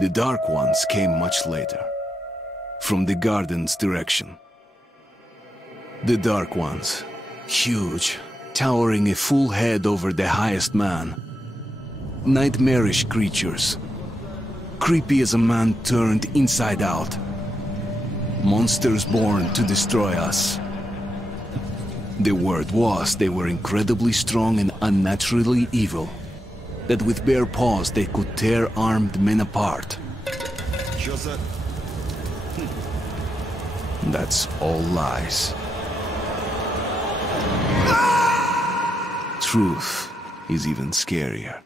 The Dark Ones came much later, from the garden's direction. The Dark Ones, huge, towering a full head over the highest man. Nightmarish creatures, creepy as a man turned inside out. Monsters born to destroy us. The word was they were incredibly strong and unnaturally evil, that with bare paws they could tear armed men apart. That's all lies. Truth is even scarier.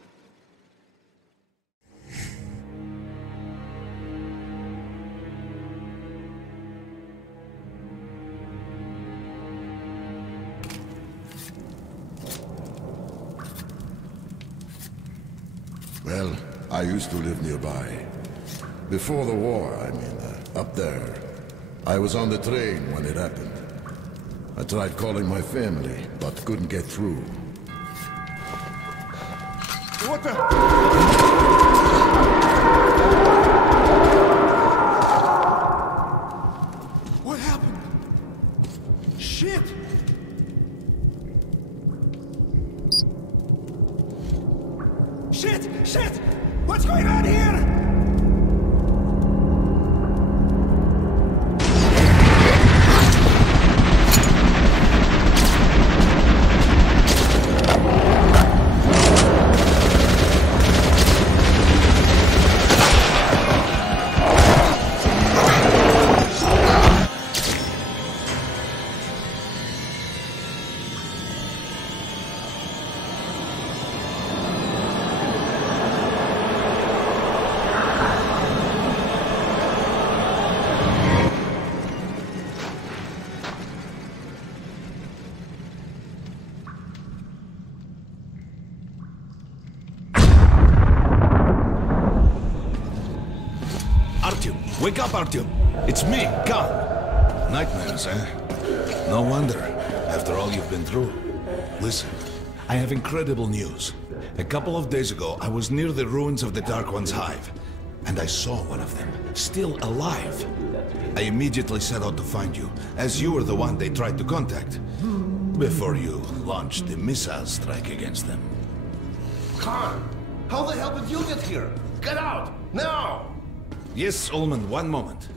Well, I used to live nearby. Before the war, I mean, up there. I was on the train when it happened. I tried calling my family, but couldn't get through. What the? What happened? Shit! Shit! Shit! What's going on here? Wake up, Artyom! It's me, Khan! Nightmares, eh? No wonder, after all you've been through. Listen, I have incredible news. A couple of days ago, I was near the ruins of the Dark One's hive, and I saw one of them, still alive. I immediately set out to find you, as you were the one they tried to contact, before you launched the missile strike against them. Khan! How the hell did you get here? Get out! Now! Yes, Ullman, one moment.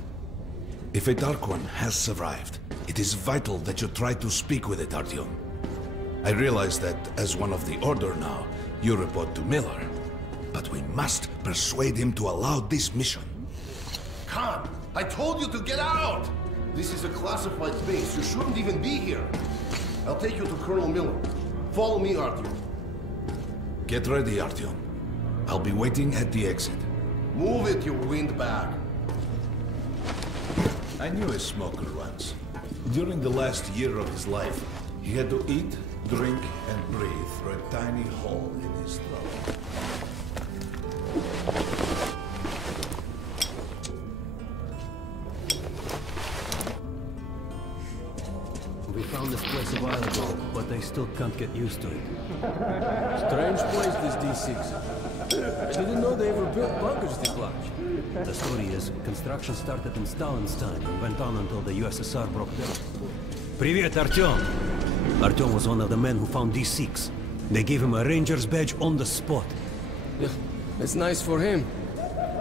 If a Dark One has survived, it is vital that you try to speak with it, Artyom. I realize that, as one of the Order now, you report to Miller. But we must persuade him to allow this mission. Khan, I told you to get out! This is a classified space. You shouldn't even be here. I'll take you to Colonel Miller. Follow me, Artyom. Get ready, Artyom. I'll be waiting at the exit. Move it, you windbag. I knew a smoker once. During the last year of his life, he had to eat, drink, and breathe through a tiny hole in his throat. We found this place a while ago, but I still can't get used to it. Strange place, this D6. I didn't know they ever built bunkers this large. The story is, construction started in Stalin's time and went on until the USSR broke down. Привет, Artyom! Artyom was one of the men who found D6. They gave him a ranger's badge on the spot. Yeah, it's nice for him.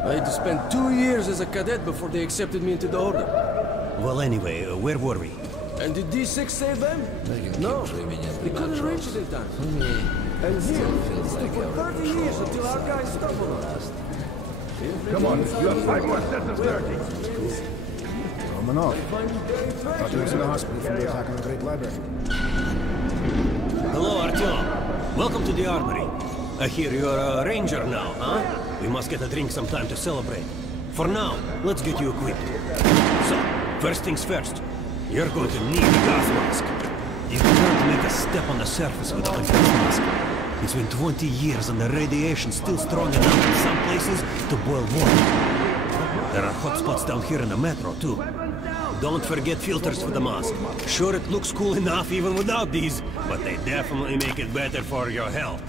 I had to spend 2 years as a cadet before they accepted me into the Order. Well, anyway, where were we? And did D6 save them? No, they couldn't reach it in time. And here, it's took for 30 years until our guys stumbled on us. Come on, you have 5 more sets of 30. Coming off. Thought you was in the hospital from the attack on the Great Library. Hello, Artyom. Welcome to the armory. I hear you're a ranger now, huh? We must get a drink sometime to celebrate. For now, let's get you equipped. So, first things first. You're going to need a gas mask. You can't make a step on the surface without a gas mask. It's been 20 years and the radiation's still strong enough in some places to boil water. There are hot spots down here in the metro, too. Don't forget filters for the mask. Sure, it looks cool enough even without these, but they definitely make it better for your health.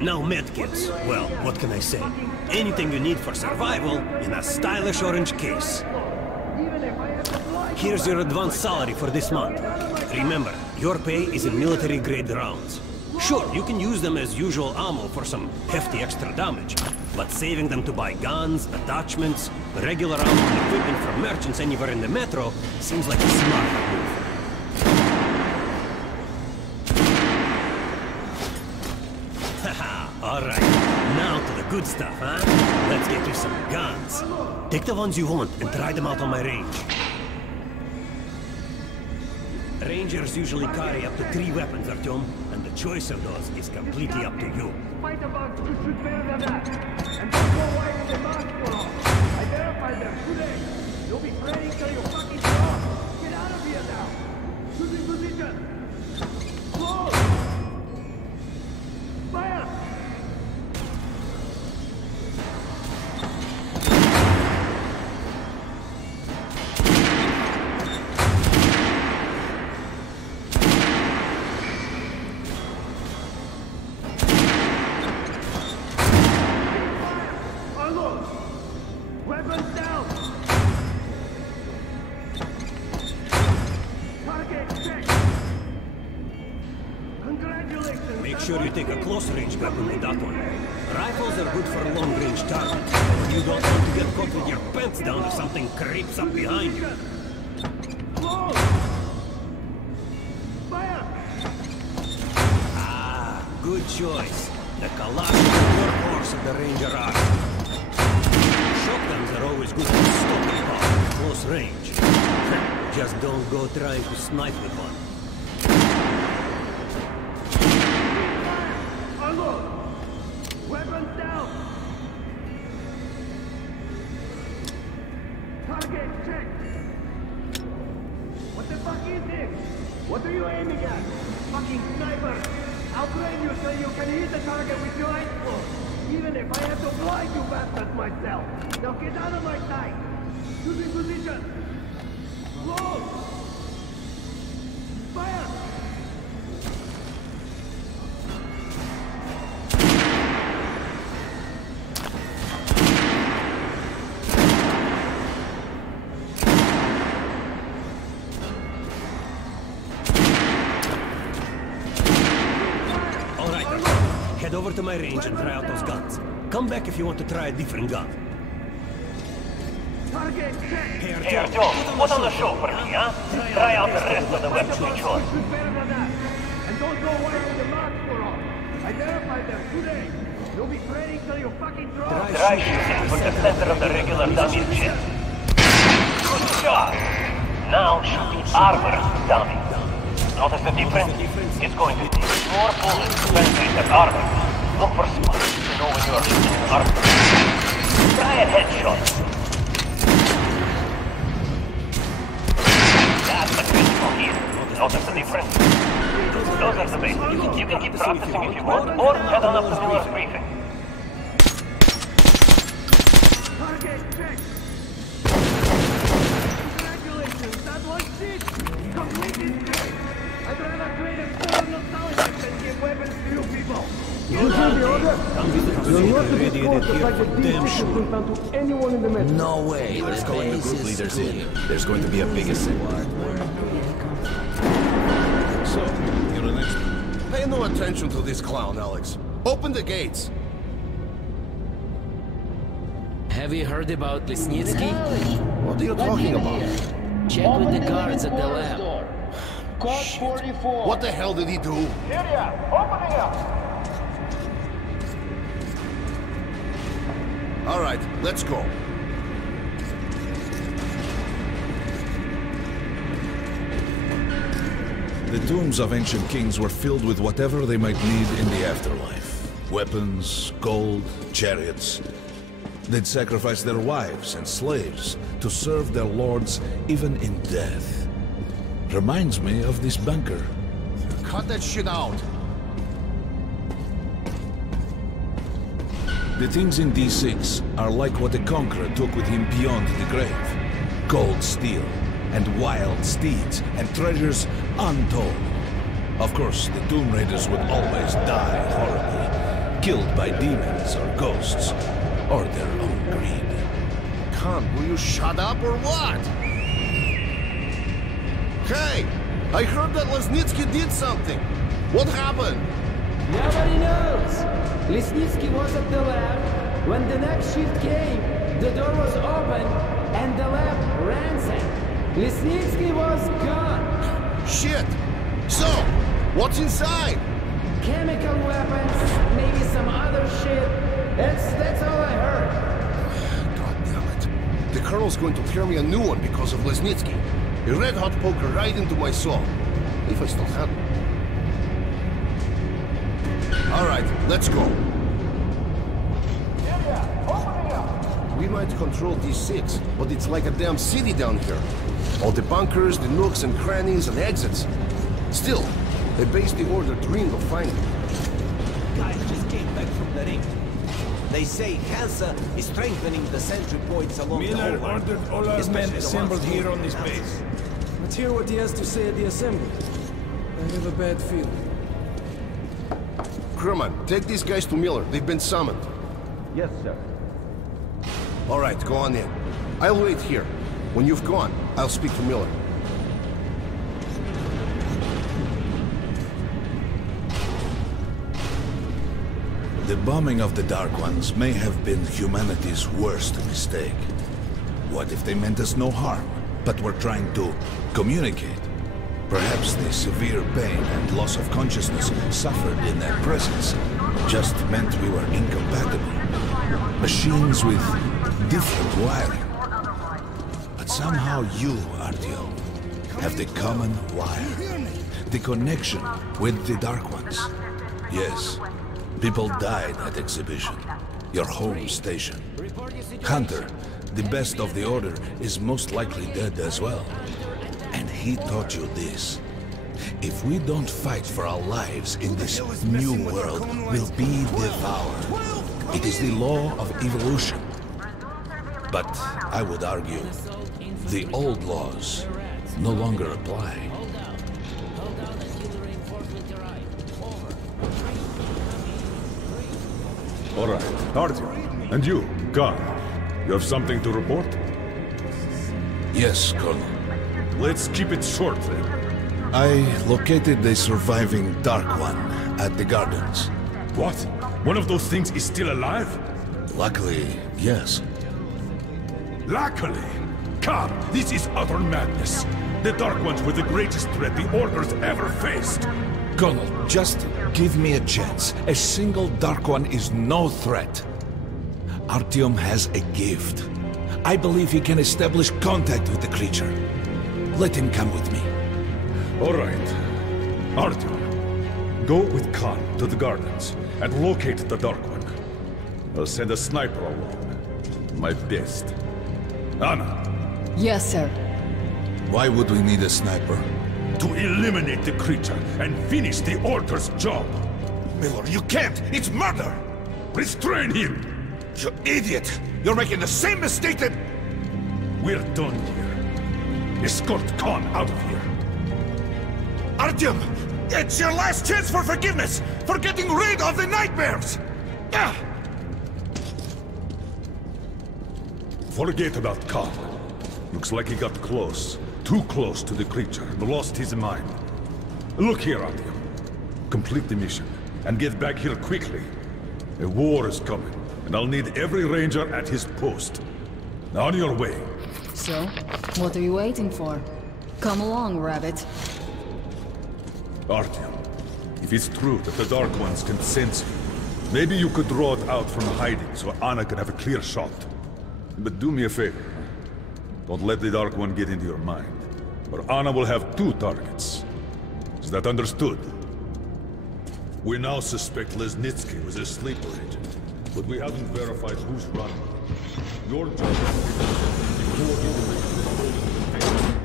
Now medkits. Well, what can I say? Anything you need for survival in a stylish orange case. Here's your advance salary for this month. Remember, your pay is in military-grade rounds. Sure, you can use them as usual ammo for some hefty extra damage, but saving them to buy guns, attachments, regular ammo and equipment from merchants anywhere in the metro seems like a smart move. Haha, alright. Now to the good stuff, huh? Let's get you some guns. Take the ones you want and try them out on my range. Rangers usually carry up to 3 weapons, Artyom, and the choice of those is completely up to you. Fight about to shoot better than that. And don't go away with the mask for all. I verified them today. You'll be praying till you fucking drop. Get out of here now. Choosing position. Close. Fire. Weapons down! Target check! Congratulations! Make sure you take a close-range weapon with that one. Rifles are good for long-range targets, but you don't want to get caught with your pants down if something creeps up behind you. Close! Fire! Ah, good choice. The Kalashnikov workhorse of the Ranger Army. Shotguns are always good for stopping power at close range. Just don't go trying to snipe with one. Unload! Weapons down! Target check! What the fuck is this? What are you aiming at? Fucking sniper! I'll train you so you can hit the target with your eyes closed. Even if I have to blind you bastards myself. Now get out of my sight! Choosing position! Close! Fire! Alright, head over to my range and try out those guns. Come back if you want to try a different gun. Target check! Hey Artyom, Put on the show for me, huh? Try out the rest of the weapons of choice. Shoot better than that. And don't go away with the mask for all. I verified them today. You'll be praying till you fucking drop. Try shooting for the center of the regular dummy's chest. Good job. Now shoot the armor dummy. Notice the difference? It's going to take more bullets to penetrate the armor. Look for spots to know when you are shooting armor. Try a headshot. That's the critical here. Notice the difference? Those are the basics. You can keep practicing if you want, or head on up to the news briefing. Target check! Congratulations, that was it! Completed straight! I'd rather trade a full of nostalgia than give weapons to you people! Come visit us when you're ready here for damn sure. No way. Let's the call in the base group is leaders clear. in. There's going to be a big assembly. So, you're an expert. Pay no attention to this clown, Alex. Open the gates. Have you heard about Lesnitsky? What are you talking about? Check with the guards at the lab. Code 44. What the hell did he do? Syria, opening up. All right, let's go. The tombs of ancient kings were filled with whatever they might need in the afterlife. Weapons, gold, chariots. They'd sacrifice their wives and slaves to serve their lords even in death. Reminds me of this bunker. Cut that shit out. The things in D6 are like what the Conqueror took with him beyond the grave. Gold steel, and wild steeds, and treasures untold. Of course, the Tomb Raiders would always die horribly, killed by demons or ghosts, or their own greed. Khan, will you shut up or what? Hey! I heard that Lesnitsky did something! What happened? Nobody knows. Lesnitsky was at the lab. When the next shift came, the door was open and the lab ransacked. Lesnitsky was gone. Shit! So, what's inside? Chemical weapons, maybe some other shit. That's all I heard. God damn it. The Colonel's going to tear me a new one because of Lesnitsky. A red-hot poker right into my soul. If I still have it. Alright, let's go. We might control D6, but it's like a damn city down here. All the bunkers, the nooks and crannies and exits. Still, the base the Order dreamed of finding. Guys just came back from the ring. They say Hansa is strengthening the sentry points along the whole line. Ordered all our men assembled here on this base. Let's hear what he has to say at the assembly. I have a bad feeling. Crewman, take these guys to Miller. They've been summoned. Yes, sir. All right, go on in. I'll wait here. When you've gone, I'll speak to Miller. The bombing of the Dark Ones may have been humanity's worst mistake. What if they meant us no harm, but were trying to communicate? Perhaps the severe pain and loss of consciousness suffered in their presence just meant we were incompatible. Machines with different wiring. But somehow you, Artyom, have the common wire. The connection with the Dark Ones. Yes, people died at exhibition. Your home station. Hunter, the best of the Order, is most likely dead as well. And he taught you this. If we don't fight for our lives in this new world, we'll be devoured. It is the law of evolution. But I would argue, the old laws no longer apply. All right, Artyom. And you, Khan. You have something to report? Yes, Colonel. Let's keep it short, then. I located the surviving Dark One at the Gardens. What? One of those things is still alive? Luckily, yes. Luckily? Khan, this is utter madness. The Dark Ones were the greatest threat the Order's ever faced. Colonel, just give me a chance. A single Dark One is no threat. Artyom has a gift. I believe he can establish contact with the creature. Let him come with me. All right. Artyom, go with Khan to the Gardens and locate the Dark One. I'll send a sniper along. My best. Anna. Yes, sir. Why would we need a sniper? To eliminate the creature and finish the Order's job. Miller, you can't! It's murder! Restrain him! You idiot! You're making the same mistake that... We're done here. Escort Khan out of here. Artyom! It's your last chance for forgiveness! For getting rid of the nightmares! Ah! Forget about Khan. Looks like he got close. Too close to the creature and lost his mind. Look here, Artyom. Complete the mission and get back here quickly. A war is coming, and I'll need every ranger at his post. On your way. So, what are you waiting for? Come along, Rabbit. Artyom, if it's true that the Dark Ones can sense you, maybe you could draw it out from hiding so Anna can have a clear shot. But do me a favor. Don't let the Dark One get into your mind. Or Anna will have 2 targets. Is that understood? We now suspect Lesnitsky was a sleeper agent, but we haven't verified who's running. Your job is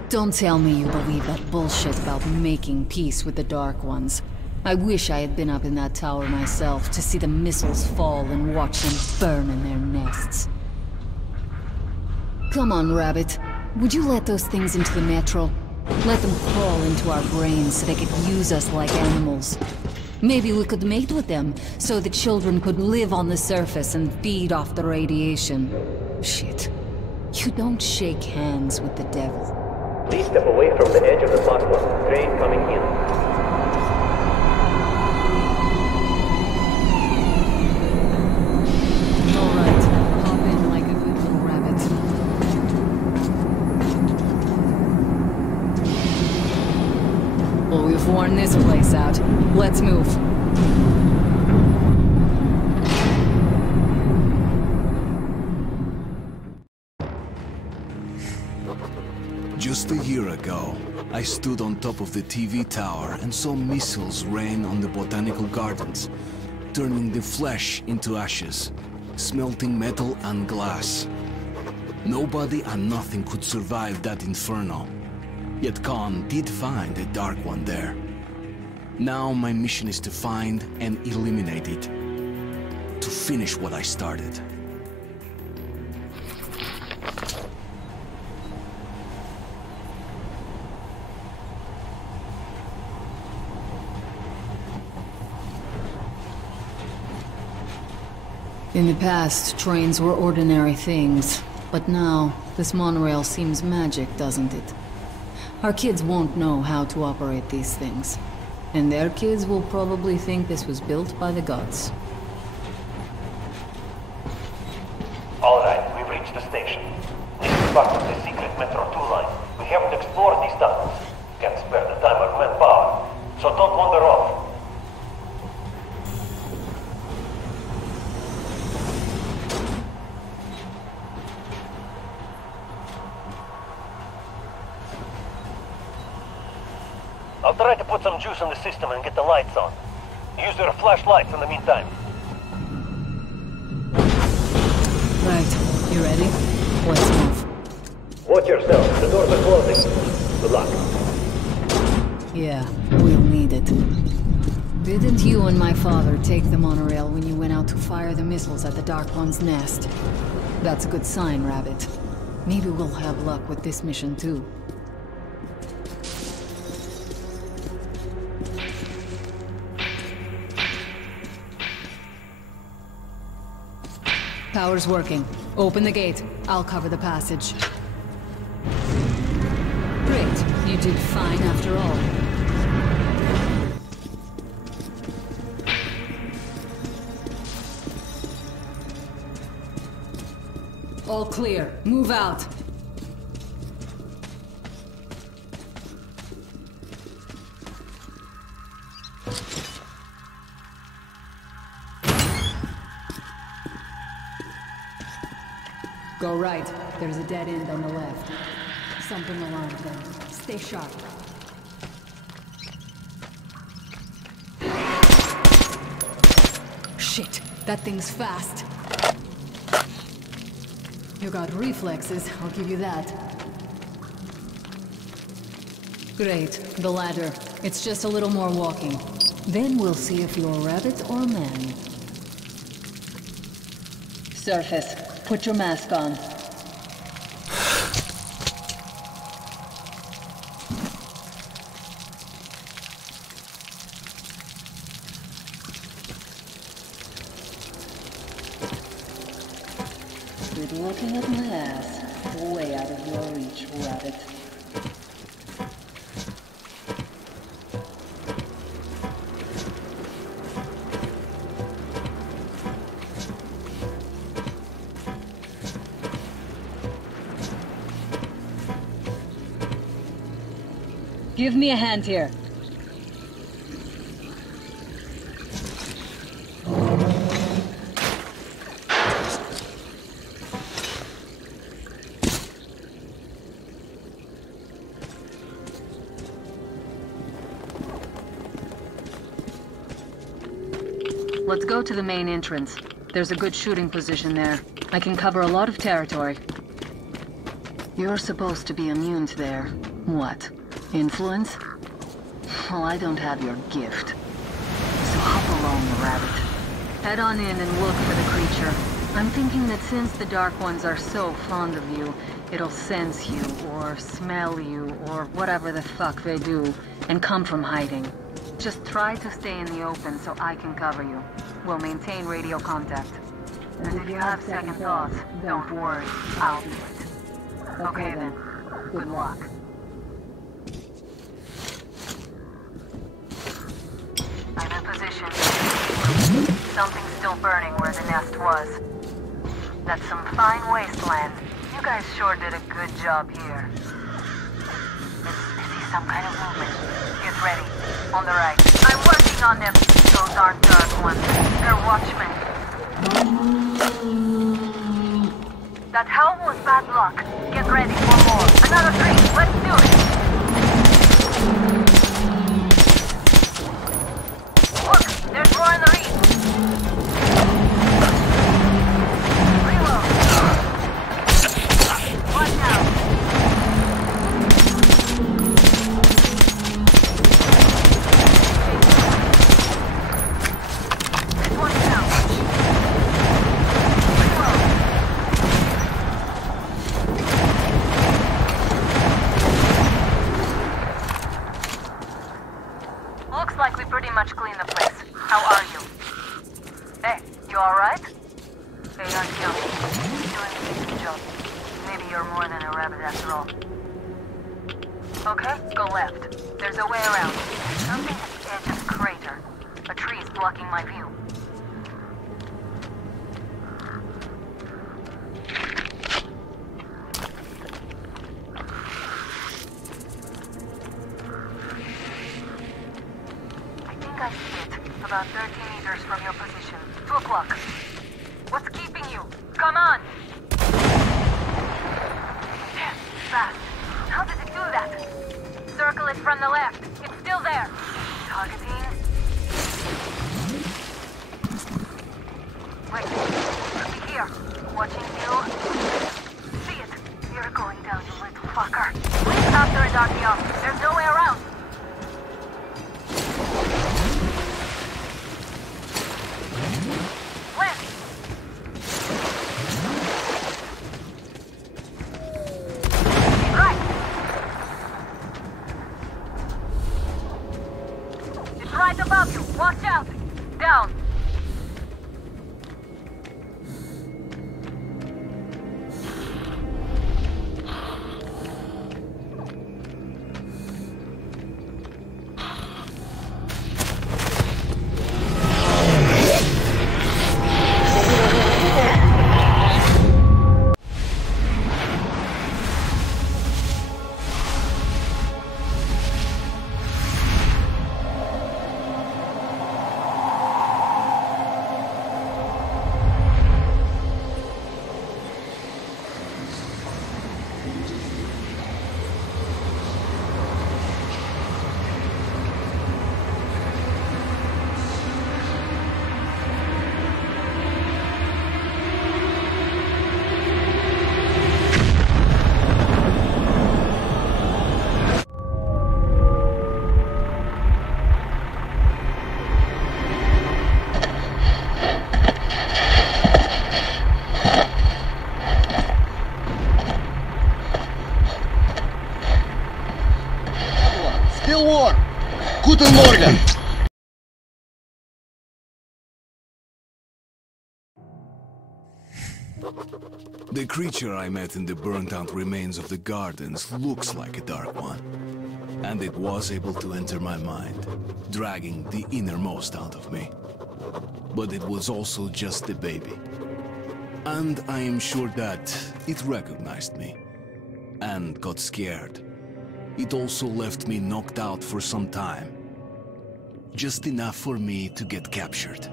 Don't tell me you believe that bullshit about making peace with the Dark Ones. I wish I had been up in that tower myself to see the missiles fall and watch them burn in their nests. Come on, Rabbit. Would you let those things into the metro? Let them crawl into our brains so they could use us like animals. Maybe we could mate with them, so the children could live on the surface and feed off the radiation. Shit. You don't shake hands with the devil. Please step away from the edge of the platform. Train coming in. Alright, hop in like a good little rabbit. Well, we've worn this place out. Let's move. Just a year ago, I stood on top of the TV tower and saw missiles rain on the botanical gardens, turning the flesh into ashes, smelting metal and glass. Nobody and nothing could survive that inferno. Yet Khan did find a Dark One there. Now my mission is to find and eliminate it. To finish what I started. In the past, trains were ordinary things. But now, this monorail seems magic, doesn't it? Our kids won't know how to operate these things. And their kids will probably think this was built by the gods. Alright, we've reached the station. This is part of the secret Metro 2 line. We haven't explored these tunnels. Can't spare the time or manpower. So don't wander off. I'll try to put some juice on the system and get the lights on. Use your flashlights in the meantime. Right, you ready? Let's move. Watch yourself, the doors are closing. Good luck. Yeah, we'll need it. Didn't you and my father take the monorail when you went out to fire the missiles at the Dark One's nest? That's a good sign, Rabbit. Maybe we'll have luck with this mission too. Power's working. Open the gate. I'll cover the passage. Great. You did fine after all. All clear. Move out. Go right. There's a dead end on the left. Something alarmed them. Stay sharp. Shit, that thing's fast. You got reflexes, I'll give you that. Great, the ladder. It's just a little more walking. Then we'll see if you're a rabbit or a man. Surface. Put your mask on. Quit looking at my ass. Way out of your reach, rabbit. Give me a hand here. Let's go to the main entrance. There's a good shooting position there. I can cover a lot of territory. You're supposed to be immune to their... what? Influence? Well, I don't have your gift. So hop along, rabbit. Head on in and look for the creature. I'm thinking that since the Dark Ones are so fond of you, it'll sense you, or smell you, or whatever the fuck they do, and come from hiding. Just try to stay in the open so I can cover you. We'll maintain radio contact. And if you have second thoughts, don't worry, I'll do it. Okay then, good luck. I'm in position. Something's still burning where the nest was. That's some fine wasteland. You guys sure did a good job here. I see some kind of movement. Get ready. On the right. I'm working on them. Those aren't Dark Ones. They're watchmen. That helm was bad luck. Get ready for more. Another 3. Let's do it. Look, there's more in the reef. Reload. Watch out. This one's down. Reload. Looks like we pretty much cleaned the place. How are you? Hey, you alright? Hey, aren't you? You're doing a decent job. Maybe you're more than a rabbit after all. Okay, go left. There's a way around. Something at the edge of the crater. A tree's blocking my view. I see it. About 30 meters from your position. 2 o'clock. What's keeping you? Come on! Damn, fast. How did it do that? Circle it from the left. It's still there. Targeting. Wait. Could be here. Watching you. See it. You're going down, you little fucker. Leave after it, Artyom. There's no way around. Right above you! Watch out! Down! Guten Morgen! The creature I met in the burnt-out remains of the gardens looks like a Dark One. And it was able to enter my mind, dragging the innermost out of me. But it was also just a baby. And I am sure that it recognized me and got scared. It also left me knocked out for some time. Just enough for me to get captured.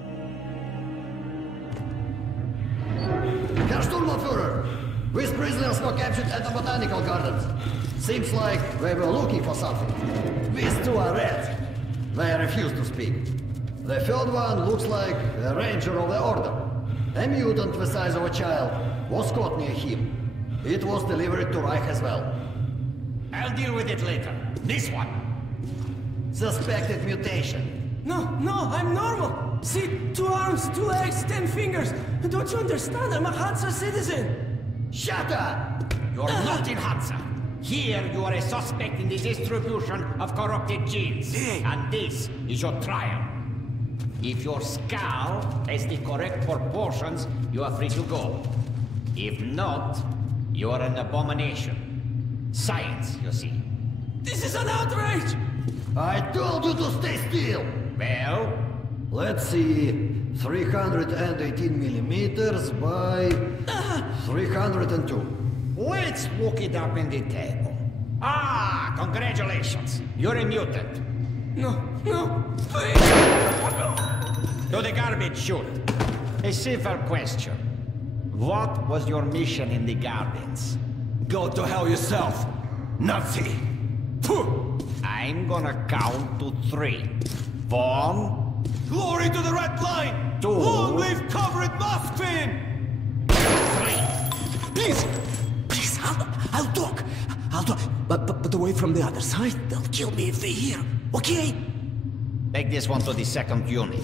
Herr Sturmbannführer, these prisoners were captured at the botanical gardens. Seems like they were looking for something. These 2 are red. They refuse to speak. The 3rd one looks like a ranger of the order. A mutant the size of a child was caught near him. It was delivered to Reich as well. I'll deal with it later. This one. Suspected mutation. No, I'm normal. See, 2 arms, 2 legs, 10 fingers. Don't you understand? I'm a Hansa citizen. Shut up! You're not in Hansa. Here, you are a suspect in the distribution of corrupted genes. And this is your trial. If your skull has the correct proportions, you are free to go. If not, you are an abomination. Science, you see. This is an outrage! I told you to stay still! Well? Let's see. 318 millimeters by 302. Let's look it up in the table. Ah, congratulations. You're a mutant. No, please! To the garbage chute. A simple question. What was your mission in the gardens? Go to hell yourself, Nazi! I'm gonna count to 3. 1. Glory to the Red Line! 2. Long live covered Moskvin! 3. Please, I'll talk. But away from the other side. They'll kill me if they hear. Okay? Take this one to the 2nd unit.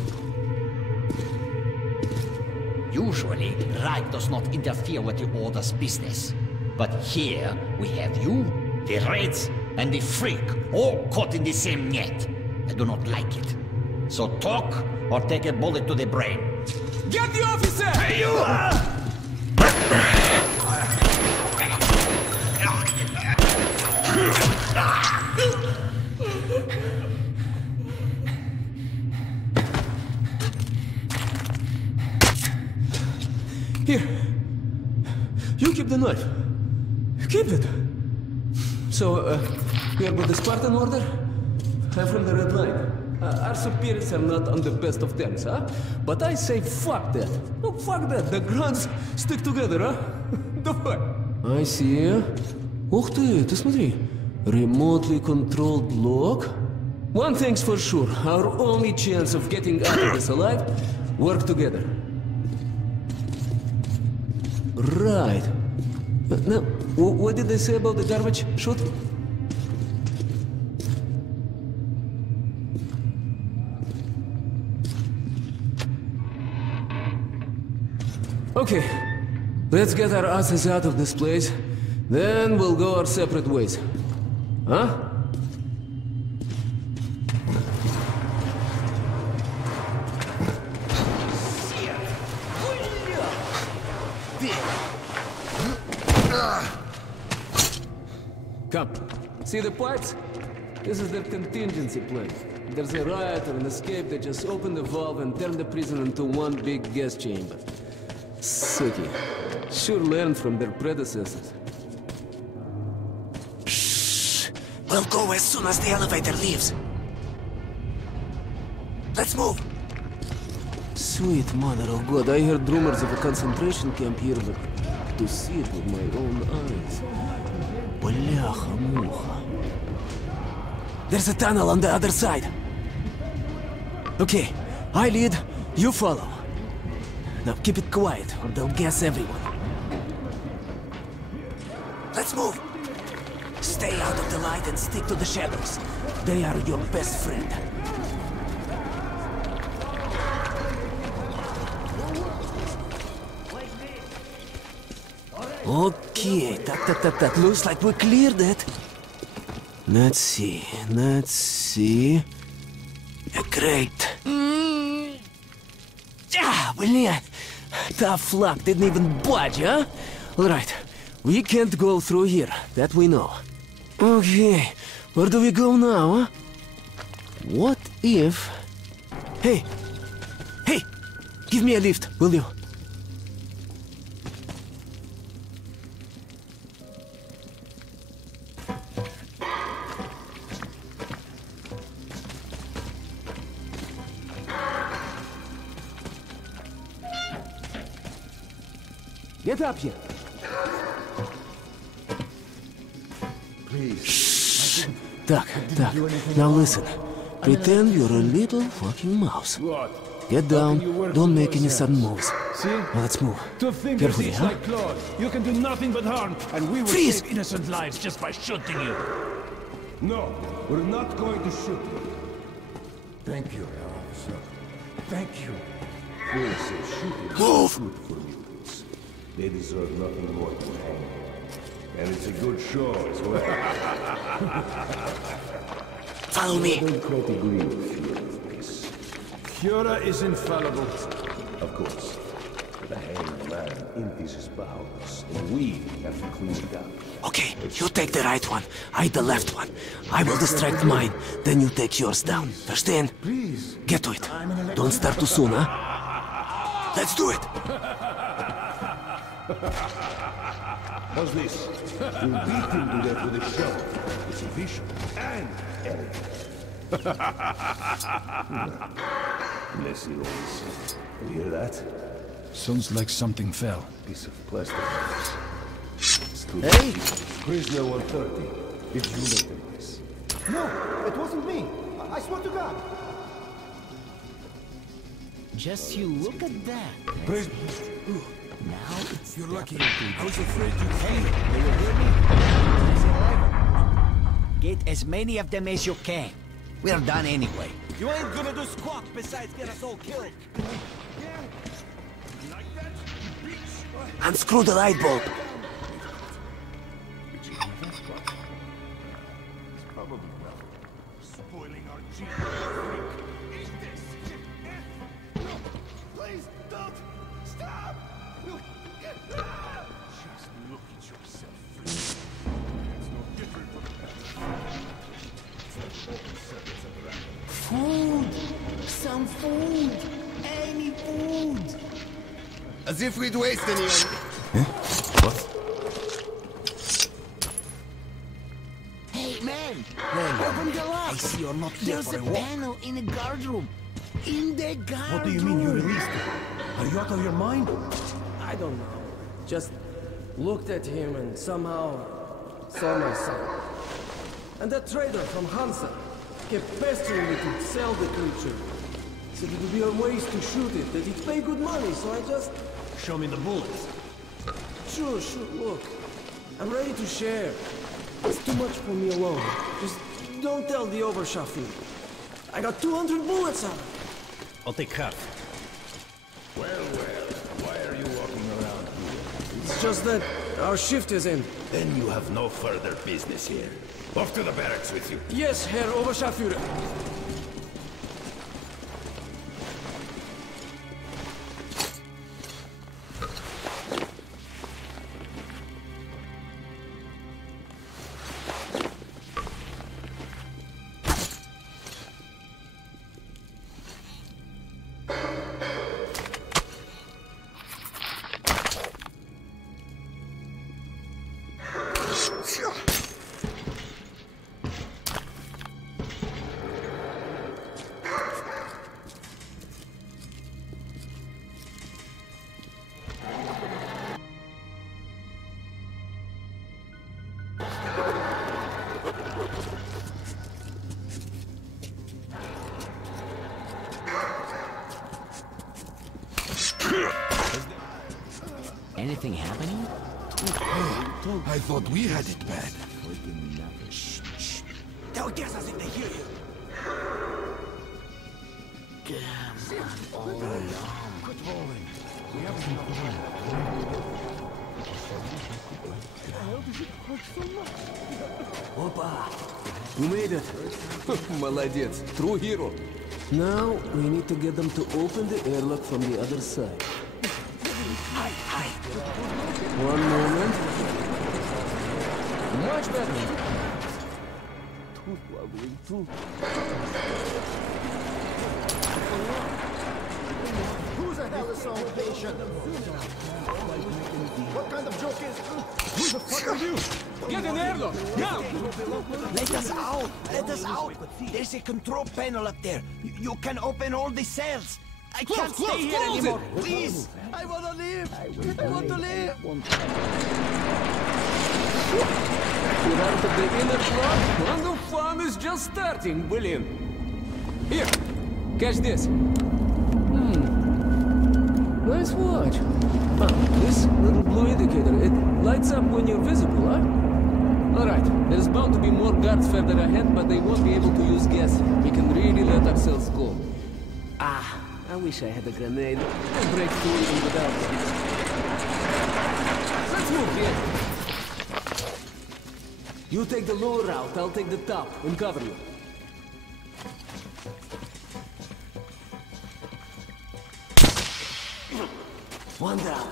Usually, Reich does not interfere with the Order's business. But here, we have you, the Reds, and the Freak, all caught in the same net. I do not like it. So talk, or take a bullet to the brain. Get the officer! Hey, you! Here. You keep the knife. Keep it. So, you're with the Spartan Order? I'm from the Red Line. Our superiors are not on the best of terms, huh? But I say fuck that. No, fuck that. The Grunts stick together, huh? Давай. I see. Ух ты, ты смотри. Remotely controlled block. One thing's for sure. Our only chance of getting out of this alive, work together. Right. Now, what did they say about the garbage chute? Okay, let's get our asses out of this place, then we'll go our separate ways. Huh? Come. See the pipes? This is their contingency plan. If there's a riot or an escape, they just open the valve and turn the prison into one big gas chamber. Suki. Sure learned from their predecessors. Shh. We'll go as soon as the elevator leaves. Let's move. Sweet mother of God, I heard rumors of a concentration camp here, but to see it with my own eyes. Бляха-муха. There's a tunnel on the other side. Okay, I lead, you follow. Now keep it quiet, or they'll gas everyone. Let's move. Stay out of the light and stick to the shadows. They are your best friend. Okay, tak. Looks like we cleared it. Let's see. Great. Блин. Tough luck, didn't even budge, huh? Alright, we can't go through here, that we know. Okay, where do we go now, huh? What if... Hey, give me a lift, will you? Get up here. Please. Shh. Duck. Now listen. Pretend you're a little fucking mouse. Get down. Don't make any sudden moves. See? Now let's move. Carefully, huh? like claws. You can do nothing but harm, and we will Freeze! save innocent lives just by shooting you. No, we're not going to shoot you. Thank you, officer. Thank you. Fear says shooting is Move! good for mutants. They deserve nothing more than hang. And it's a good show as well. Follow me. I don't quite agree with Führer on this. Führer is infallible. Of course. The hanged man empties his bowels, and we have to clean it up. Okay, you take the right one, I the left one. I will distract mine, then you take yours down. Verstehen? Please. Get to it. Don't start too soon, huh? Let's do it! How's this? We'll beat him to death with a shovel. It's efficient and elegant. Bless your eyes. You hear that? Sounds like something fell. Piece of plastic. Hey! Prisoner 130. Did you make the mess? No, it wasn't me. I swear to God. Just you look at that. Now it's You're lucky. I was afraid you'd Hey, do you hear me? Get as many of them as you can. We're done anyway. You ain't gonna do squat besides get us all killed. Unscrew the light bulb. Spoiling our gene. Eat this. No, please don't stop. Just look at yourself. It's no different from Food! Some food! Any food! As if we'd waste any on... What? Hey, man! Open the lock! I see you're not here There's for a a walk. panel in the guard room. In the guard room! What do you mean you released him? Are you out of your mind? I don't know. Just looked at him and somehow saw my son. And that trader from Hansa kept pestering me to sell the creature. Said it would be a waste to shoot it, that he'd pay good money, so I just... Show me the bullets. Sure, look. I'm ready to share. It's too much for me alone. Just don't tell the Oberschaffner. I got 200 bullets out of it. I'll take half. Well, why are you walking around here? It's just that our shift is in. Then you have no further business here. Off to the barracks with you. Yes, Herr Oberschaffner. Anything happening? I thought we had it bad. Shh. Don't guess as if they hear you. Quit rolling. We haven't Опа! We made it! Молодец! True hero! Now, we need to get them to open the airlock from the other side. One moment. Much better! Too lovely, too. Who the hell is so patient? What kind of joke is... Who the fuck are you? Get an airlock! Now! Let us out! Let us out! There's a control panel up there. You can open all the cells. I can't stay here anymore. Please! I want to live! I want to live! Get out of the inner block, and the fun is just starting, William. Here, catch this. Nice watch. This little blue indicator, it lights up when you're visible, huh? Alright, there's bound to be more guards further ahead, but they won't be able to use gas. We can really let ourselves go. I wish I had a grenade. I'd break through even without it. Let's move here. You take the lower route, I'll take the top and cover you. One down.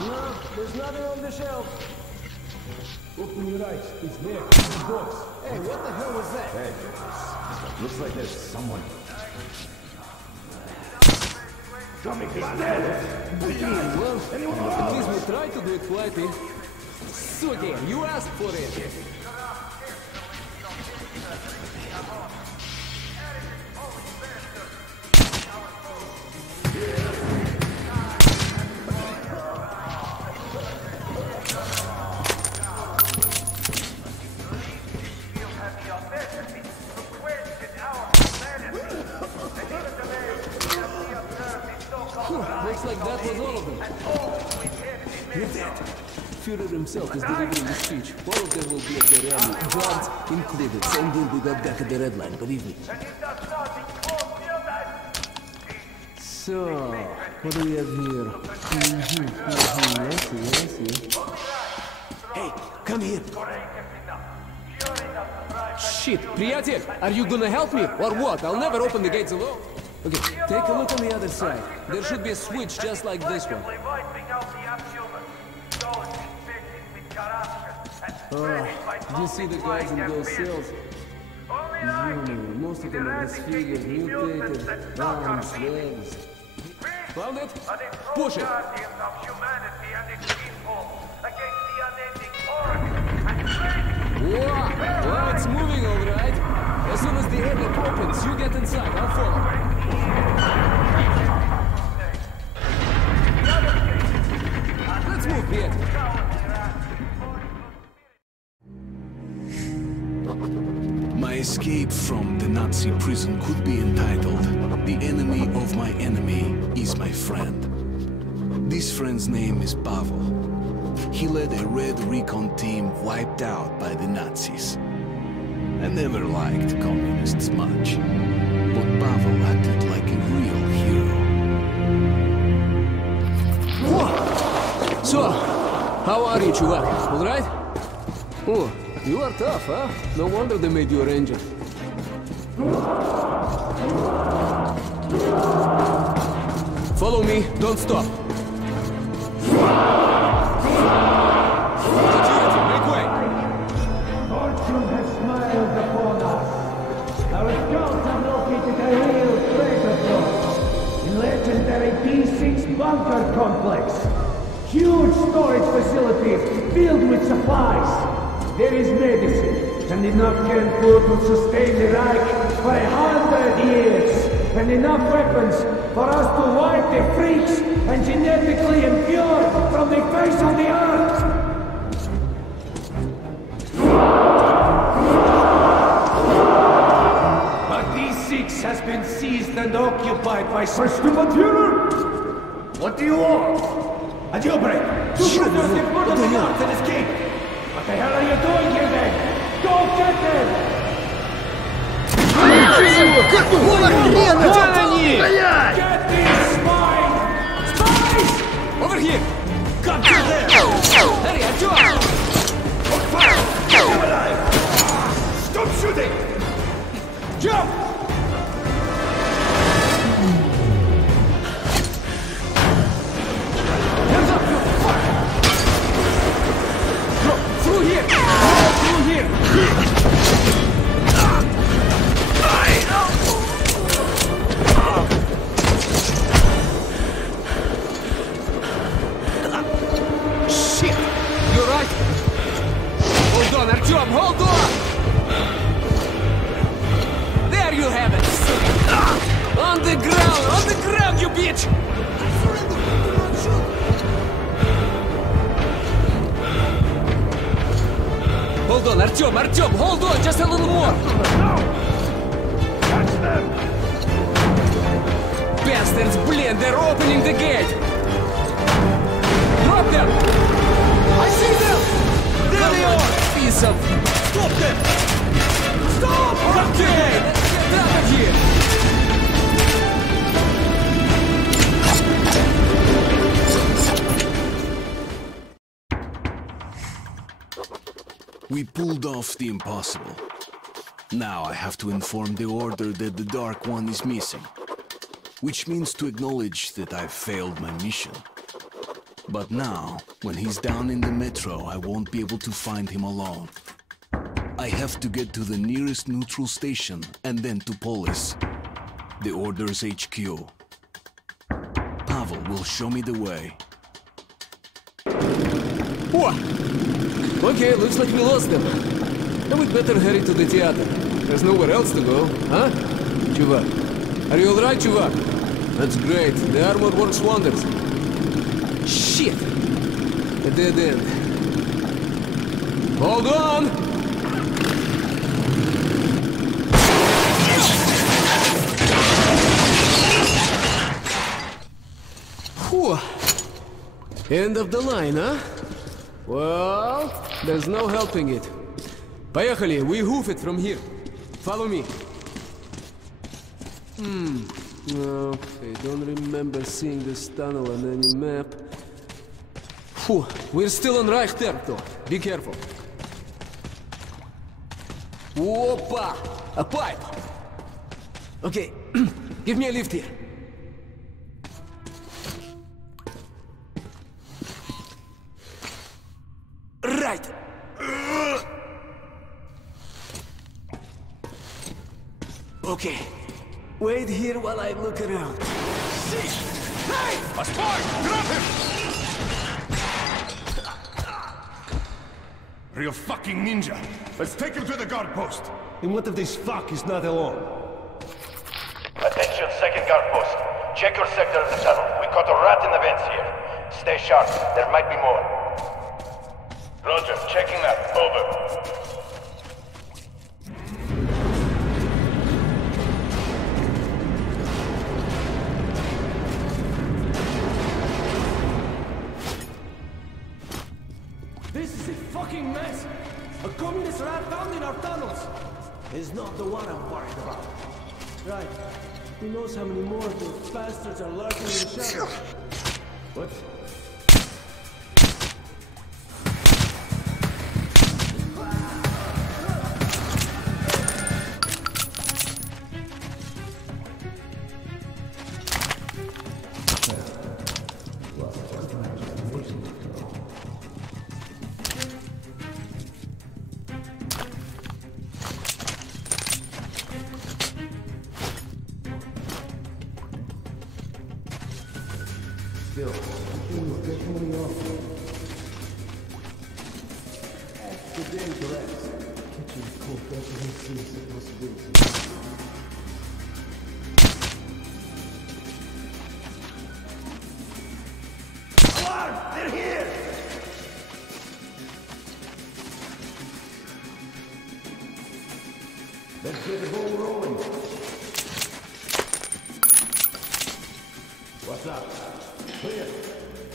No, there's nothing on the shelf. Open your eyes. It's there. In the box. Hey, what the hell was that? Hey, looks like there's someone. Coming grenade! Well, at least we try to do it quietly. So again, you asked for it. Looks like that was all of them. Look at that. Führer himself is delivering the speech. All of them will be at the rally, guards included. Same deal we got back at the Red Line, believe me. So, what do we have here? Yes. Hey, come here. Shit, приятель, are you gonna help me or what? I'll never open the gates alone. Okay, take a look on the other side. There should be a switch just like this one. Oh, you see the guys in those cells? Most of them are disfigured, mutated, arms, legs. Found it? Push it! Whoa! Well, it's moving all right. As soon as the airlock opens, you get inside. I'll follow. Let's move, Piet. My escape from the Nazi prison could be entitled "The enemy of my enemy is my friend." This friend's name is Pavel. He led a red recon team wiped out by the Nazis. I never liked communists much, but Pavel acted like a real hero. So, how are you, chuvak? All right? Oh, you are tough, huh? No wonder they made you a ranger. Follow me, don't stop. Make way! Fortune has smiled upon us. Our scouts have located a real treasure trove in legendary D6 bunker complex. Huge storage facilities filled with supplies. There is medicine and enough canned food to sustain the Reich for 100 years. And enough weapons for us to wipe the freaks and genetically impure from the face of the earth. But D6 has been seized and occupied by Führer. What do you want? A jailbreak! Two prisoners in front of the north and escape! What the hell are you doing here then? Go get them! Get these swine! Spies! Over here! Come to there! Hurry, jump! Hold fire! Get them alive! Stop shooting! Jump! Hands up! Fire! Through here! Through here! Shit! You're right! Hold on, Artyom! Hold on! There you have it! On the ground, you bitch! Hold on, Artyom, hold on, just a little more! Bastards, блин, they're opening the gate! Drop them! I see them! There they are! Piece of... Stop them! Stop! Okay! Let's get out of here! We pulled off the impossible. Now I have to inform the Order that the Dark One is missing. Which means to acknowledge that I've failed my mission. But now, when he's down in the metro, I won't be able to find him alone. I have to get to the nearest neutral station and then to Polis, the Order's HQ. Pavel will show me the way. What? Okay, looks like we lost them. Then we'd better hurry to the theater. There's nowhere else to go, huh? Chuvak. Are you alright, Chuvak? That's great. The armor works wonders. Shit! A dead end. Hold on! Whew. End of the line, huh? Well, there's no helping it. Поехали, we hoof it from here. Follow me. Okay, don't remember seeing this tunnel on any map. Whew, we're still on Reich territory. Be careful. Опа! A pipe! Okay, give me a lift here. Right! Okay. Wait here while I look around. Hey! A spy! Drop him! Real fucking ninja. Let's take him to the guard post. And what if this fuck is not alone? Attention, second guard post. Check your sector of the tunnel. We caught a rat in the vents here. Stay sharp. There might be more. Roger. Checking that. Over. This is a fucking mess! A communist rat found in our tunnels! Is not the one I'm worried about. Right. Who knows how many more of those bastards are lurking in the shadows? What? Still, things definitely off. Good day, correct. Kitchen cook seems a possibility. Alarm! They're here! Let's get the ball rolling. What's up? Clear.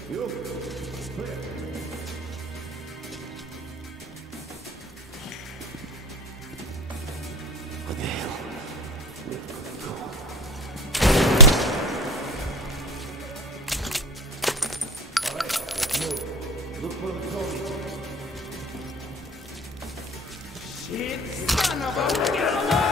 You. Clear. What the hell? All right, let's move. Look for the zone. Shit! Son of a... Get along!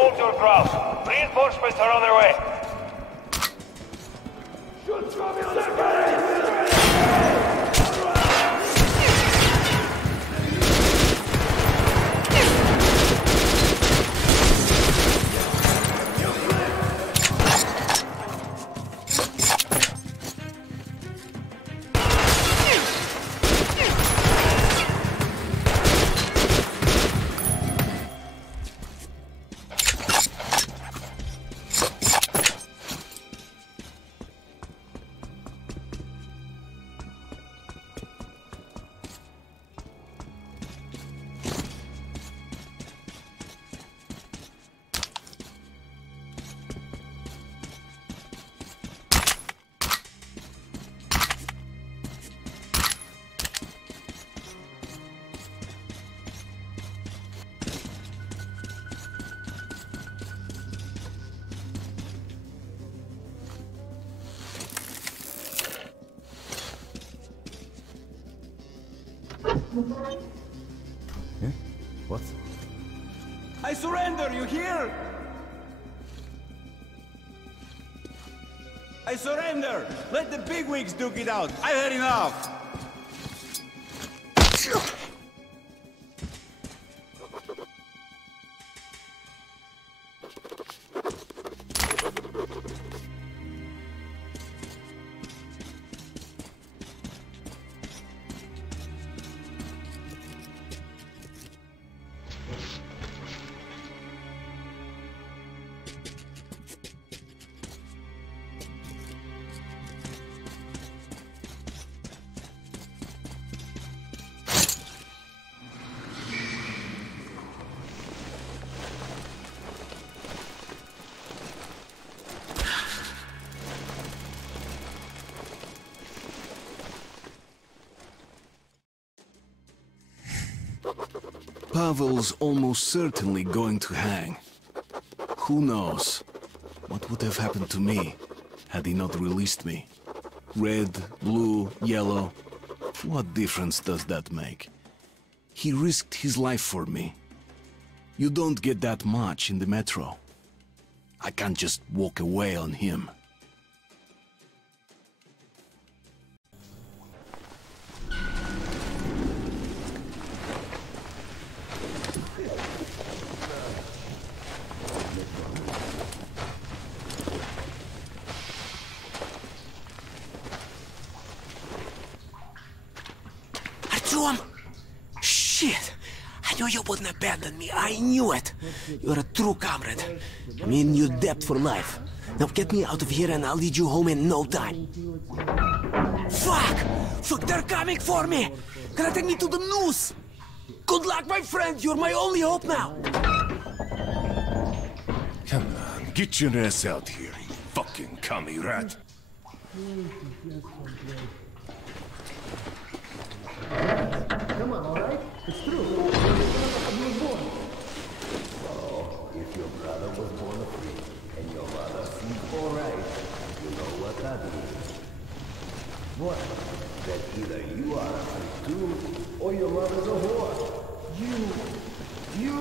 Hold your ground. Reinforcements are on their way. Yeah? What? I surrender, you hear? I surrender! Let the bigwigs duke it out! I've had enough! Pavel's almost certainly going to hang. Who knows? What would have happened to me had he not released me? Red, blue, yellow. What difference does that make? He risked his life for me. You don't get that much in the metro. I can't just walk away on him. Shit! I knew you wouldn't abandon me. I knew it. You're a true comrade. I'm in your debt for life. Now get me out of here and I'll lead you home in no time. Fuck! Fuck, they're coming for me! Gonna take me to the noose! Good luck, my friend! You're my only hope now! Come on, get your ass out here, you fucking commie rat! Come on, alright? It's true. Oh, if your brother was born a freak and your mother seems alright, you know what that means. What? That either you are a freak too, or your mother's a whore. You!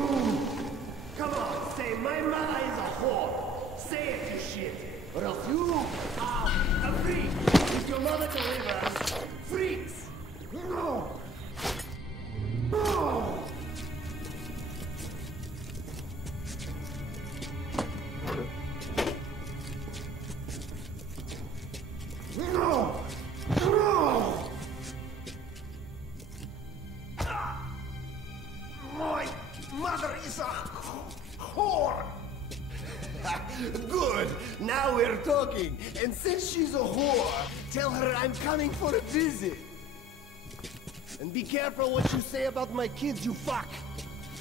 Come on, say my mother is a whore. Say it, you shit. Or else you are a freak. If your mother delivers freaks. No! No! No! No! My mother is a whore! Good! Now we're talking. And since she's a whore, tell her I'm coming for a visit. And be careful what you say about my kids, you fuck!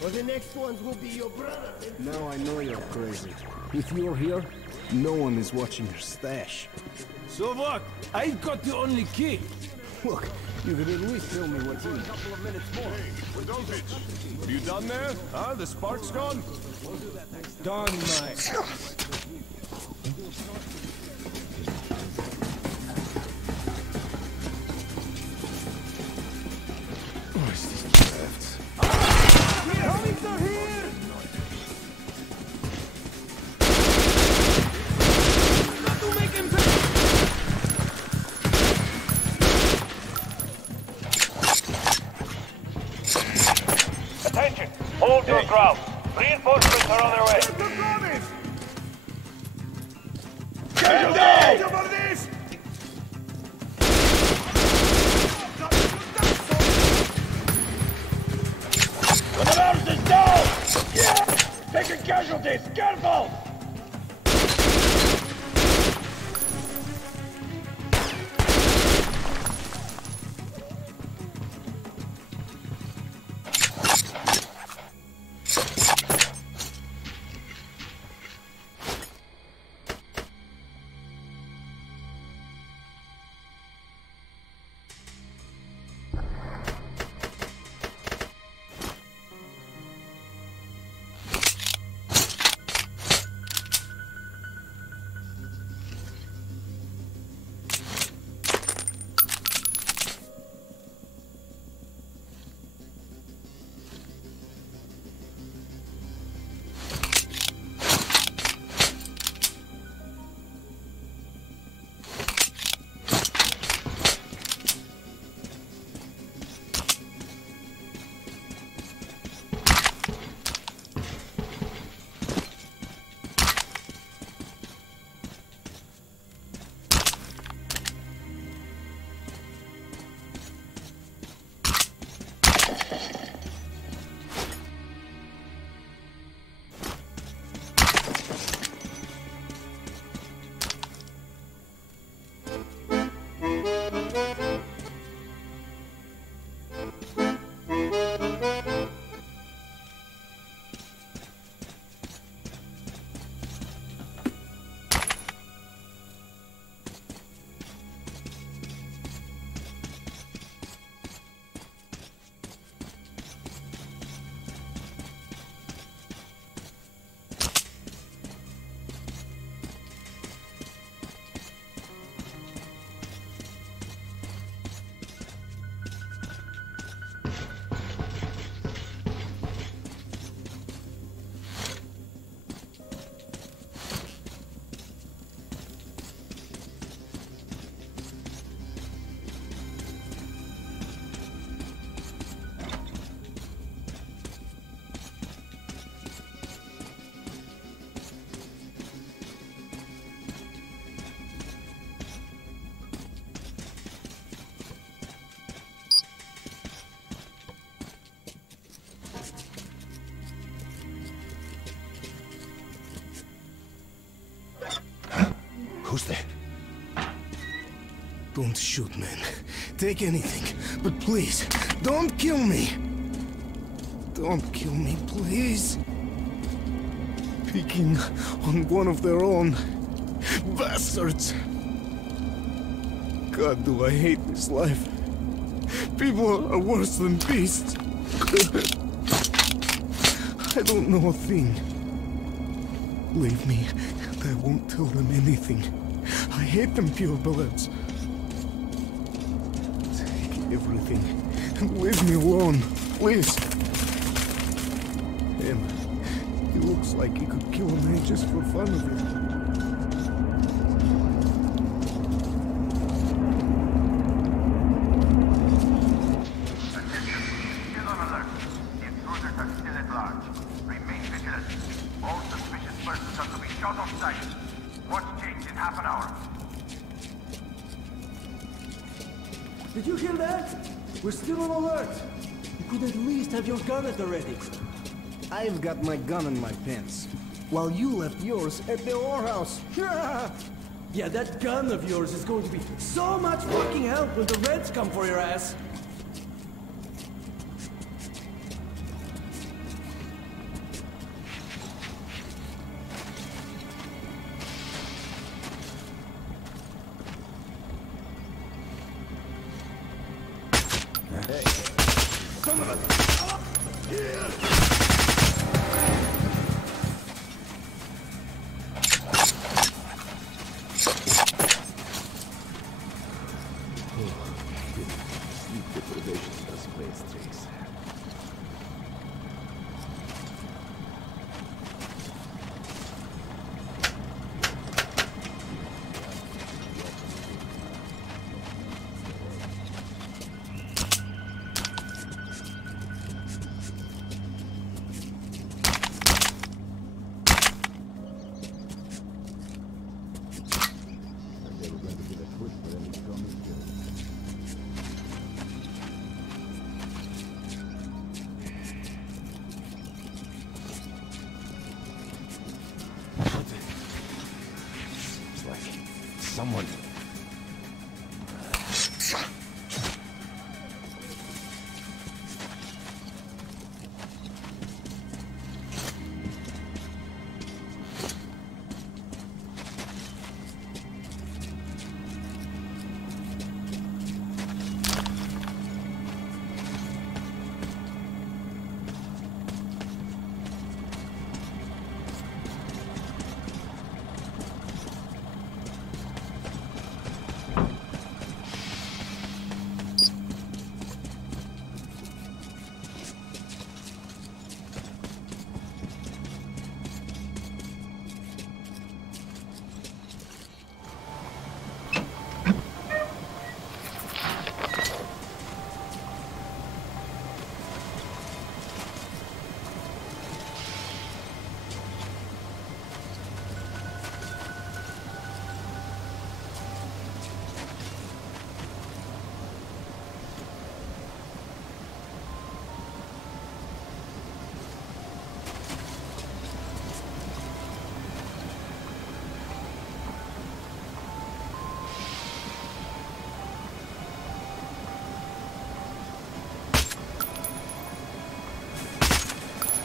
Or the next ones will be your brothers. Now I know you're crazy. If you're here, no one is watching your stash. So what? I got the only key. Look, you could at least tell me what's in it. Are you done there? Huh? The spark's gone? Done, mate. Who's there? Don't shoot, man. Take anything. But please, don't kill me. Don't kill me, please. Picking on one of their own. Bastards. God, do I hate this life. People are worse than beasts. I don't know a thing. Leave me, and I won't tell them anything. I hate them purebloods. Take everything, and leave me alone, please. Him. He looks like he could kill me just for fun of it. Did you hear that? We're still on alert. You could at least have your gun at the ready. I've got my gun in my pants, while you left yours at the whorehouse. Yeah, that gun of yours is going to be so much fucking help when the Reds come for your ass. Hey, son of a... Sleep deprivation does play its tricks. Someone.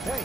Hey!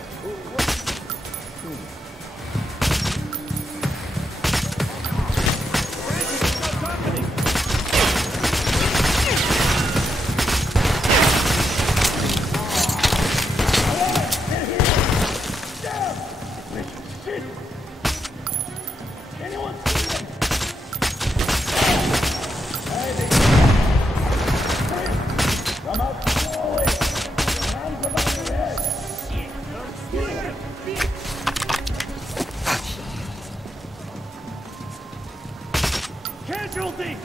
Casualty!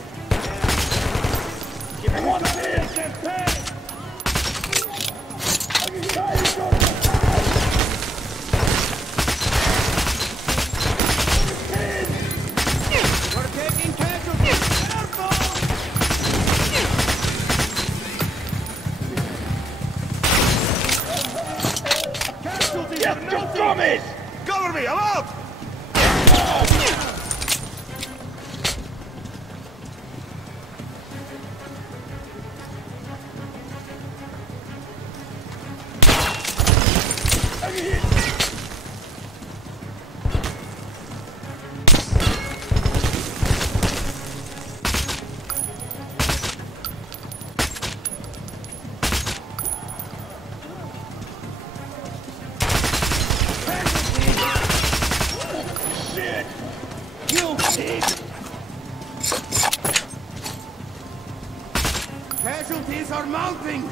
Give me one minute, campaign! We're taking casualties! Casualties! Get your dummies! Cover me! I'm out! You're mounting!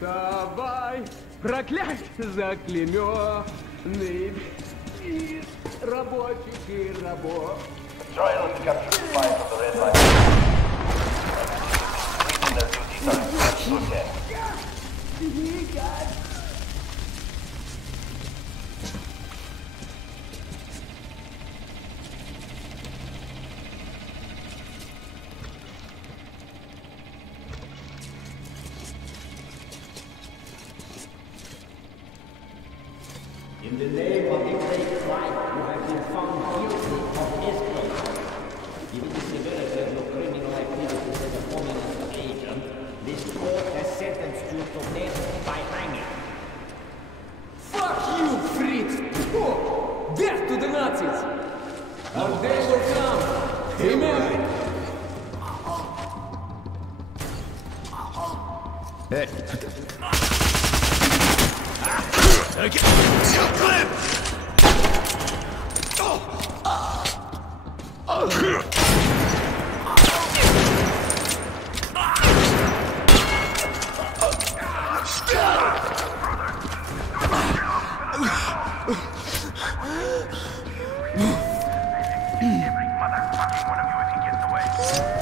Давай, проклятье заклеменный и рабочих и рабов. Trial to capture the spy from the red line. Completing their duties are okay. In the name of the great flight, you have been found guilty of espionage. Given the severity of your criminal activities as a communist agent, this court has sentenced you to death by hanging. Fuck you, Fritz! Oh, death to the Nazis! Our day will come! Amen! Hey.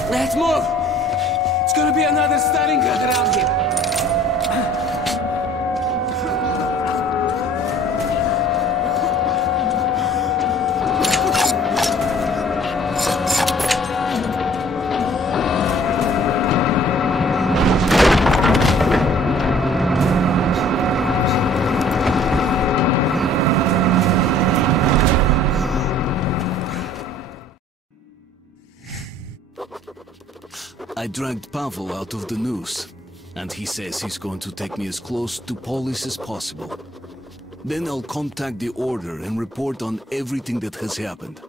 Let's move! It's gonna be another Stalingrad around here! I dragged Pavel out of the noose, and he says he's going to take me as close to Polis as possible. Then I'll contact the Order and report on everything that has happened.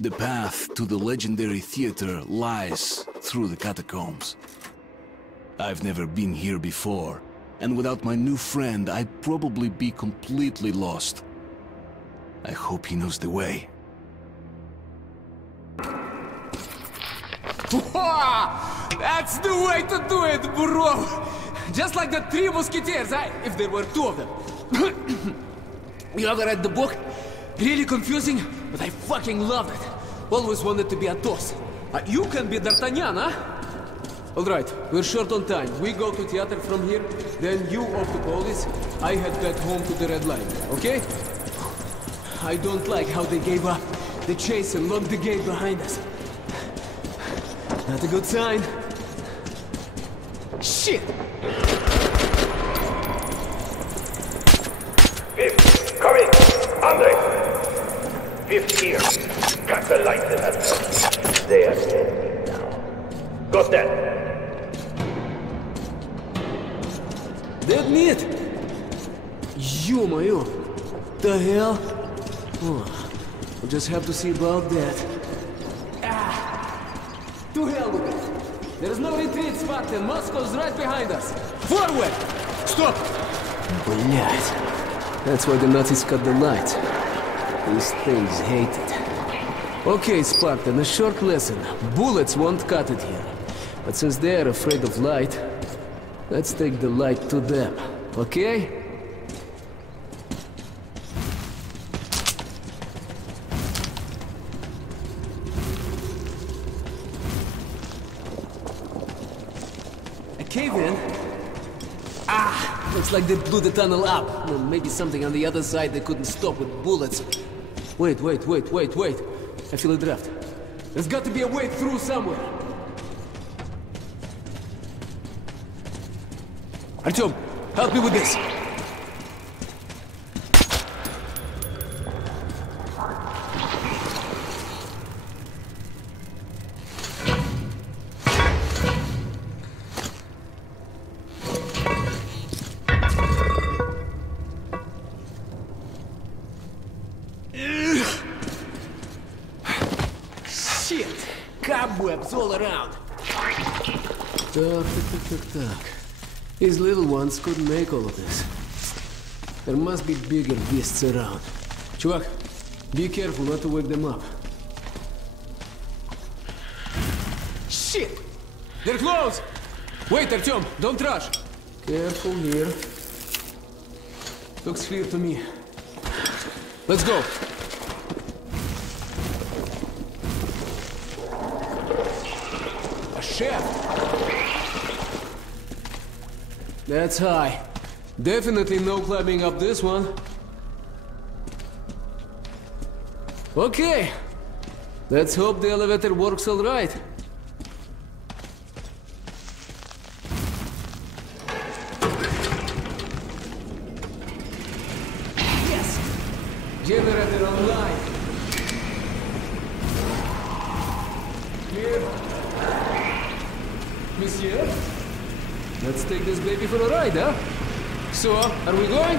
The path to the legendary theater lies through the catacombs. I've never been here before, and without my new friend, I'd probably be completely lost. I hope he knows the way. That's the way to do it, bro! Just like the Three Musketeers, if there were two of them. You ever read the book? Really confusing, but I fucking loved it. Always wanted to be Athos. You can be D'Artagnan, huh? Alright, we're short on time. We go to theater from here, then you off the police. I head back home to the Red Line, okay? I don't like how they gave up the chase and locked the gate behind us. Not a good sign. Shit! Fifth, come in. Andre. Fifth here. Cut the lights in that place. They are dead now. Got that? Dead meat! Ё-моё! The hell? Oh, we'll just have to see about that. To hell with it! There's no retreat spot and Moscow's right behind us! Forward! Stop! Блять! That's why the Nazis cut the lights. These things hate it. Okay, Spartan, a short lesson. Bullets won't cut it here. But since they're afraid of light, let's take the light to them, okay? A cave-in? Looks like they blew the tunnel up. Well, maybe something on the other side they couldn't stop with bullets. Wait. I feel a draft. There's got to be a way through somewhere. Artyom, help me with this. Shit! Cobwebs all around. Так. These little ones couldn't make all of this. There must be bigger beasts around. Чувак, be careful not to wake them up. Shit! They're close! Wait, Artyom, don't rush! Careful here. Looks clear to me. Let's go! A shaft! That's high. Definitely no climbing up this one. Okay. Let's hope the elevator works all right. Yes! Generator online. Here. Monsieur? Let's take this baby for a ride, huh? So, are we going?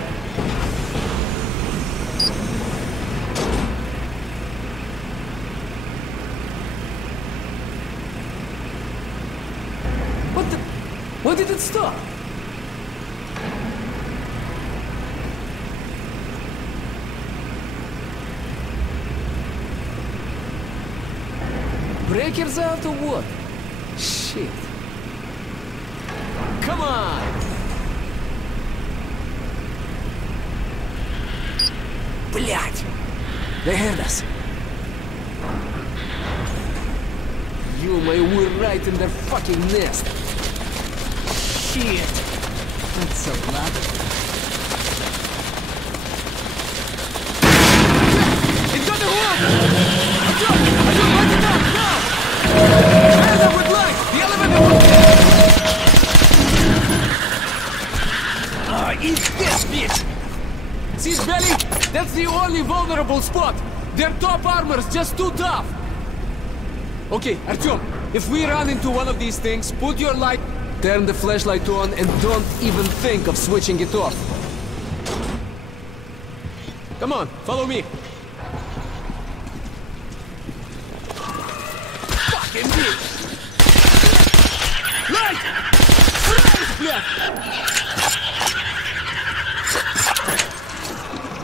What the? Why did it stop? Breakers out or what? Shit. Come on! Блять! They heard us. We're right in their fucking nest. Shit! That's a lot. It's got the hook! I don't light it up now! Hands up with light! The elevator will... Eat this, bitch! See, Belly? That's the only vulnerable spot! Their top armor's just too tough! Okay, Artyom, if we run into one of these things, put your light, turn the flashlight on, and don't even think of switching it off. Come on, follow me. Fucking bitch! Light!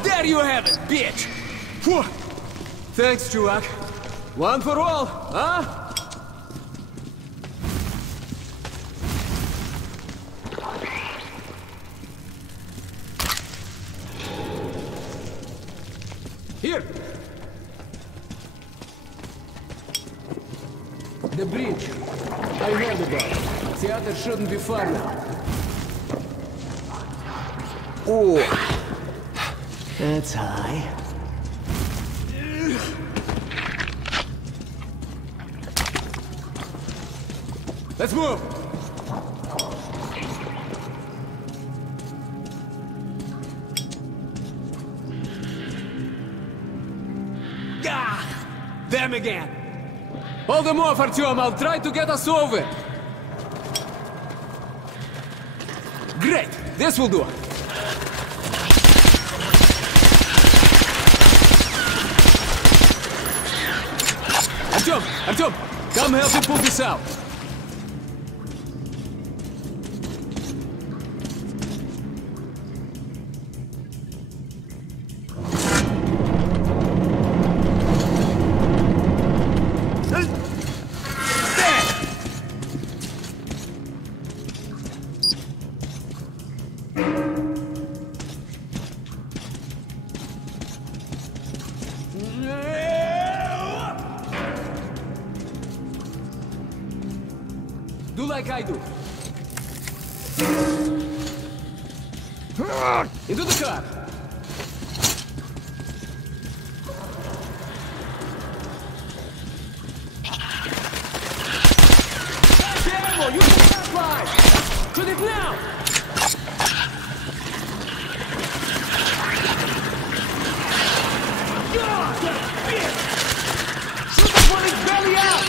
There you have it, bitch! Whew. Thanks, Chuvak. One for all, huh? Here! The bridge. I heard about it. Theater shouldn't be far now. Oh, that's high. Let's move! Them again! Hold them off, Artyom! I'll try to get us over! Great! This will do! Artyom! Come help me pull this out! Do like I do. Into the car. Careful! You can't fly! Shoot it now! God, that bitch! Shoot the one his belly out!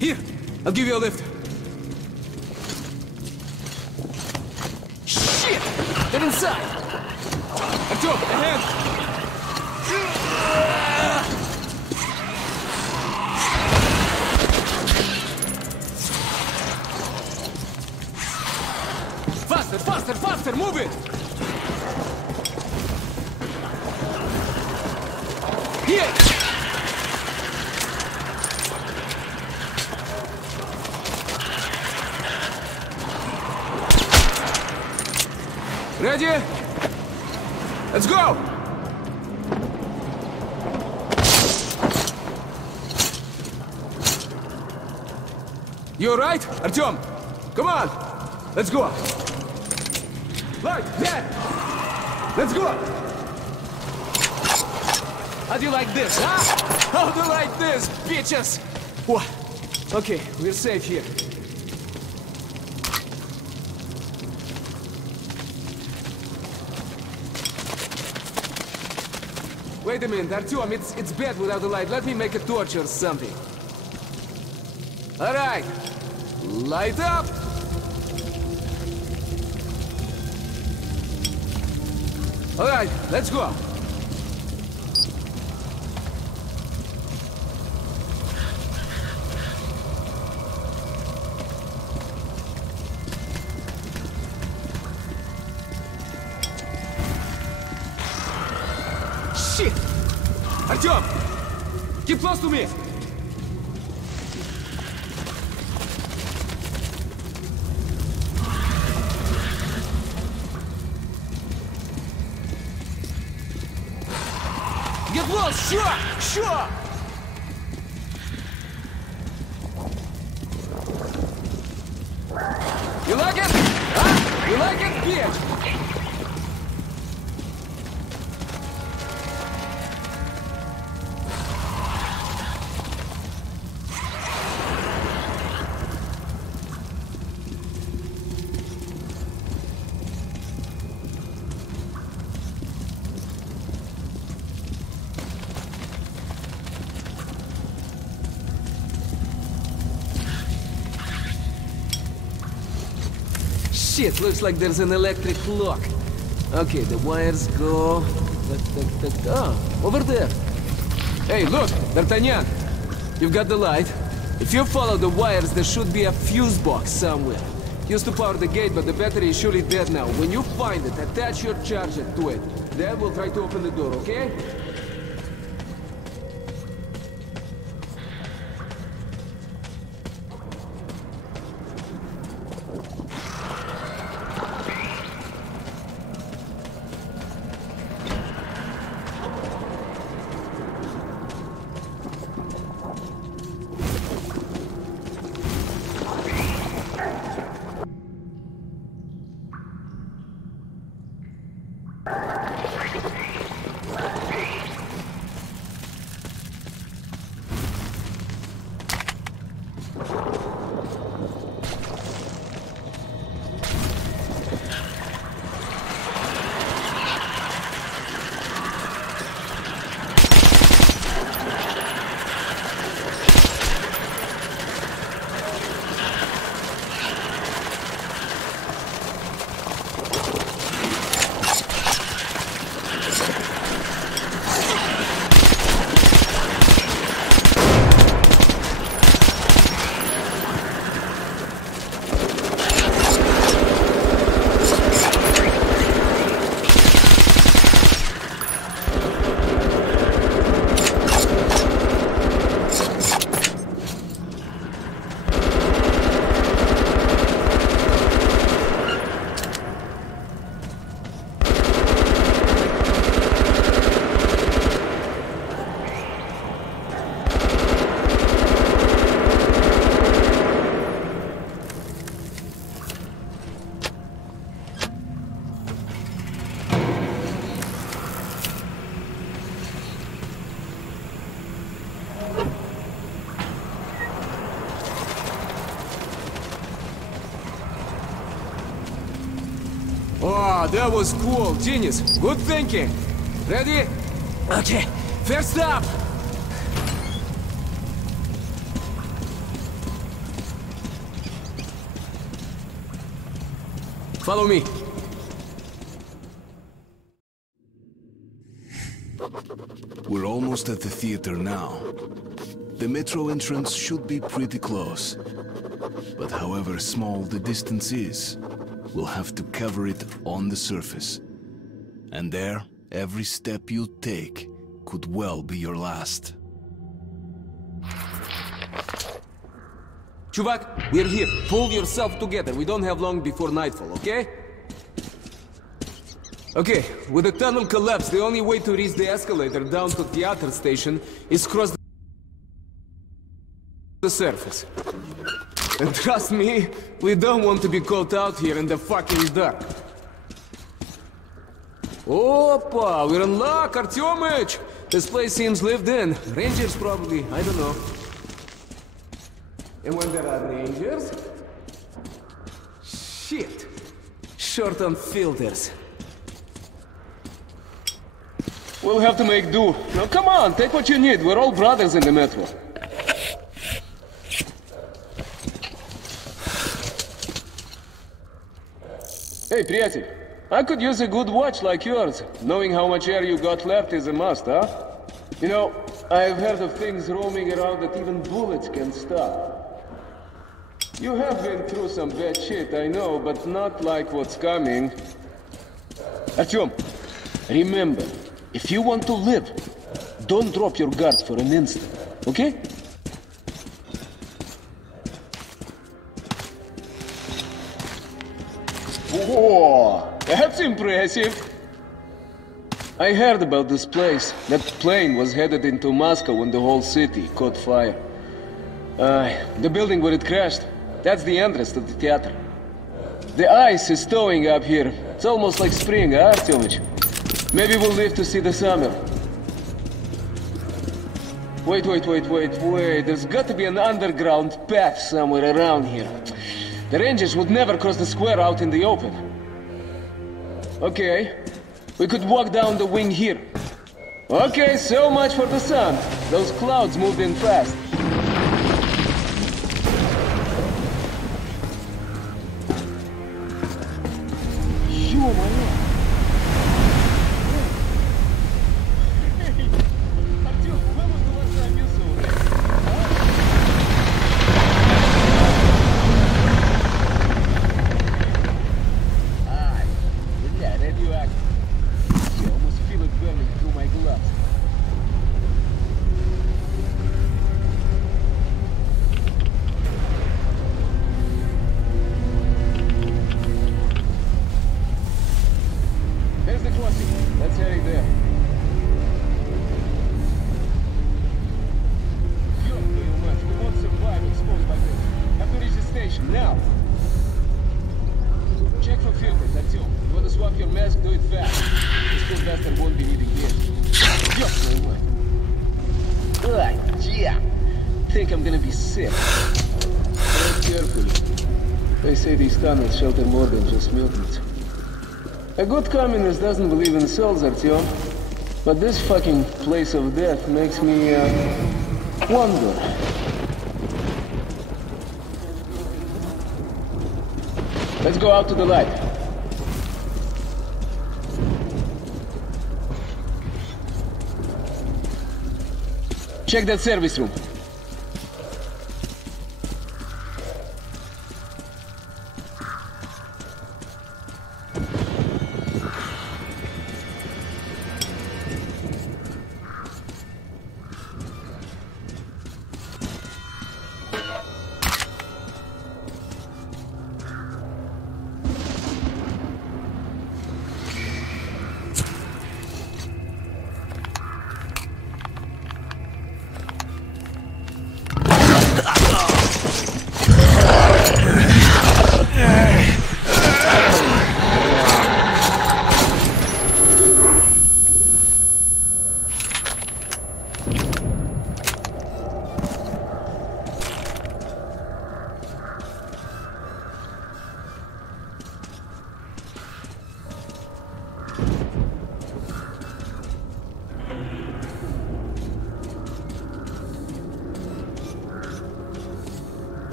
Here, I'll give you a lift. Shit! Get inside! Artyom, a hand! Faster, move it! Here! Ready? Let's go! You alright, Artyom? Come on! Let's go! Right, there! Let's go! How do you like this, huh? How do you like this, bitches? What? Okay, we're safe here. Wait a minute, Artyom, it's bad without the light. Let me make a torch or something. All right, light up! All right, let's go. Shit! Artyom! Keep close to me! Get lost! Sure! You like it? Huh? You like it? Bitch! Shit, looks like there's an electric lock. Okay, the wires go... Oh, over there. Hey, look, D'Artagnan. You've got the light. If you follow the wires, there should be a fuse box somewhere. Used to power the gate, but the battery is surely dead now. When you find it, attach your charger to it. Then we'll try to open the door, okay? Oh, that was cool. Genius. Good thinking. Ready? Okay. First up. Follow me. We're almost at the theater now. The metro entrance should be pretty close. But however small the distance is, we'll have to cover it on the surface. And there, every step you take could well be your last. Chuvak, we're here. Pull yourself together. We don't have long before nightfall, okay? Okay, with the tunnel collapsed, the only way to reach the escalator down to theater station is cross the surface. And trust me, we don't want to be caught out here in the fucking dark. Opa, we're in luck, Artyomich! This place seems lived in. Rangers probably, I don't know. And when there are rangers... Shit! Short on filters. We'll have to make do. Now come on, take what you need. We're all brothers in the metro. Hey, приятель, I could use a good watch like yours. Knowing how much air you got left is a must, huh? You know, I've heard of things roaming around that even bullets can stop. You have been through some bad shit, I know, but not like what's coming. Artyom, remember, if you want to live, don't drop your guard for an instant, okay? Whoa, that's impressive. I heard about this place. That plane was headed into Moscow when the whole city caught fire. The building where it crashed, that's the entrance to the theater. The ice is thawing up here. It's almost like spring, huh, Artyomich? Maybe we'll live to see the summer. Wait. There's got to be an underground path somewhere around here. The Rangers would never cross the square out in the open. Okay, we could walk down the wing here. Okay, so much for the sun. Those clouds moved in fast. Think I'm gonna be sick. They say these tunnels shelter more than just mutants. A good communist doesn't believe in souls, Artyom. But this fucking place of death makes me, wonder. Let's go out to the light. Check that service room.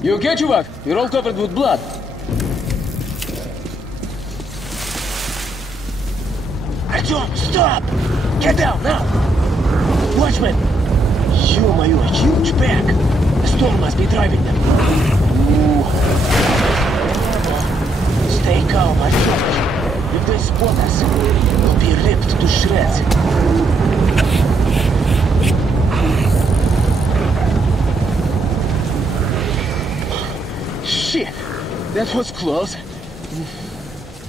You okay, чувак? You're all covered with blood. Артём, stop! Get down, now! Watchman! Ё-моё, huge pack! The storm must be driving them. Ooh. Stay calm, Артём. If they spot us, we'll be ripped to shreds. Shit! That was close.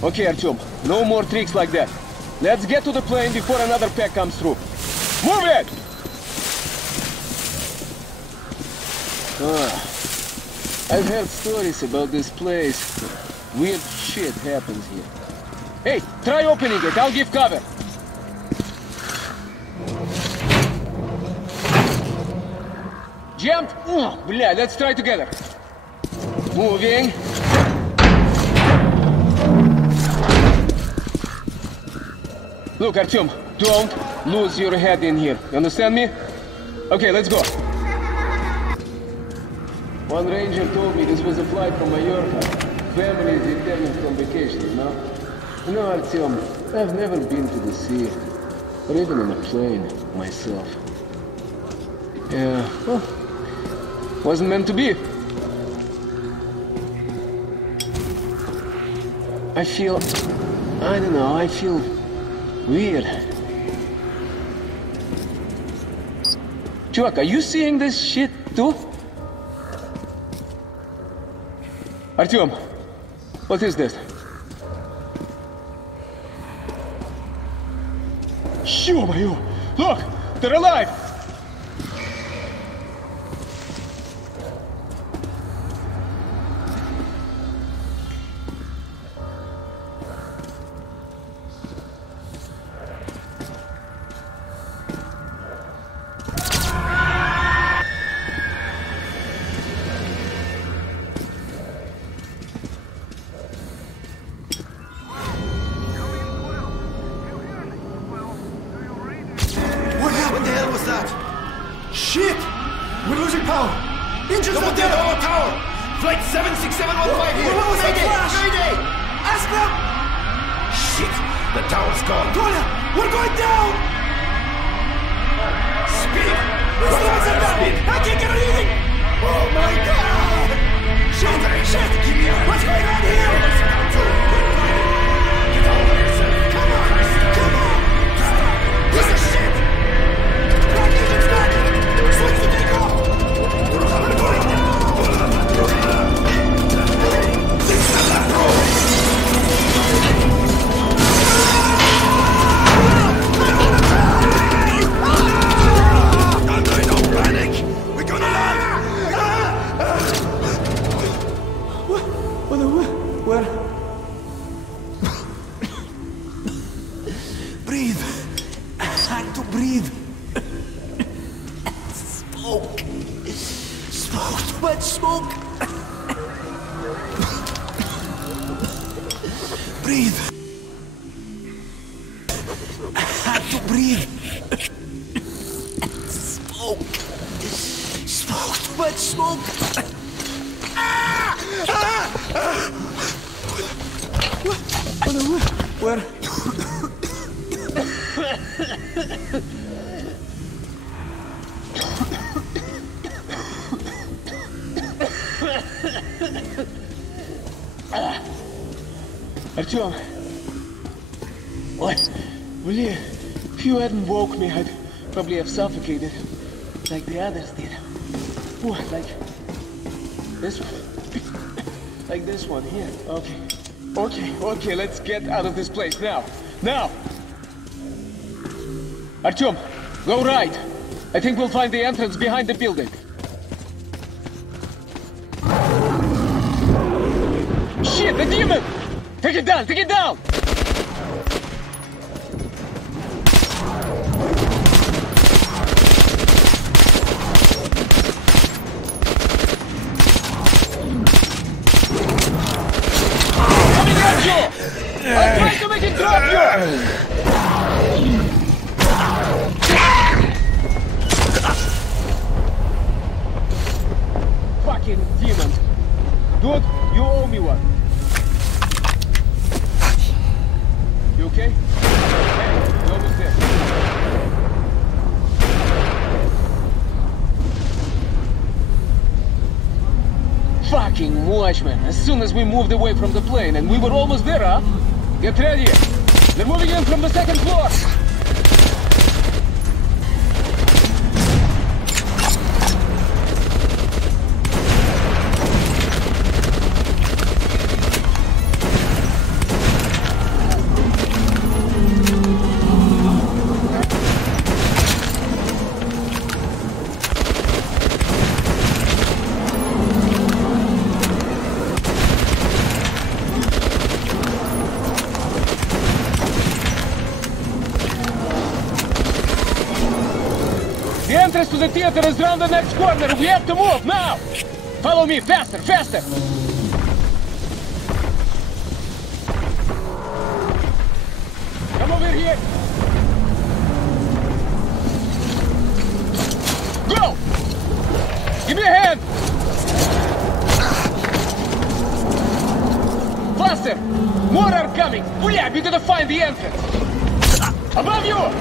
Okay, Artyom, no more tricks like that. Let's get to the plane before another pack comes through. Move it! I've heard stories about this place. Weird shit happens here. Hey, try opening it, I'll give cover. Jammed? Oh, bля, let's try together. Moving. Look, Artyom, don't lose your head in here. You understand me? Okay, let's go. One ranger told me this was a flight from Mallorca. Families returning from vacation, you know? You know, Artyom, I've never been to the sea, or even on a plane, myself. Yeah, well, wasn't meant to be. I don't know, I feel weird. Чувак, are you seeing this shit too? Artyom, what is this? Ё-моё! Look! They're alive! Shit! We're losing power! Engines are dead! Our tower! Flight 76715 here! What was that flash? Mayday! Ask them! Shit! The tower's gone! Tonya! We're going down! Speed! These lights are down! I can't get anything! Oh my god! Shit! Shit! What's going on here? Get over yourself! Come on! Come on! Piece of shit! Back engines back! Switch to take off! We're going down! Breathe. I had to breathe. Smoke. Smoke. Too much smoke. Where? Artyom, what? Really? If you hadn't woke me, I'd probably have suffocated, like the others did. What, like this one? Like this one here. Okay, let's get out of this place now. Now! Artyom, go right. I think we'll find the entrance behind the building. Shit, the demon! Take it down! Take it down! Coming at you! I'm trying to make it drop you! Fucking demon! Dude, you owe me one. You okay? Hey, you're almost there. Fucking watchman! As soon as we moved away from the plane, and we were almost there, huh? Get ready! They're moving in from the second floor! The entrance to the theater is round the next corner. We have to move now! Follow me, faster, faster! Come over here! Go! Give me a hand! Faster! More are coming! Booyah! We gotta find the entrance! Above you!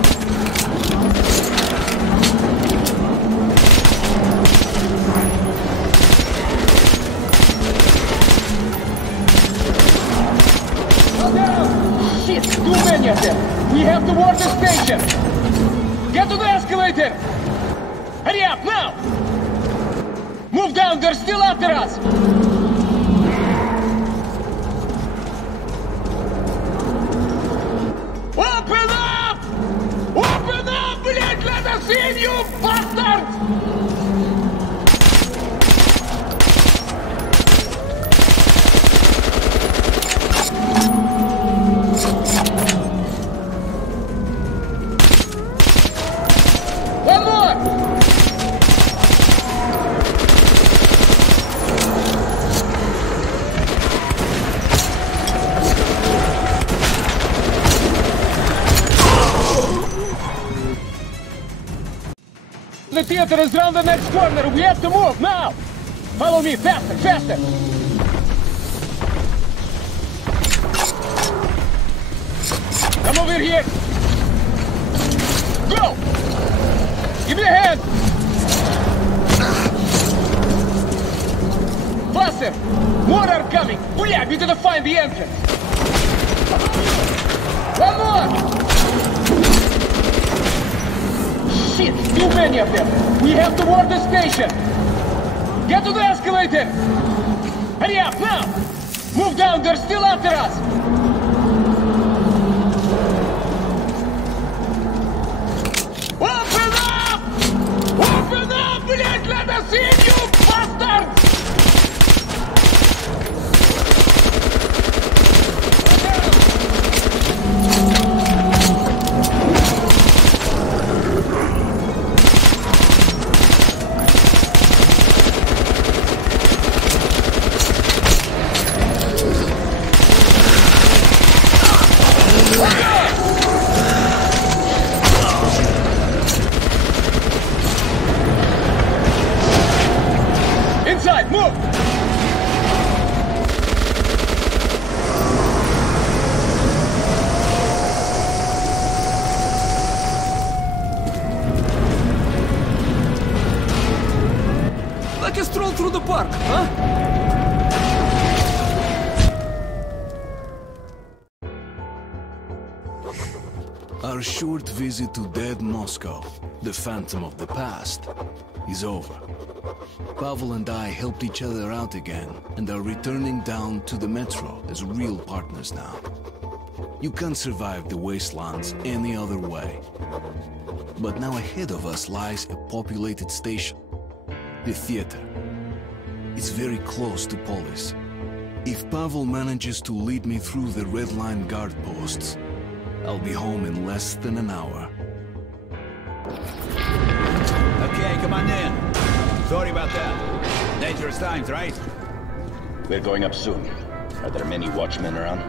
Shit! Too many of them! We have to ward the station! Get to the escalator! Hurry up, now! Move down, they're still after us! Open up! Open up, блядь! Let us in, you bastards! The theater is round the next corner. We have to move now. Follow me, faster, faster. Come over here. Go. Give me a hand. Faster. More are coming. Booyah, we gotta find the entrance. One more. Shit, too many of them! We have to ward the station! Get to the escalator! Hurry up, now! Move down, they're still after us! Open up! Open up, блядь! Let us in, you bastards! Our short visit to dead Moscow, the phantom of the past, is over. Pavel and I helped each other out again and are returning down to the metro as real partners now. You can't survive the wastelands any other way. But now ahead of us lies a populated station, the theater. It's very close to Polis. If Pavel manages to lead me through the Red Line guard posts, I'll be home in less than an hour. Okay, come on in. Sorry about that. Dangerous times, right? We're going up soon. Are there many watchmen around?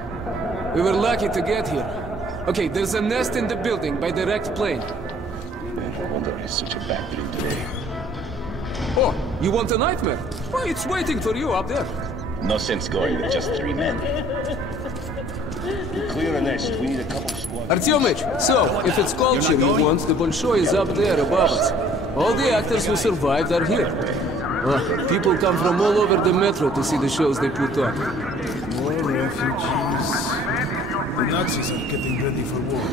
We were lucky to get here. Okay, there's a nest in the building by direct plane. No wonder it's such a bad dream today. Oh, you want a nightmare? Well, it's waiting for you up there. No sense going with just 3 men. To clear a nest, we need a couple of squads. Artyomich, so, if it's culture you want, the Bolshoi is up there above us. All the actors who survived are here. People come from all over the metro to see the shows they put on. More refugees. The Nazis are getting ready for war.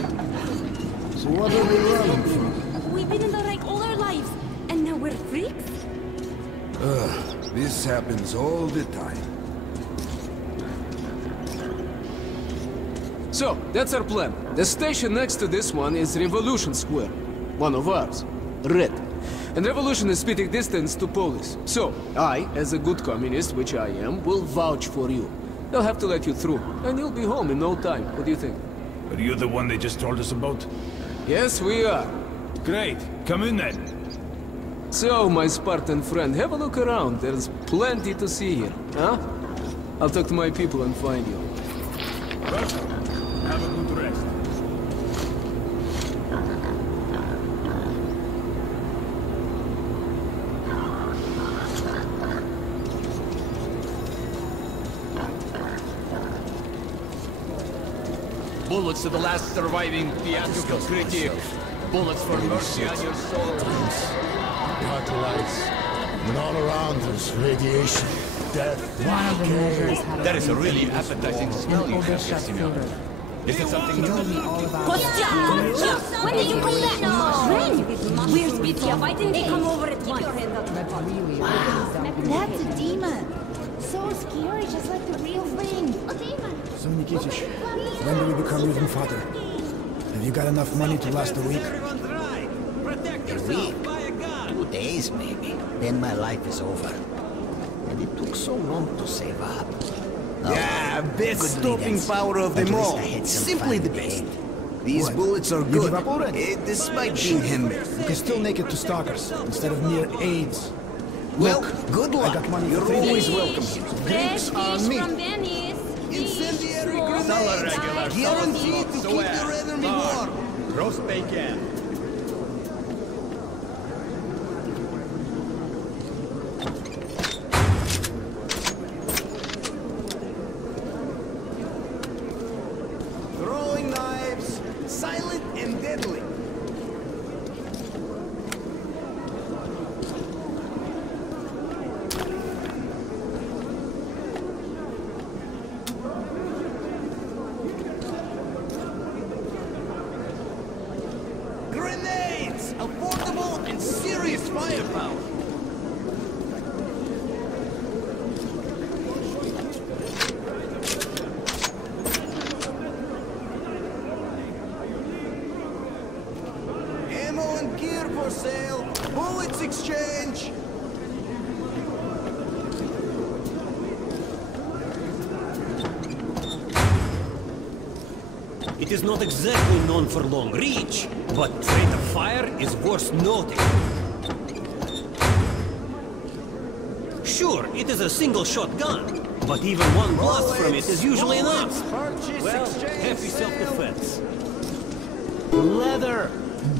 So what are they running from? We've been in the Reich all our lives, and now we're freaks? This happens all the time. So, that's our plan. The station next to this one is Revolution Square. One of ours. Red. And Revolution is spitting distance to Polis. So, I, as a good communist, which I am, will vouch for you. They'll have to let you through, and you'll be home in no time. What do you think? Are you the one they just told us about? Yes, we are. Great. Come in then. So, my Spartan friend, have a look around. There's plenty to see here, huh? I'll talk to my people and find you. Welcome. Have a good rest. Bullets to the last surviving theatrical critic. Bullets for mercy on your soul. Dark lights. And all around us, radiation, death, wild decay. That is a really appetizing smell you have, Simeon. Is it something new? Kostya! Kostya! When did you come back? When? Where's Vitya? Why didn't they come over at once? Wow, that's a demon. So scary, just like the real thing. A demon. So, Nikitich, when do we become even fatter? Have you got enough money to last a week? A week? 2 days, maybe. Then my life is over. And it took so long to save up. Yeah, best stopping power of them all. Simply the best. These bullets are good, despite being handmade. You can still make it to Stalkers, instead of mere AIDS. Well, Look, good luck. I got money You're for 3 always days. welcome here. Drinks on me. Incendiary grenades! Guaranteed to keep your enemy warm. Roast bacon. Throwing knives, silent and deadly. Grenades! Affordable and serious firepower. Ammo and gear for sale. Bullets exchange. It is not exactly known for long reach, but rate of fire is worth noting. Sure, it is a single-shot gun, but even one blast from it is usually enough. Well, happy self-defense. Leather!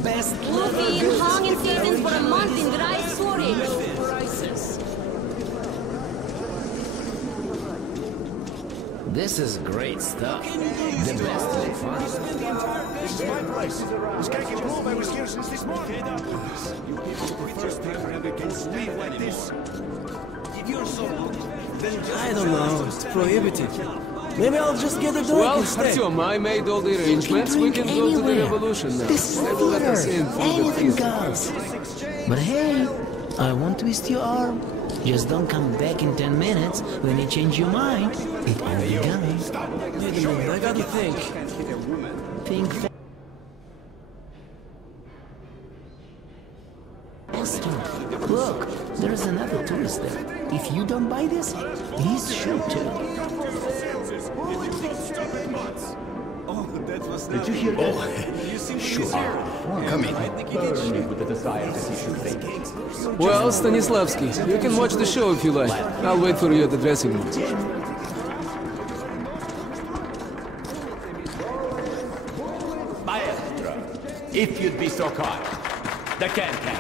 Best leather We'll be goods. hung in seasons for a month in dry storage. This is great stuff. The best so far. This is my place. This guy can prove I was here since this morning. You people prefer to against me like this? If you're so good, then just I don't know, it's prohibited. Maybe I'll just get a drink Well, instead. Artyom, I made all the arrangements. We can go to the revolution now. This is They will let us in through the anything prison. goes. But hey, I won't twist your arm. Just don't come back in 10 minutes when you change your mind. It only comes. Wait a minute, I gotta think. Think faster. Look, there's another tourist there. If you don't buy this, he's sure to. Did you hear that? Sure. Come in. With the desire to see your face. Well, Stanislavski, you can watch the show if you like. I'll wait for you at the dressing room. Maestro, if you'd be so kind. The can-can.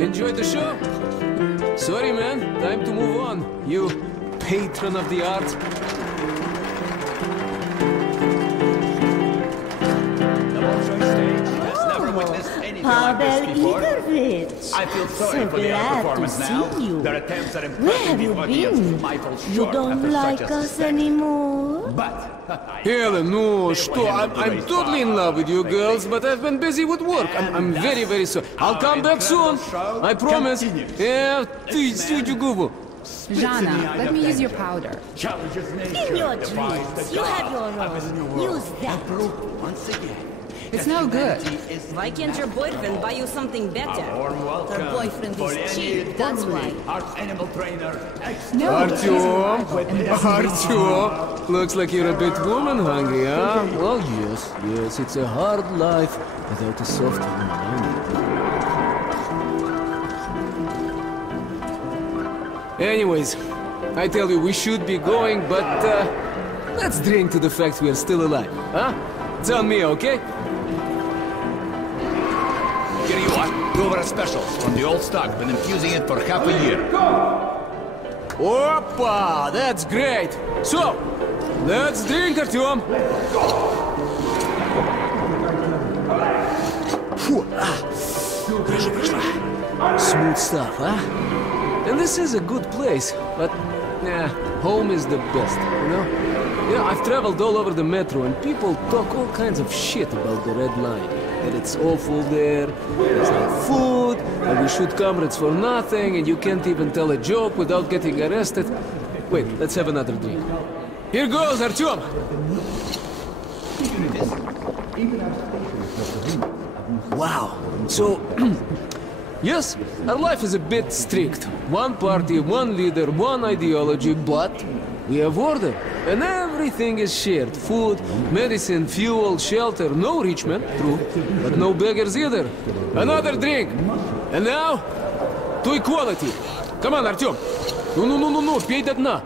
Enjoyed the show? Sorry, man. Time to move on. You patron of the art. Pavel Igorevich. I feel sorry So for the glad to performance now. see you. Their attempts at Where impressing have the you audience been? might fall You short don't after like such a us spectacle. anymore? Helen, no, что? I'm totally in love with you girls, but I've been busy with work. I'm very, very sorry. I'll come back soon. I promise. Yeah, ты сучу губу. Jana, let me use your powder. In your dreams, you have your own. Use that. It's no good. Why can't your boyfriend buy you something better? Her boyfriend is cheap, that's why. Our animal trainer. No, Artyom, looks like you're a bit woman hungry, huh? Well, yes, it's a hard life without a soft woman. Anyways, I tell you, we should be going, but let's drink to the fact we are still alive, huh? It's on me, okay? Here you are. Dover specials from the old stock. Been infusing it for half a year. Опа! That's great! So, let's drink, Artyom! Фу, хорошо прошла. Smooth stuff, huh? And this is a good place, but yeah, home is the best, you know? Yeah, I've traveled all over the metro and people talk all kinds of shit about the Red Line. That it's awful there, there's no food, and we shoot comrades for nothing, and you can't even tell a joke without getting arrested. Wait, let's have another drink. Here goes, Artyom! Wow, so... yes, our life is a bit strict. One party, one leader, one ideology, but we have order. And everything is shared. Food, medicine, fuel, shelter. No rich men, true, but no beggars either. Another drink. And now, to equality. Come on, Artyom. Ну, пей до дна.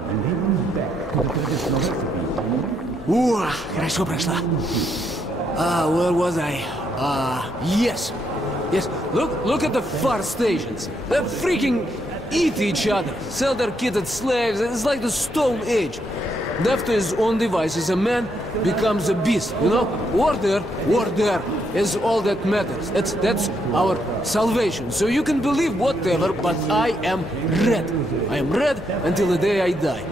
Хорошо прошла. Where was I? Yes. Look at the far stations. They freaking eat each other, sell their kids as slaves. It's like the Stone Age. Left to his own devices, a man becomes a beast, you know? Order is all that matters. That's our salvation. So you can believe whatever, but I am red. I am red until the day I die.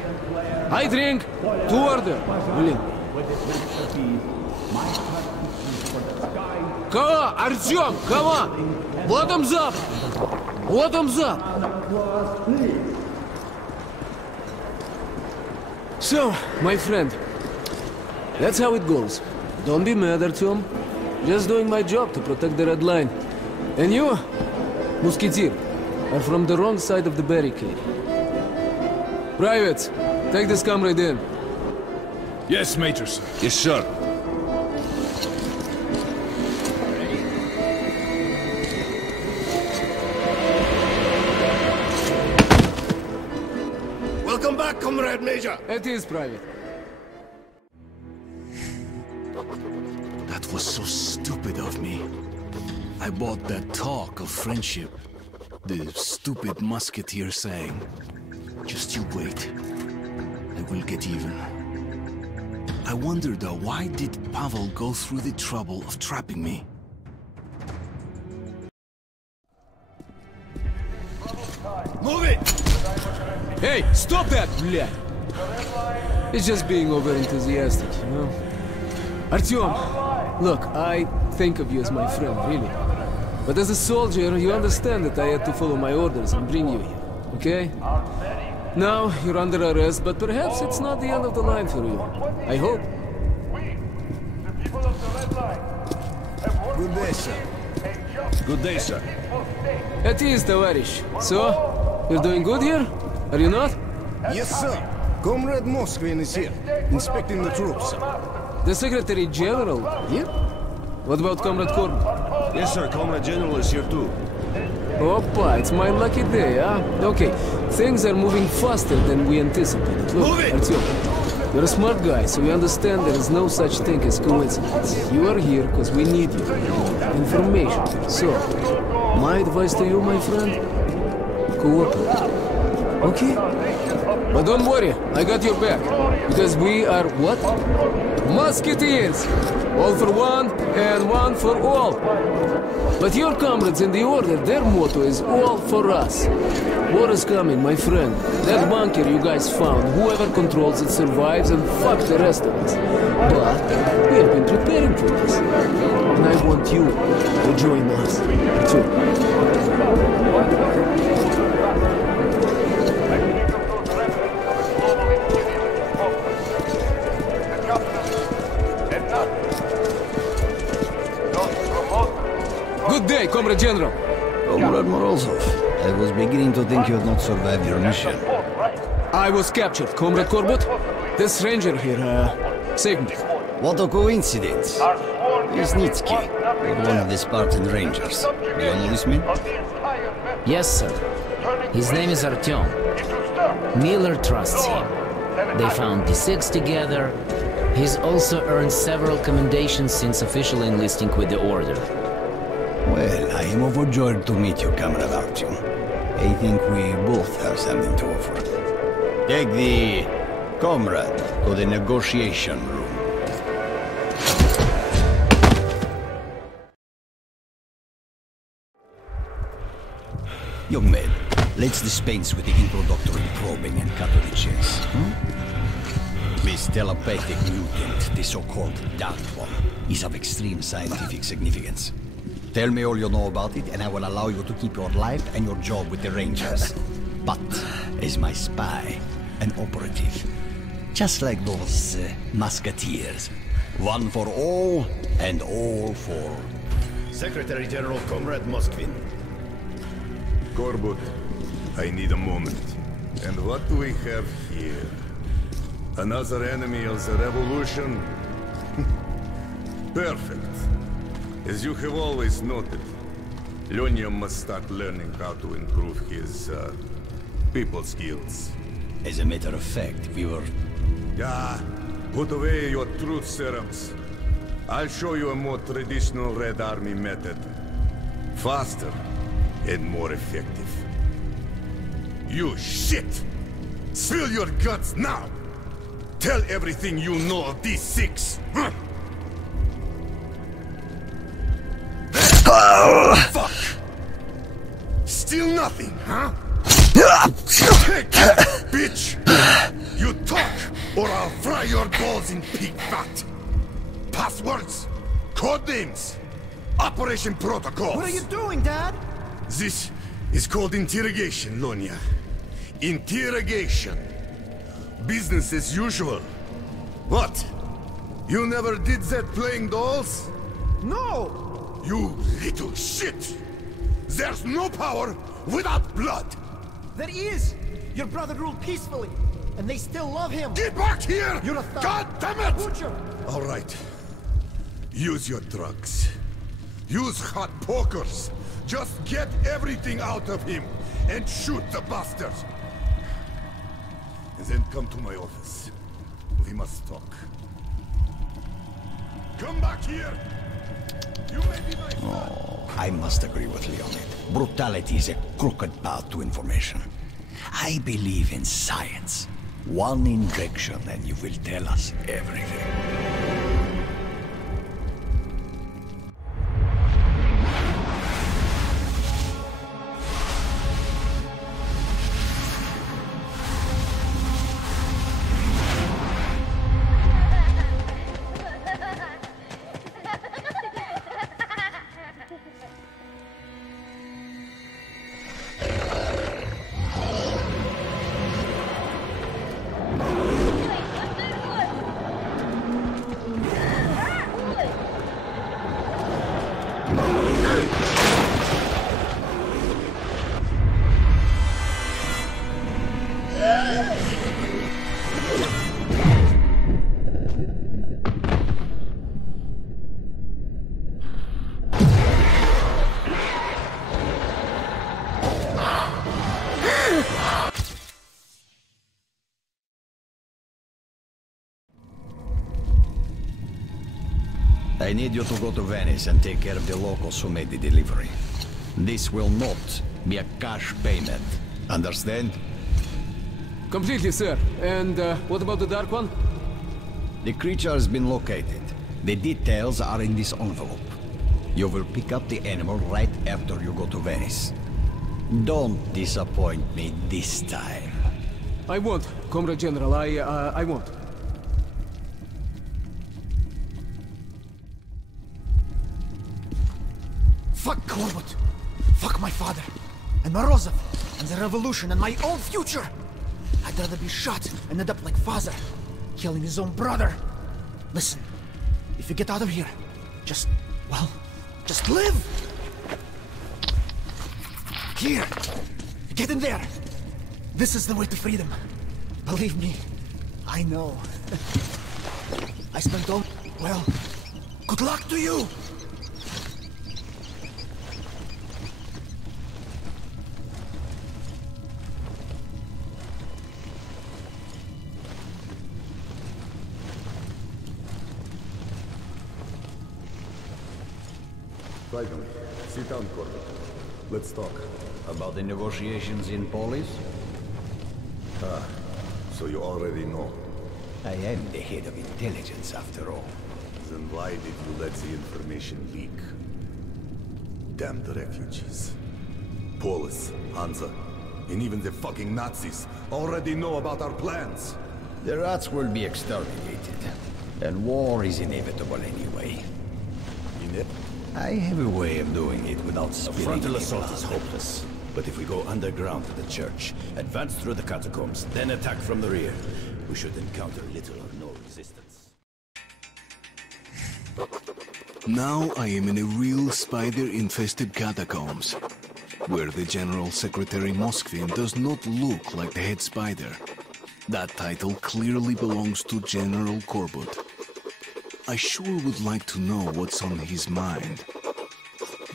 I drink to order. Блин. Come on, Artyom, come on! Bottoms up! Bottoms up! So, my friend, that's how it goes. Don't be mad, Artyom. Just doing my job to protect the Red Line. And you, Musketeer, are from the wrong side of the barricade. Privates, take this comrade in. Yes, Major, sir. Yes, sir. Welcome back, Comrade Major! It is private. That was so stupid of me. I bought that talk of friendship. The stupid musketeer saying, "Just you wait. I will get even." I wonder though, why did Pavel go through the trouble of trapping me? Move it! Hey, stop that, блядь! He's just being over-enthusiastic, you know? Artyom, look, I think of you as my friend, really. But as a soldier, you understand that I had to follow my orders and bring you here, okay? Now, you're under arrest, but perhaps it's not the end of the line for you. I hope. Good day, sir. Good day, sir. It is, товарищ. So, you're doing good here? Are you not? Yes, sir. Comrade Moskvin is here, inspecting the troops. The Secretary General here? What about Comrade Corbin? Yes, sir. Comrade General is here too. Oppa, it's my lucky day, huh? Okay, things are moving faster than we anticipated. Look, Artyom, you're a smart guy, so you understand there is no such thing as coincidence. You are here because we need you. Information. So, my advice to you, my friend? Cooperate. Okay? But don't worry, I got your back. Because we are what? Musketeers! All for one, and one for all. But your comrades in the Order, their motto is all for us. War is coming, my friend. That bunker you guys found, whoever controls it survives, and fuck the rest of us. But we have been preparing for this. And I want you to join us, too. Good day, Comrade General. Comrade Morozov, I was beginning to think you had not survived your mission. I was captured, Comrade Corbett. This ranger here, saved me. What a coincidence. Isnitsky, one of the Spartan Rangers. Do you know this man? Yes, sir. His name is Artyom. Miller trusts him. They found D6 together. He's also earned several commendations since officially enlisting with the Order. Well, I am overjoyed to meet you, Comrade Artyom. I think we both have something to offer. Take the comrade to the negotiation room. Young man, let's dispense with the introductory probing and cut to the chase. This telepathic mutant, the so-called Dark One, is of extreme scientific significance. Tell me all you know about it, and I will allow you to keep your life and your job with the Rangers. But as my spy, an operative, just like those musketeers. One for all, and all for... Secretary General Comrade Moskvin. Korbut, I need a moment. And what do we have here? Another enemy of the revolution? Perfect. As you have always noted, Lonya must start learning how to improve his, people skills. As a matter of fact, we were... Yeah, put away your truth serums. I'll show you a more traditional Red Army method. Faster and more effective. You shit! Spill your guts now! Tell everything you know of these six! Huh? Fuck! Still nothing, huh? Take it, bitch! You talk, or I'll fry your balls in pig fat! Passwords, code names, operation protocols. What are you doing, Dad? This is called interrogation, Lonya. Interrogation. Business as usual. What? You never did that playing dolls? No! You little shit! There's no power without blood! There is! Your brother ruled peacefully, and they still love him! Get back here! You're a thug! God damn it! Butcher! All right. Use your drugs. Use hot pokers. Just get everything out of him, and shoot the bastard! Then come to my office. We must talk. Come back here! You may be my... Oh, I must agree with Leonid. Brutality is a crooked path to information. I believe in science. One injection and you will tell us everything. I need you to go to Venice and take care of the locals who made the delivery. This will not be a cash payment. Understand? Completely, sir. And what about the Dark One? The creature has been located. The details are in this envelope. You will pick up the animal right after you go to Venice. Don't disappoint me this time. I won't, Comrade General. I won't. Fuck Corbett. Fuck my father. And Morozov. And the revolution and my own future. I'd rather be shot and end up like father. Killing his own brother. Listen. If you get out of here, just live! Here! Get in there! This is the way to freedom. Believe me, I know. I spent all... Well, good luck to you! Finally, sit down, Corbett. Let's talk. About the negotiations in Polis? Ah, so you already know. I am the head of intelligence, after all. Then why did you let the information leak? Damn the refugees. Polis, Hansa, and even the fucking Nazis already know about our plans. The rats will be exterminated. And war is inevitable anyway. I have a way of doing it without spilling. A frontal assault is hopeless. But if we go underground to the church, advance through the catacombs, then attack from the rear, we should encounter little or no resistance. Now I am in a real spider-infested catacombs, where the General Secretary Moskvin does not look like the head spider. That title clearly belongs to General Korbut. I sure would like to know what's on his mind.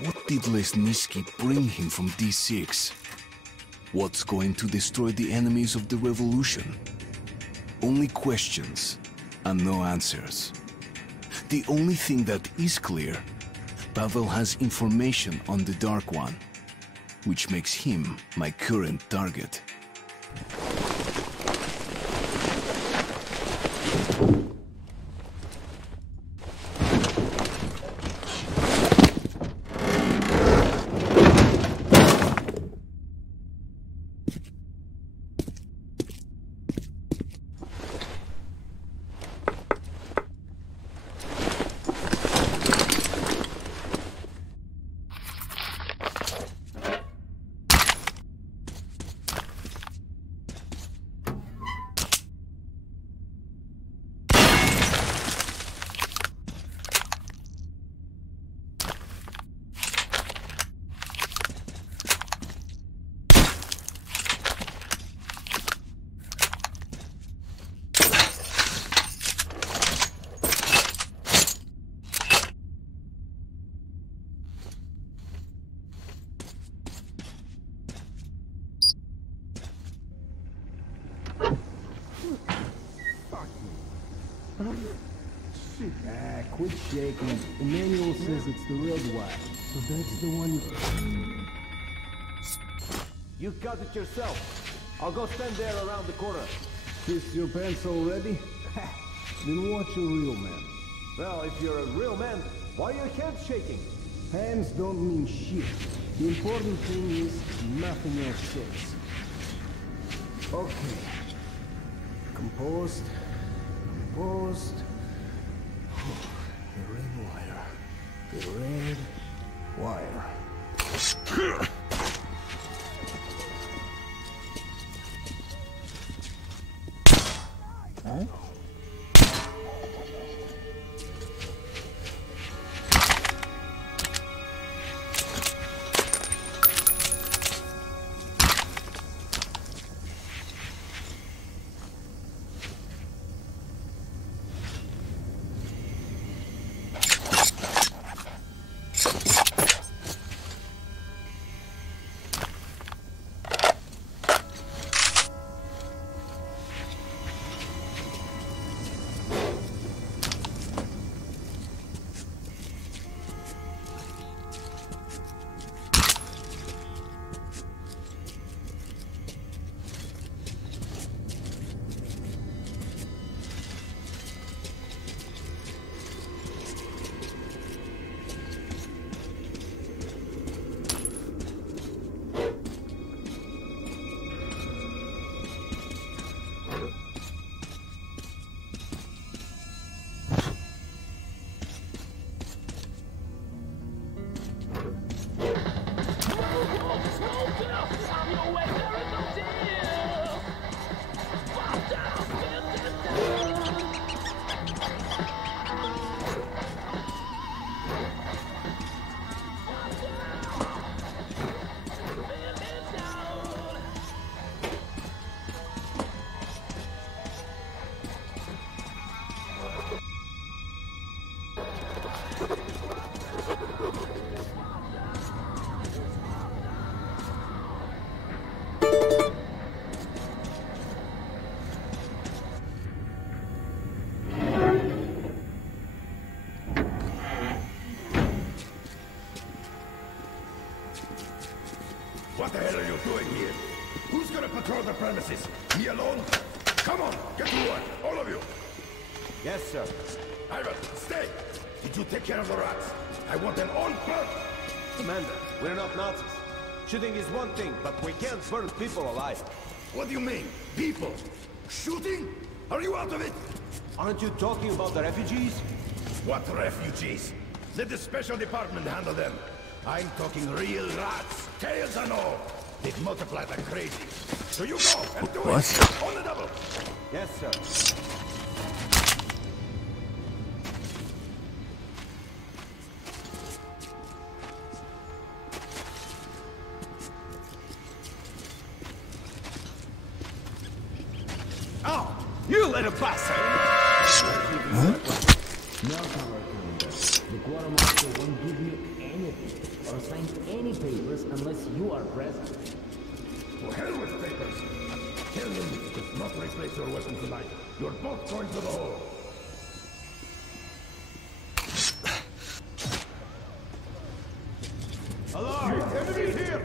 What did Lesnitsky bring him from D6? What's going to destroy the enemies of the revolution? Only questions and no answers. The only thing that is clear, Pavel has information on the Dark One, which makes him my current target. Quit shaking. The manual says it's the red wire. So that's the one You cut it yourself. I'll go stand there around the corner. Pissed your pants already? Then watch a real man. Well, if you're a real man, why are your hands shaking? Hands don't mean shit. The important thing is nothing else shakes. Okay. Composed. Composed. The red wire. The red wire. Huh? What the hell are you doing here? Who's gonna patrol the premises? Me alone? Come on, get to work, all of you! Yes, sir. Ivan, stay! Did you take care of the rats? I want them all burnt! Commander, we're not Nazis. Shooting is one thing, but we can't burn people alive. What do you mean? People? Shooting? Are you out of it? Aren't you talking about the refugees? What refugees? Let the special department handle them. I'm talking real rats, tails and all. They've multiplied like crazy. So you go and do it! On the double! Yes, sir. Oh! You little bastard! Huh? No, Commander. The quartermaster won't give you anything or sign any papers unless you are present. To hell with papers! Tell him he does not replace your weapon tonight. You're both going to the hole. Alarm! Enemy here!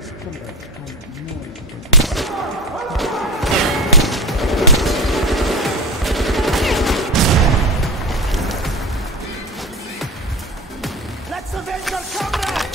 Let's avenge our comrade!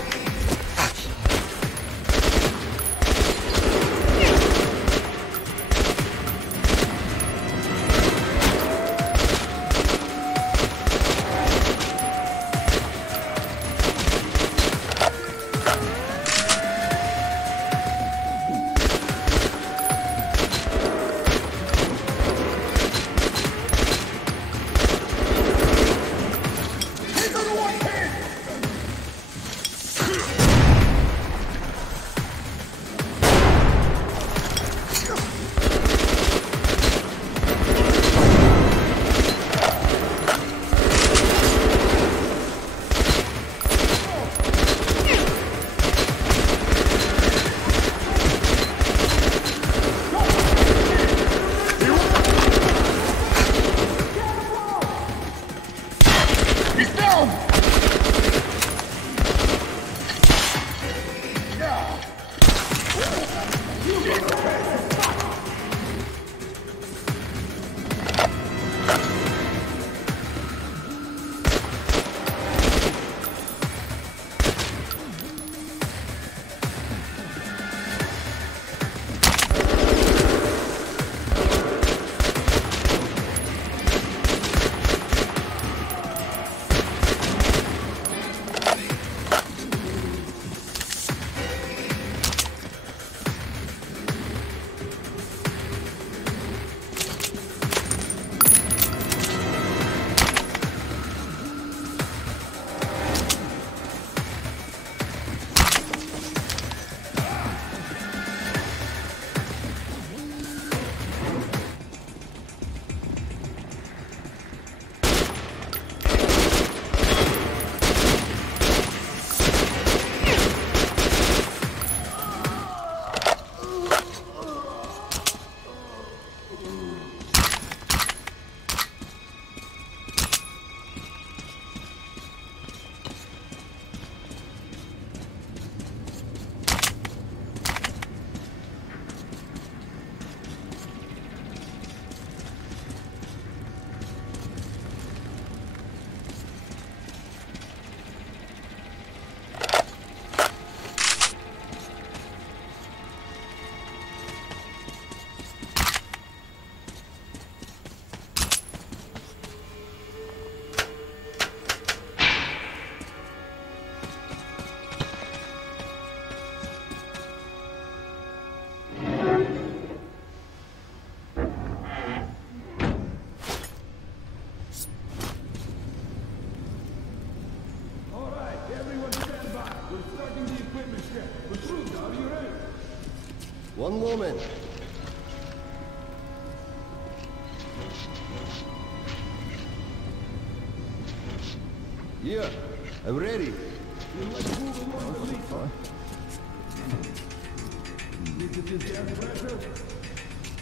moment. Yeah, I'm ready.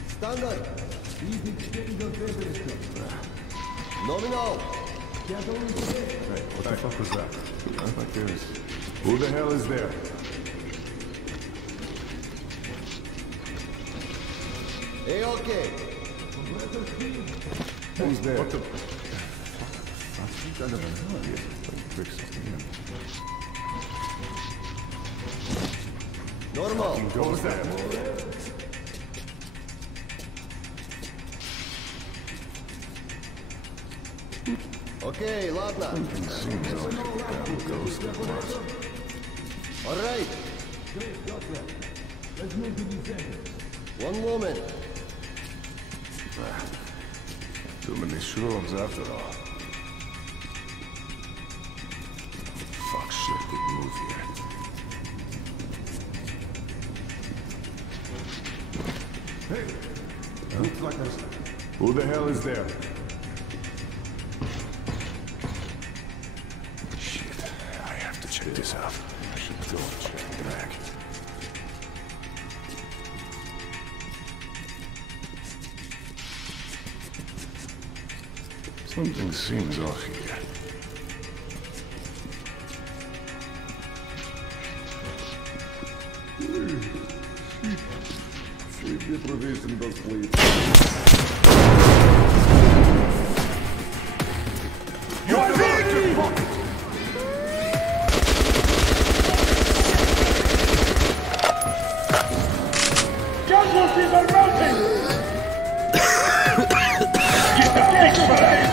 Standard. Nominal. Hey, what the fuck was that? Like this. Who the hell is there? Hey, okay. Who's there? What the fuck? I never know. Fix something here. Normal. What was that? Okay, ладно. All right. One moment. Too many shrooms after all. Fuck shit, big move here. Hey! Looks like us. Who the hell is there? Shit, I have to check this out. I should go and check it back. Something seems off here. Sleep deprivation does sleep. You're ready! Casualties are mounting! Get the fix for this!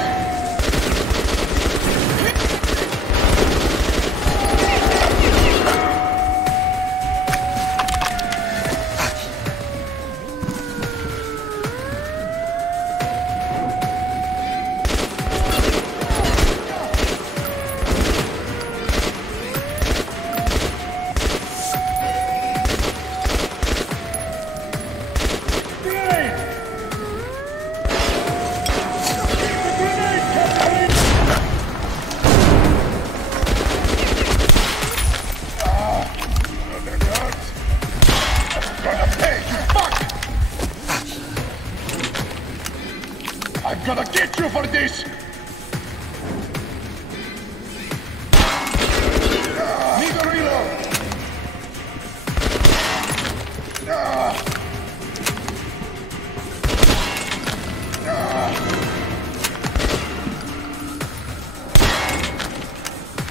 I'm gonna get you for this! Need a reload!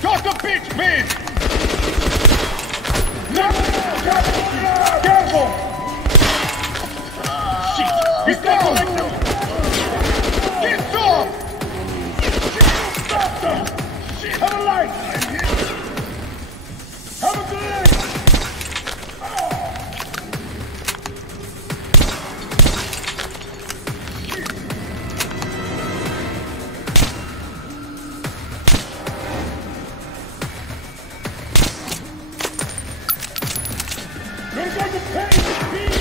Got the bitch, man! Careful! Shit! He's down! Get off! Stop them! Shit! Have a light! Have a grenade! You're going to pay the fee!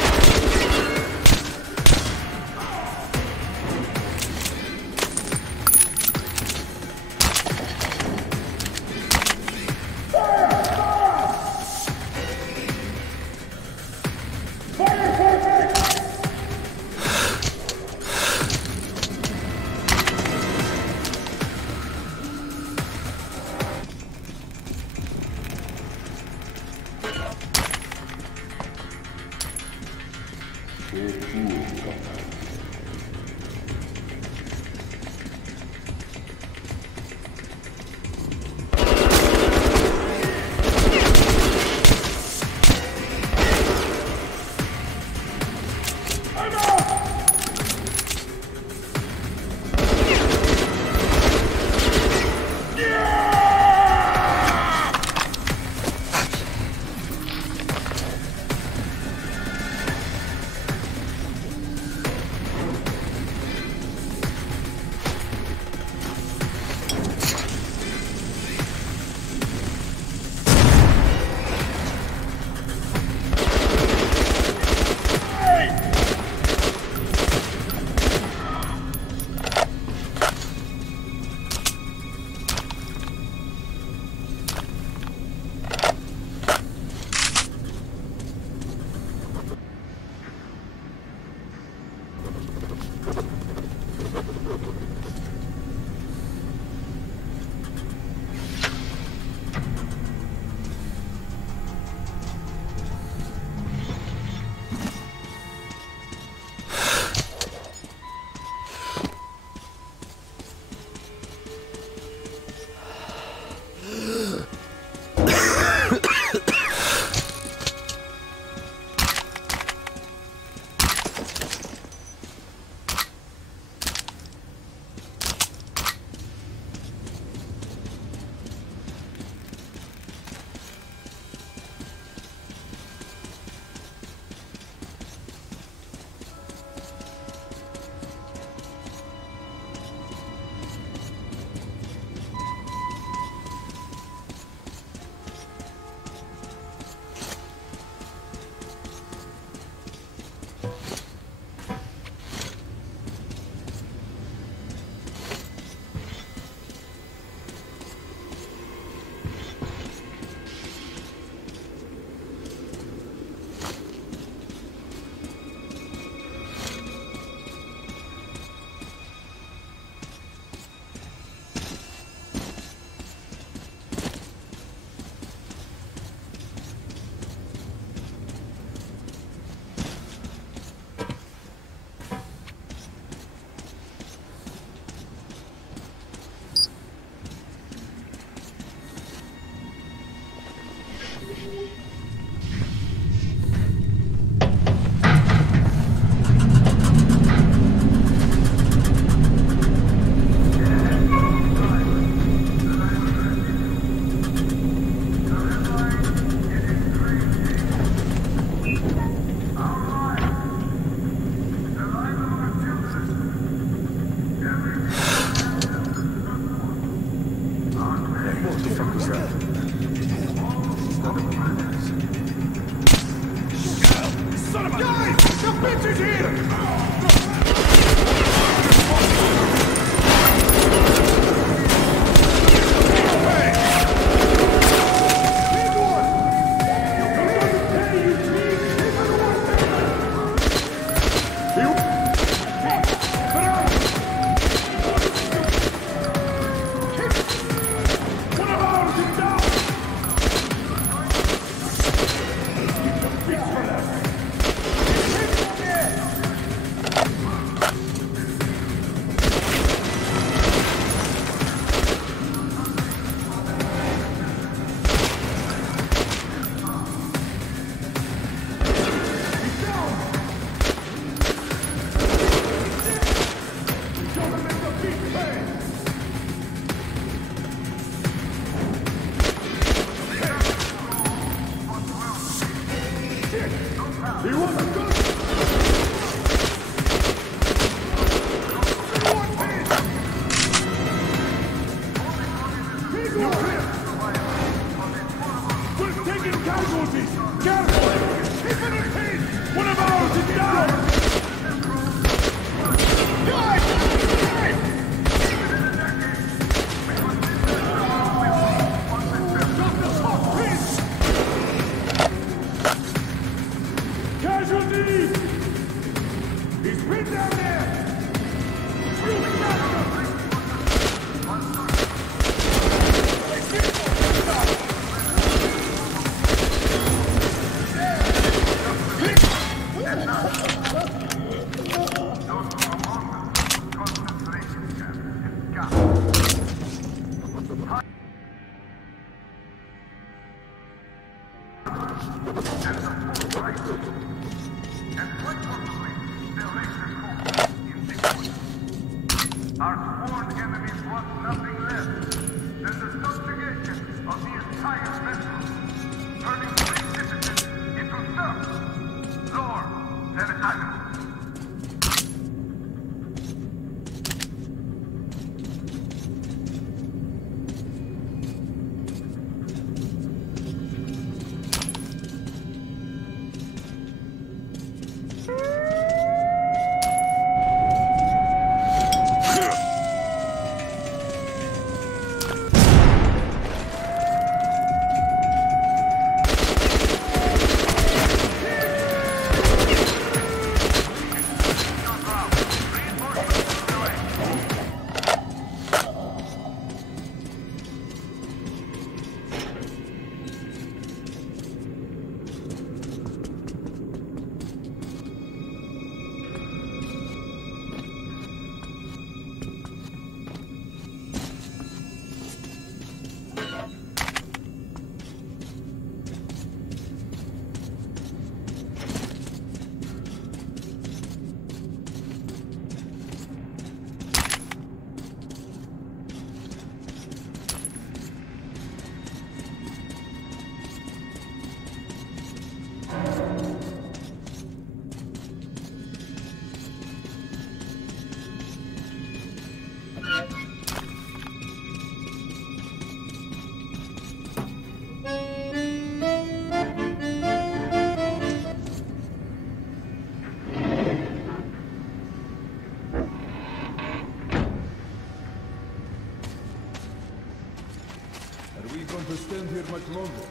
going to stand here much longer.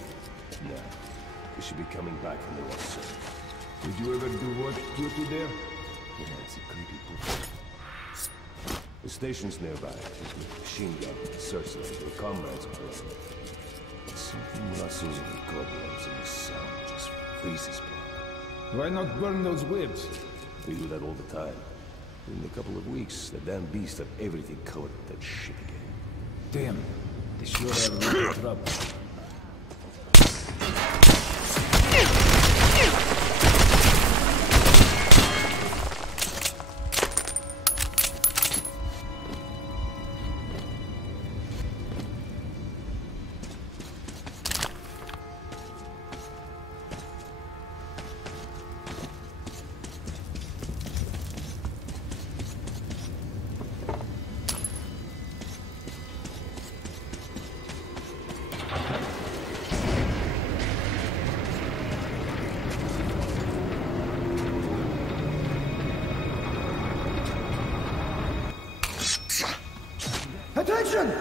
No. We should be coming back from the west side. Did you ever do watch duty there? Yeah, it's a creepy place. The station's nearby. With machine gun, searchlight, with comrades around. Something rustles in the cobwebs and the sound just freezes me. Why not burn those webs? We do that all the time. In a couple of weeks, the damn beasts have everything covered with that shit again. Damn. They sure are in trouble. Attention!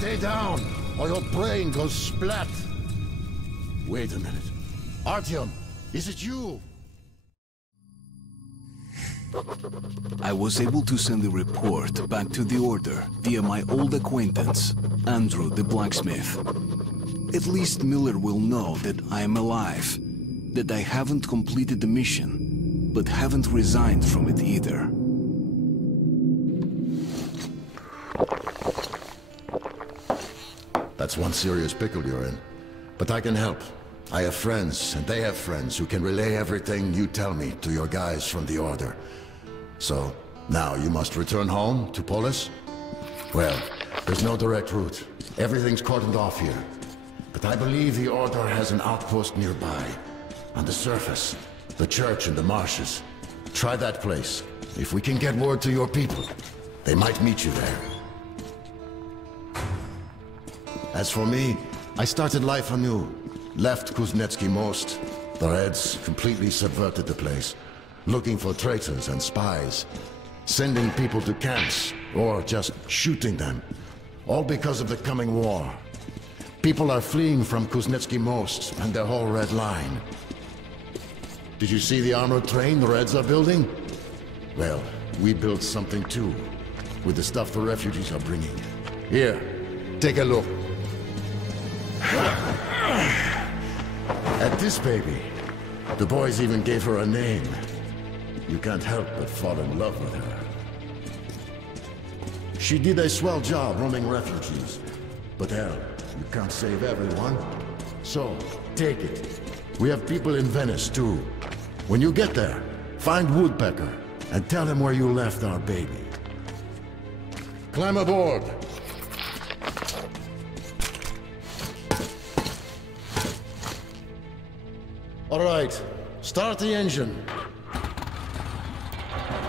Stay down, or your brain goes splat. Wait a minute. Artyom, is it you? I was able to send a report back to the Order via my old acquaintance, Andrew the blacksmith. At least Miller will know that I am alive, that I haven't completed the mission, but haven't resigned from it either. That's one serious pickle you're in. But I can help. I have friends, and they have friends who can relay everything you tell me to your guys from the Order. So, now you must return home to Polis? Well, there's no direct route. Everything's cordoned off here. But I believe the Order has an outpost nearby. On the surface, the church in the marshes. Try that place. If we can get word to your people, they might meet you there. As for me, I started life anew. Left Kuznetsky Most. The Reds completely subverted the place. Looking for traitors and spies. Sending people to camps, or just shooting them. All because of the coming war. People are fleeing from Kuznetsky Most and their whole Red Line. Did you see the armored train the Reds are building? Well, we built something too. With the stuff the refugees are bringing. Here, take a look. At this baby, the boys even gave her a name. You can't help but fall in love with her. She did a swell job roaming refugees. But hell, you can't save everyone. So, take it. We have people in Venice too. When you get there, find Woodpecker and tell him where you left our baby. Climb aboard. All right, start the engine.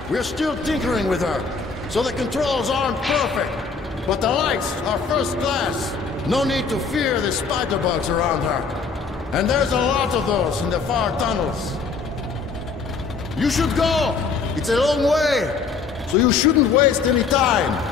We're still tinkering with her, so the controls aren't perfect. But the lights are first class. No need to fear the spider bugs around her. And there's a lot of those in the far tunnels. You should go! It's a long way, so you shouldn't waste any time.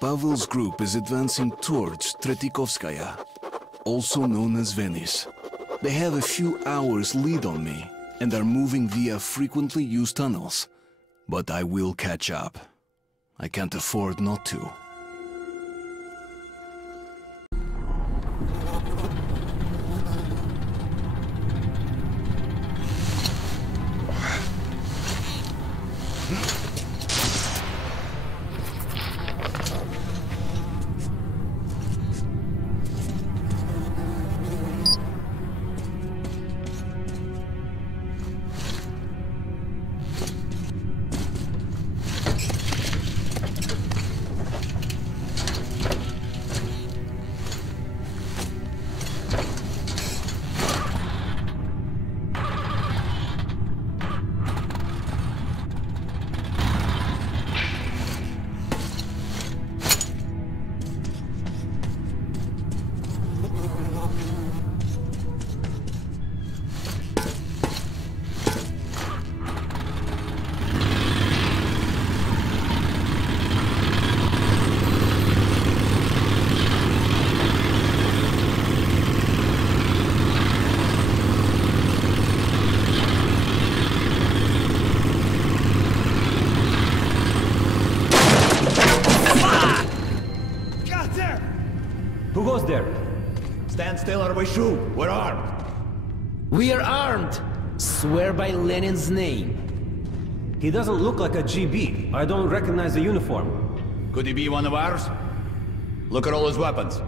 Pavel's group is advancing towards Tretikovskaya, also known as Venice. They have a few hours lead on me and are moving via frequently used tunnels. But I will catch up. I can't afford not to. Who goes there? Stand still or we shoot. We're armed. We are armed. Swear by Lenin's name. He doesn't look like a GB. I don't recognize the uniform. Could he be one of ours? Look at all his weapons.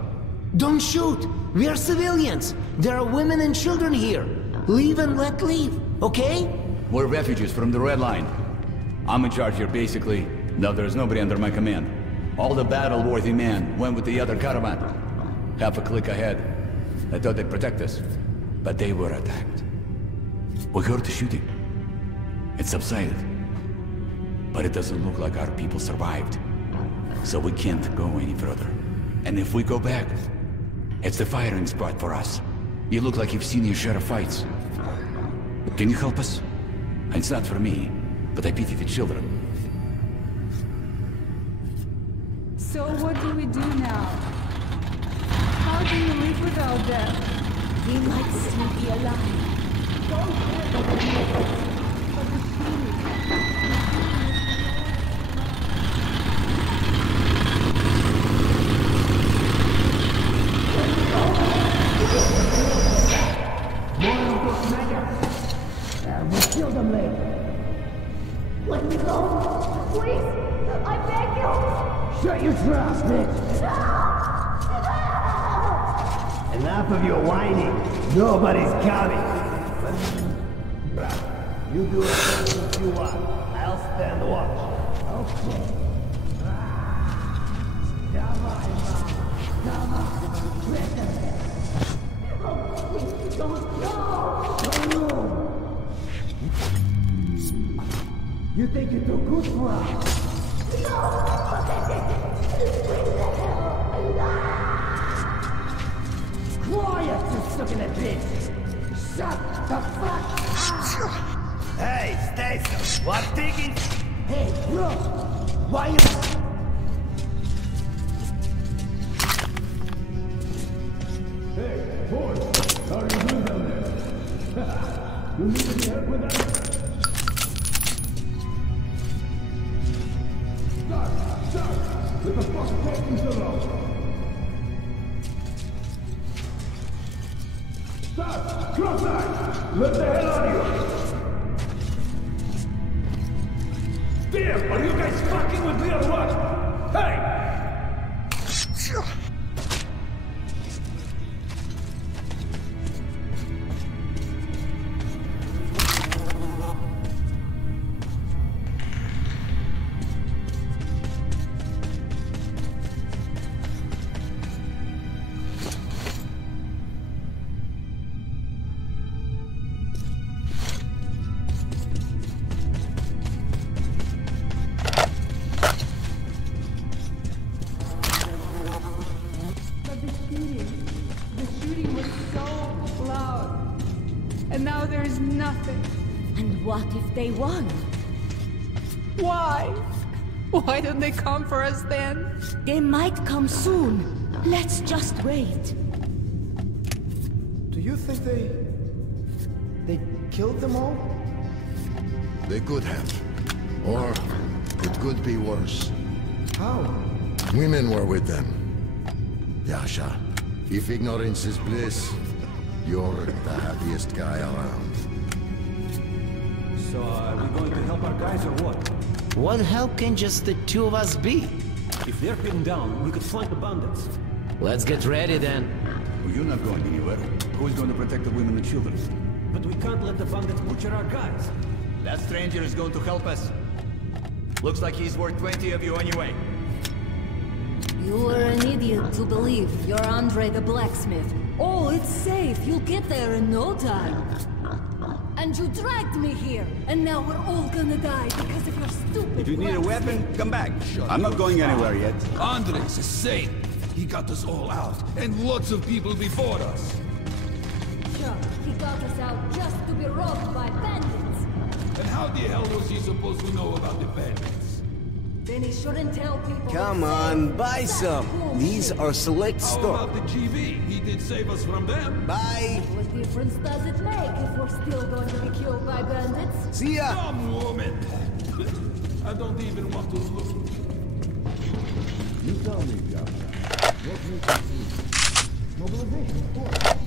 Don't shoot. We are civilians. There are women and children here. Leave and let leave, okay? We're refugees from the Red Line. I'm in charge here, basically. Now there's nobody under my command. All the battle-worthy men went with the other caravan. Half a click ahead. I thought they'd protect us, but they were attacked. We heard the shooting. It subsided. But it doesn't look like our people survived. So we can't go any further. And if we go back, it's the firing spot for us. You look like you've seen your share of fights. Can you help us? It's not for me, but I pity the children. So what do we do now? How do you live without them? We might still be alive. Don't We'll kill them later. Let me go! Please! I beg you! Shut your trap, bitch! Enough of your whining. Nobody's coming. You do as you want. I'll stand watch. Okay. Come on, come on. Please don't go! You think you're too good for us? No! Quiet, you sucking a bitch! Shut the fuck up! Hey, Stacy, what thinking? Hey, bro! Why you... Hey, boys! How are you doing down there? You need any help with that? Stop! What the fuck taking so long? Stop! Cross-eye! Let the hell out of you! Damn! Are you guys fucking with me or what? Hey! And now there's nothing. And what if they won? Why? Why don't they come for us then? They might come soon. Let's just wait. Do you think they killed them all? They could have. Or it could be worse. How? Women were with them. Yasha, if ignorance is bliss, you're the happiest guy around. So, are we going to help our guys or what? What help can just the two of us be? If they're pinned down, we could flank the bandits. Let's get ready then. Well, you're not going anywhere. Who's going to protect the women and children? But we can't let the bandits butcher our guys. That stranger is going to help us. Looks like he's worth 20 of you anyway. You were an idiot to believe you're Andre the blacksmith. Oh, it's safe. You'll get there in no time. And you dragged me here, and now we're all gonna die because of your stupid If you need a weapon, come back. I'm not going anywhere yet. Andres is safe. He got us all out, and lots of people before us. Sure, he got us out just to be robbed by bandits. And how the hell was he supposed to know about the bandits? Then he shouldn't tell people. Come on, buy some. These are select How stock. about the GV? He did save us from them. Bye. What difference does it make if we're still going to be killed by bandits? See ya. Dumb woman. I don't even want to look. You tell me, Yasha. What makes you think? Mobilization, of course.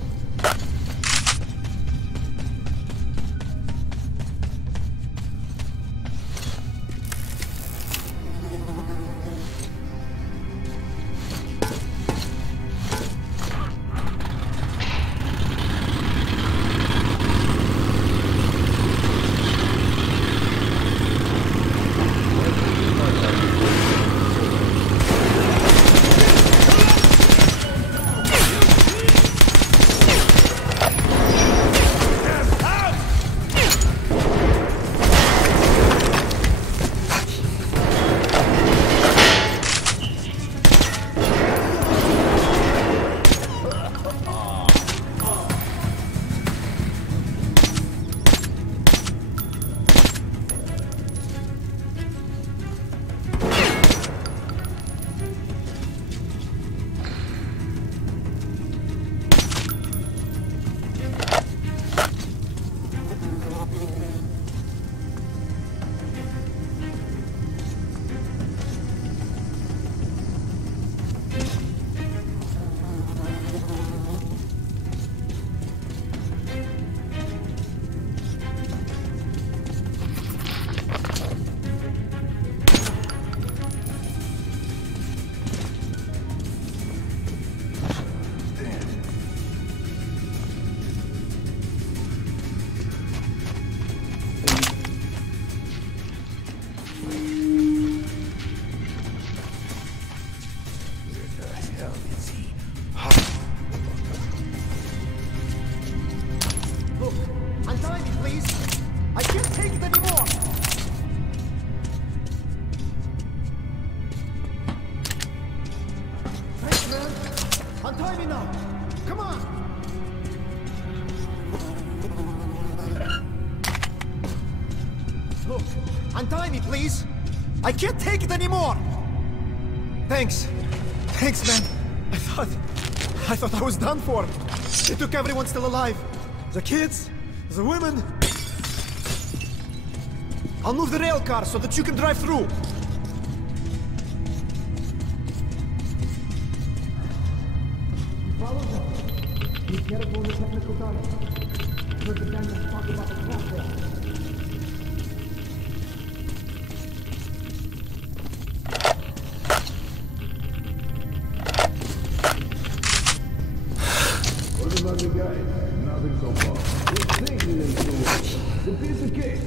I can't take it anymore! Thanks, man! Untie me now! Come on! Look, untie me, please! I can't take it anymore! Thanks. Thanks, man. I thought I was done for. They took everyone still alive. The kids, the women. I'll move the rail car so that you can drive through. Follow them. Be careful with technical darkness. Heard the bandits talk about the trap there. What about the guy? Nothing so far. We're thinking in the piece of cake.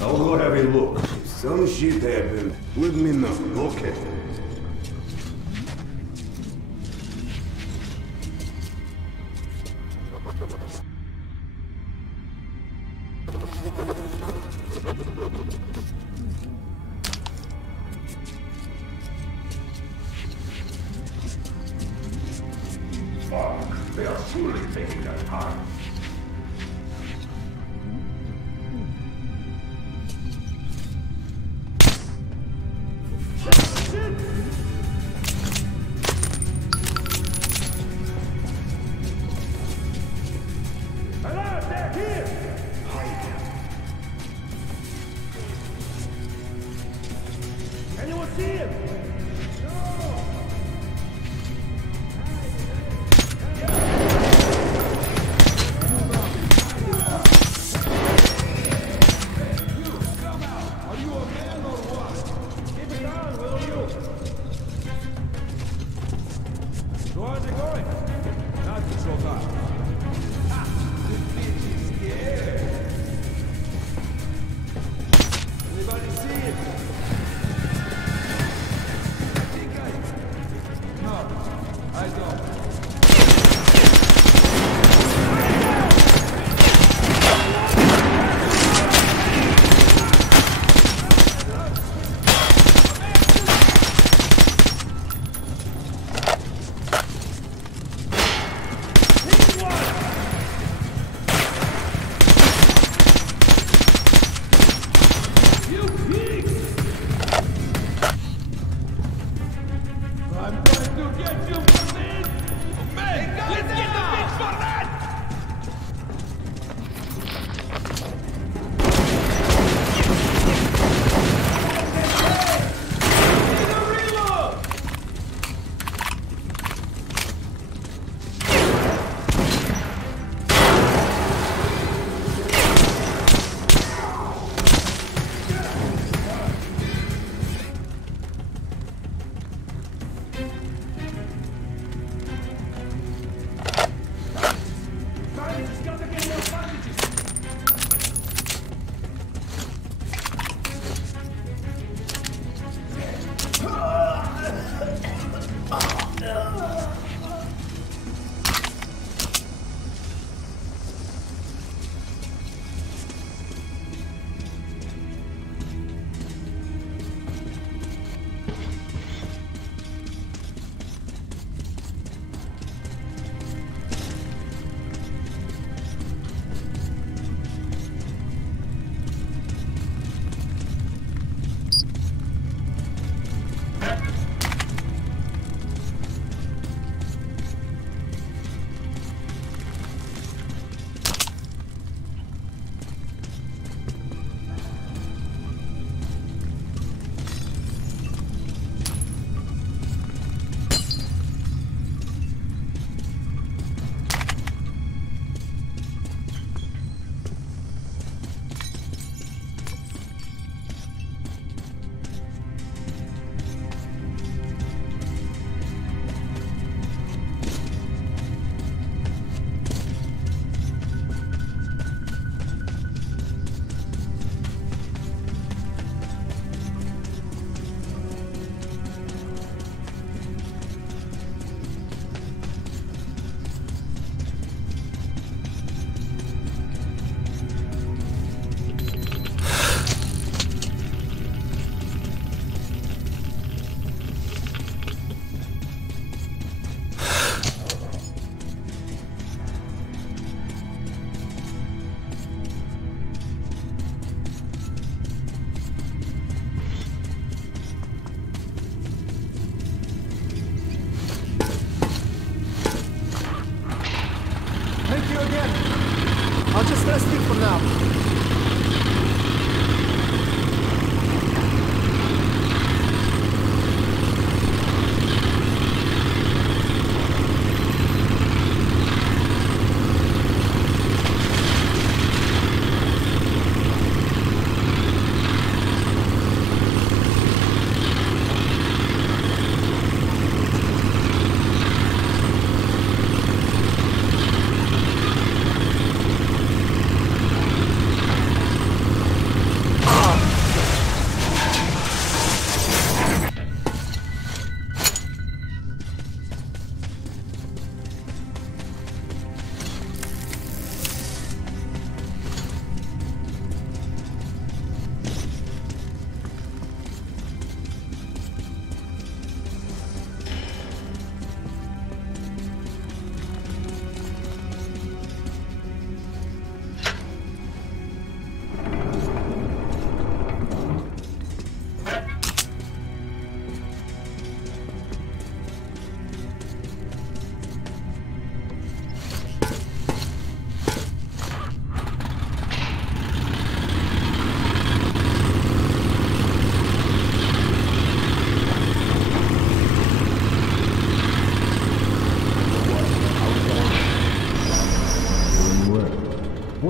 I'll go have a look. If some shit happened, let me know, okay? Fuck, they are surely taking their time.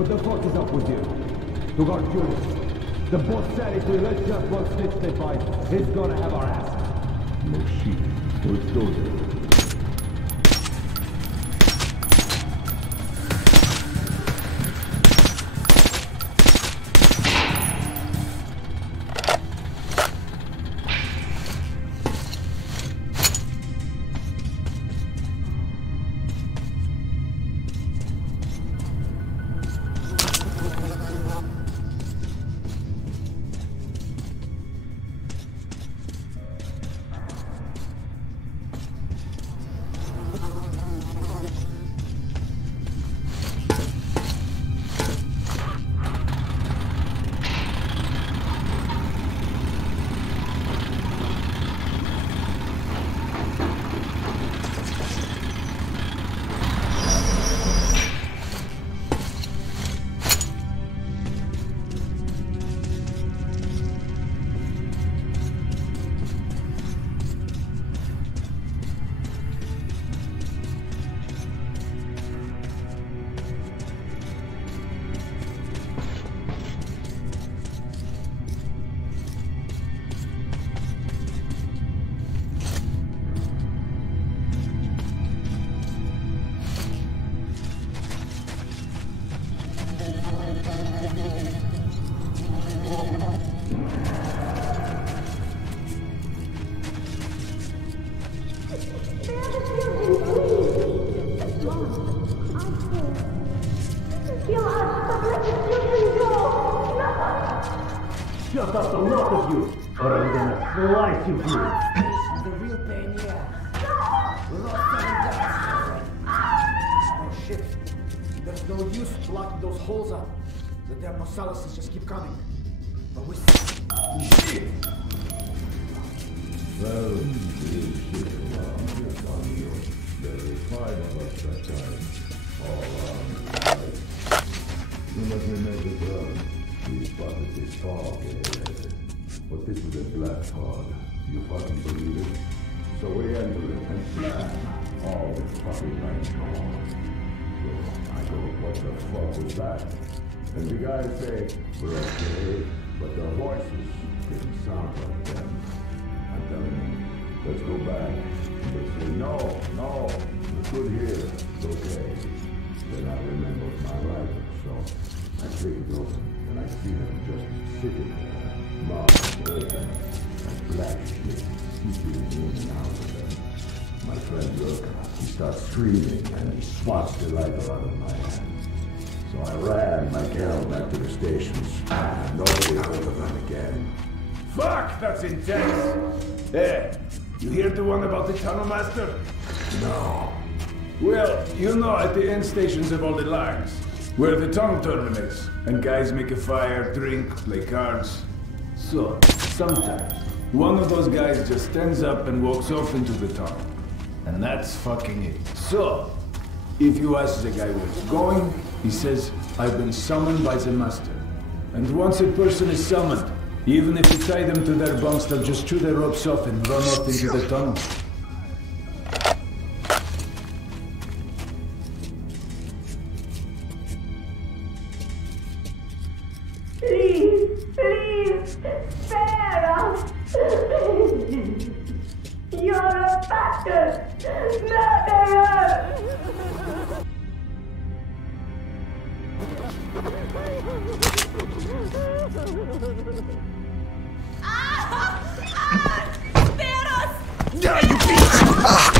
What the fuck is up with you? To guard Julius. The boss said if we let just one snitch they fight, he's gonna have our ass. No shit. Let's go there. Shut up, the lot of you, or I'm gonna slice you through. This is the real pain, yeah. We lost 7 guys. Oh shit. There's no use blocking those holes up. The damn Nosalises just keep coming. But we shit. Well, you shit around here, on you. There were 5 of us that time. All armed. You let me make it run. We spotted this fog, but this is a black fog. You fucking believe it? So we enter it and flat. All the fucking lights gone. So I go, what the fuck was that? And the guys say, we're okay, but their voices didn't sound like them. I tell them, let's go back. And they say, no, we're good here, it's okay. Then I remember my rifle, so I take it open. And I see them just sitting there, mouths open, and black shit seeping in and out of them. My friend look, he starts screaming and he swats the rifle out of my hand. So I ran like hell back to the stations, and nobody heard of them again. Fuck, that's intense! Hey, you hear the one about the tunnel master? No. Well, you know at the end stations of all the lines, where the tunnel terminates, and guys make a fire, drink, play cards. So, sometimes, one of those guys just stands up and walks off into the tunnel. And that's fucking it. So, if you ask the guy where he's going, he says, I've been summoned by the master. And once a person is summoned, even if you tie them to their bunks, they'll just chew their ropes off and run off into the tunnel. Please, spare us! You're a bastard! Murderer! Spare us! Yeah, you bitch!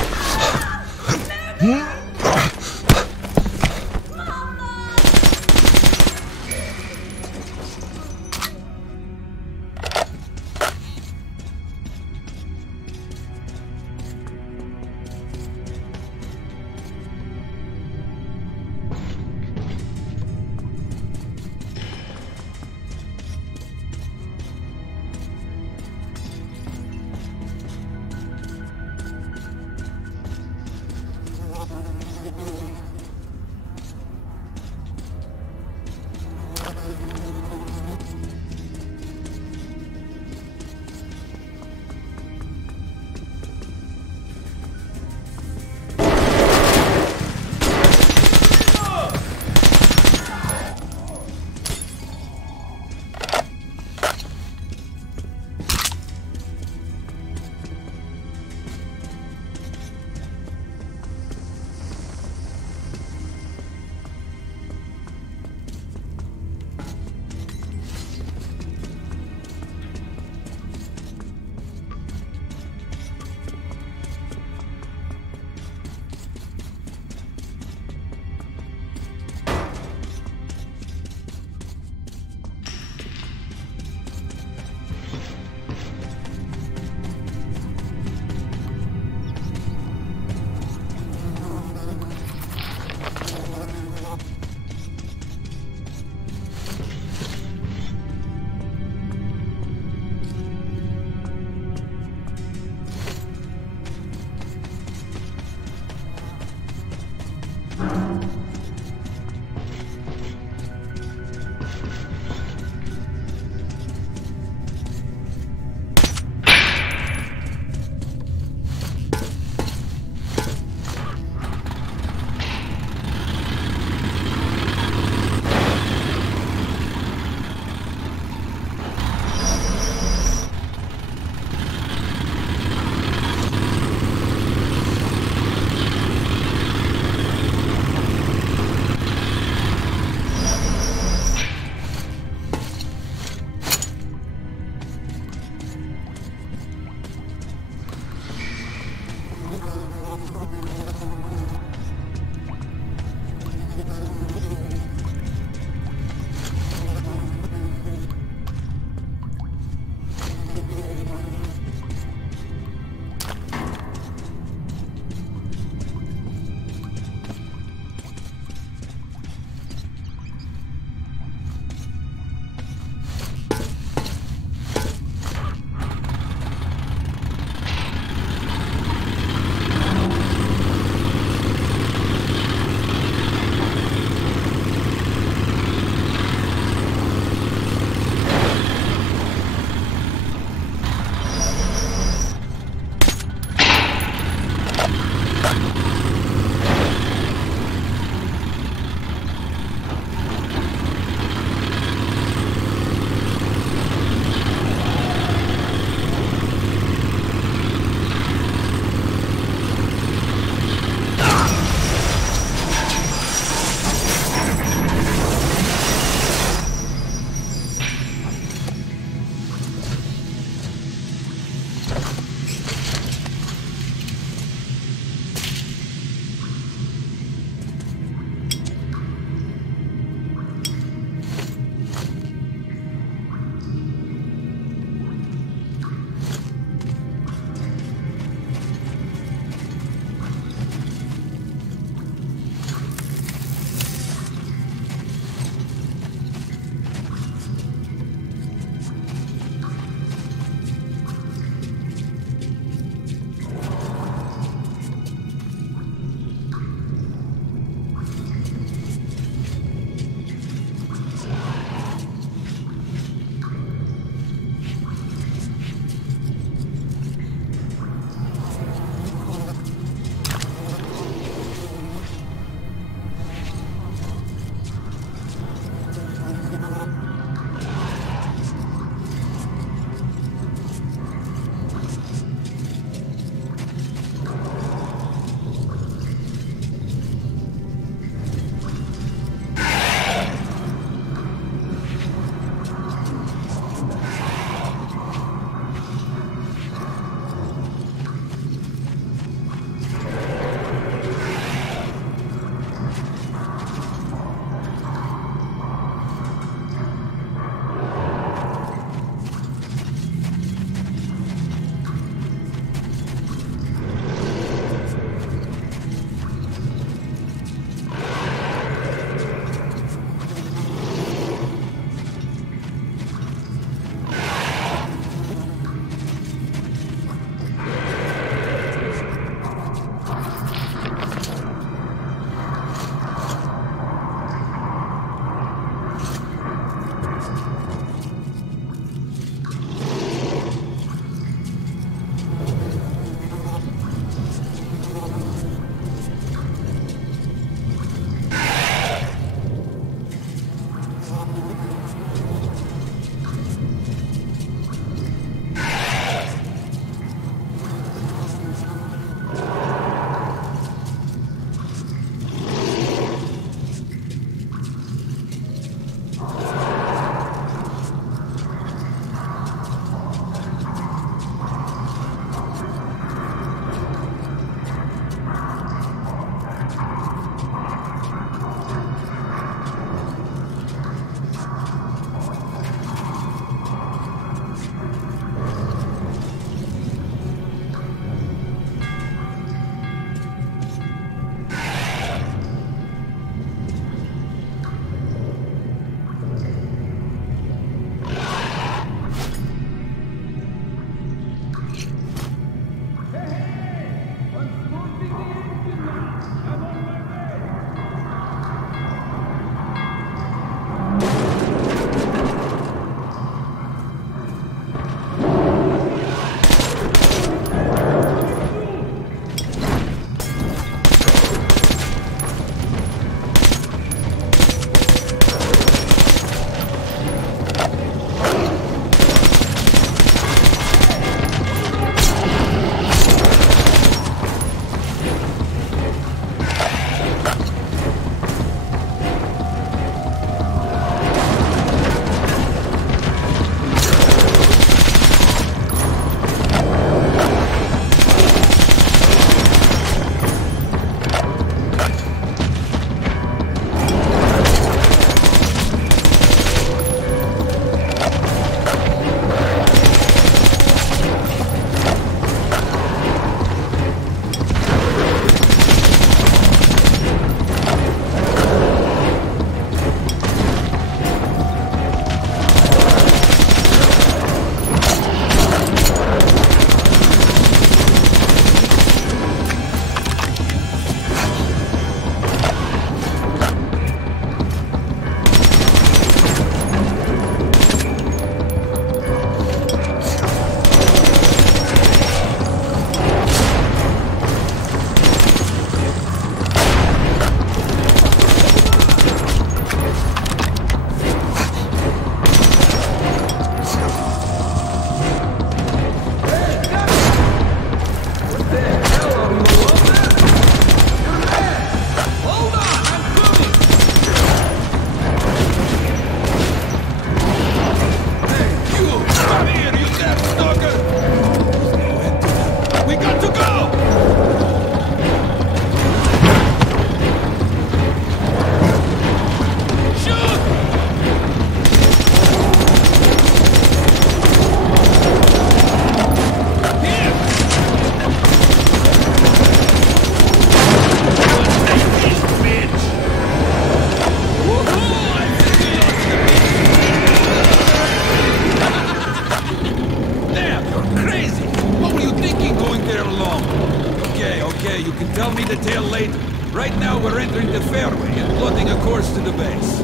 Okay, you can tell me the tale later. Right now, we're entering the fairway and plotting a course to the base.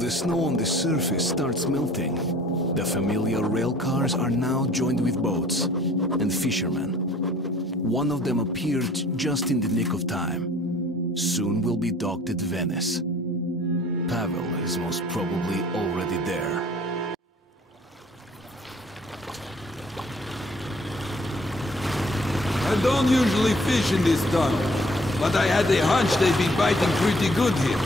The snow on the surface starts melting. The familiar rail cars are now joined with boats and fishermen. One of them appeared just in the nick of time. Soon we'll be docked at Venice. Pavel is most probably already there. I don't usually fish in this tunnel, but I had a hunch they'd be biting pretty good here.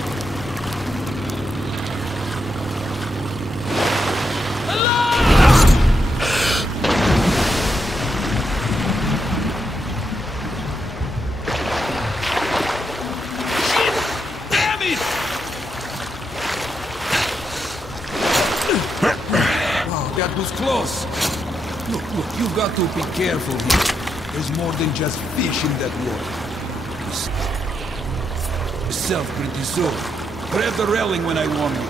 That was close. Look, you got to be careful here. There's more than just fish in that water. Yourself pretty soon. Grab the railing when I warn you.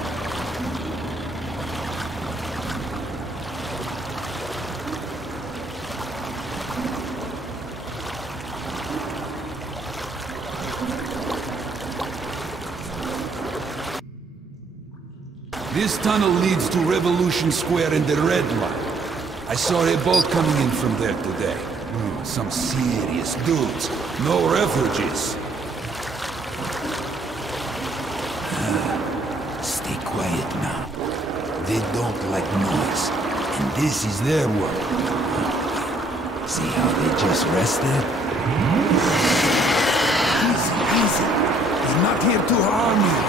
This tunnel leads to Revolution Square and the Red Line. I saw a boat coming in from there today. Some serious dudes. No refugees. Stay quiet now. They don't like noise. And this is their work. See how they just rested? Easy, easy. They're not here to harm you.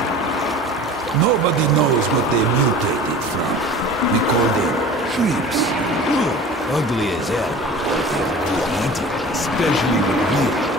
Nobody knows what they mutated from. We call them creeps. Ugly as hell. They're good eating, especially with meat.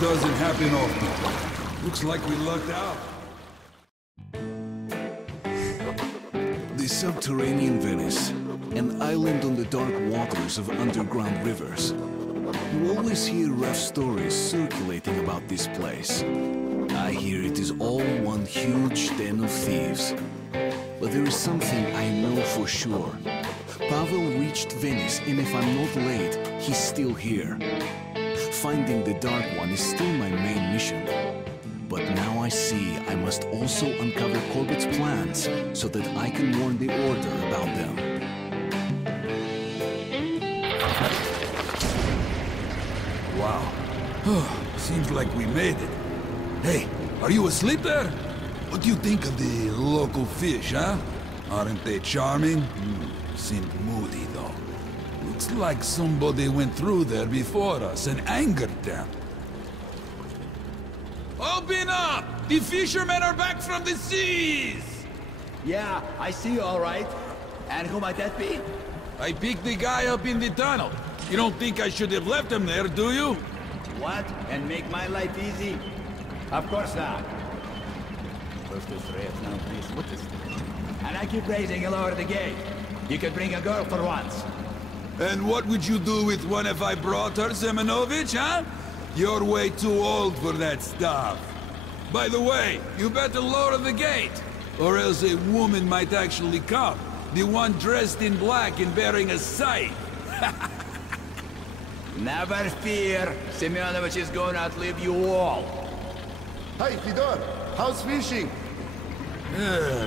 doesn't happen often. Looks like we lucked out. The subterranean Venice, an island on the dark waters of underground rivers. You always hear rough stories circulating about this place. I hear it is all one huge den of thieves. But there is something I know for sure. Pavel reached Venice, and if I'm not late, he's still here. Finding the Dark One is still my main mission. But now I see I must also uncover Corbett's plans so that I can warn the Order about them. Wow. Seems like we made it. Hey, are you asleep there? What do you think of the local fish, huh? Aren't they charming? Seemed moody, though. Looks like somebody went through there before us and angered them. Open up! The fishermen are back from the seas! Yeah, I see you all right. And who might that be? I picked the guy up in the tunnel. You don't think I should have left him there, do you? What? And make my life easy? Of course not. Now, please. What is this? And I keep raising you lower the gate. You could bring a girl for once. And what would you do with one if I brought her, Semenovich, huh? You're way too old for that stuff. By the way, you better lower the gate, or else a woman might actually come. The one dressed in black and bearing a scythe. Never fear. Semyonovich is going to outlive you all. Hi, Fedor. How's fishing?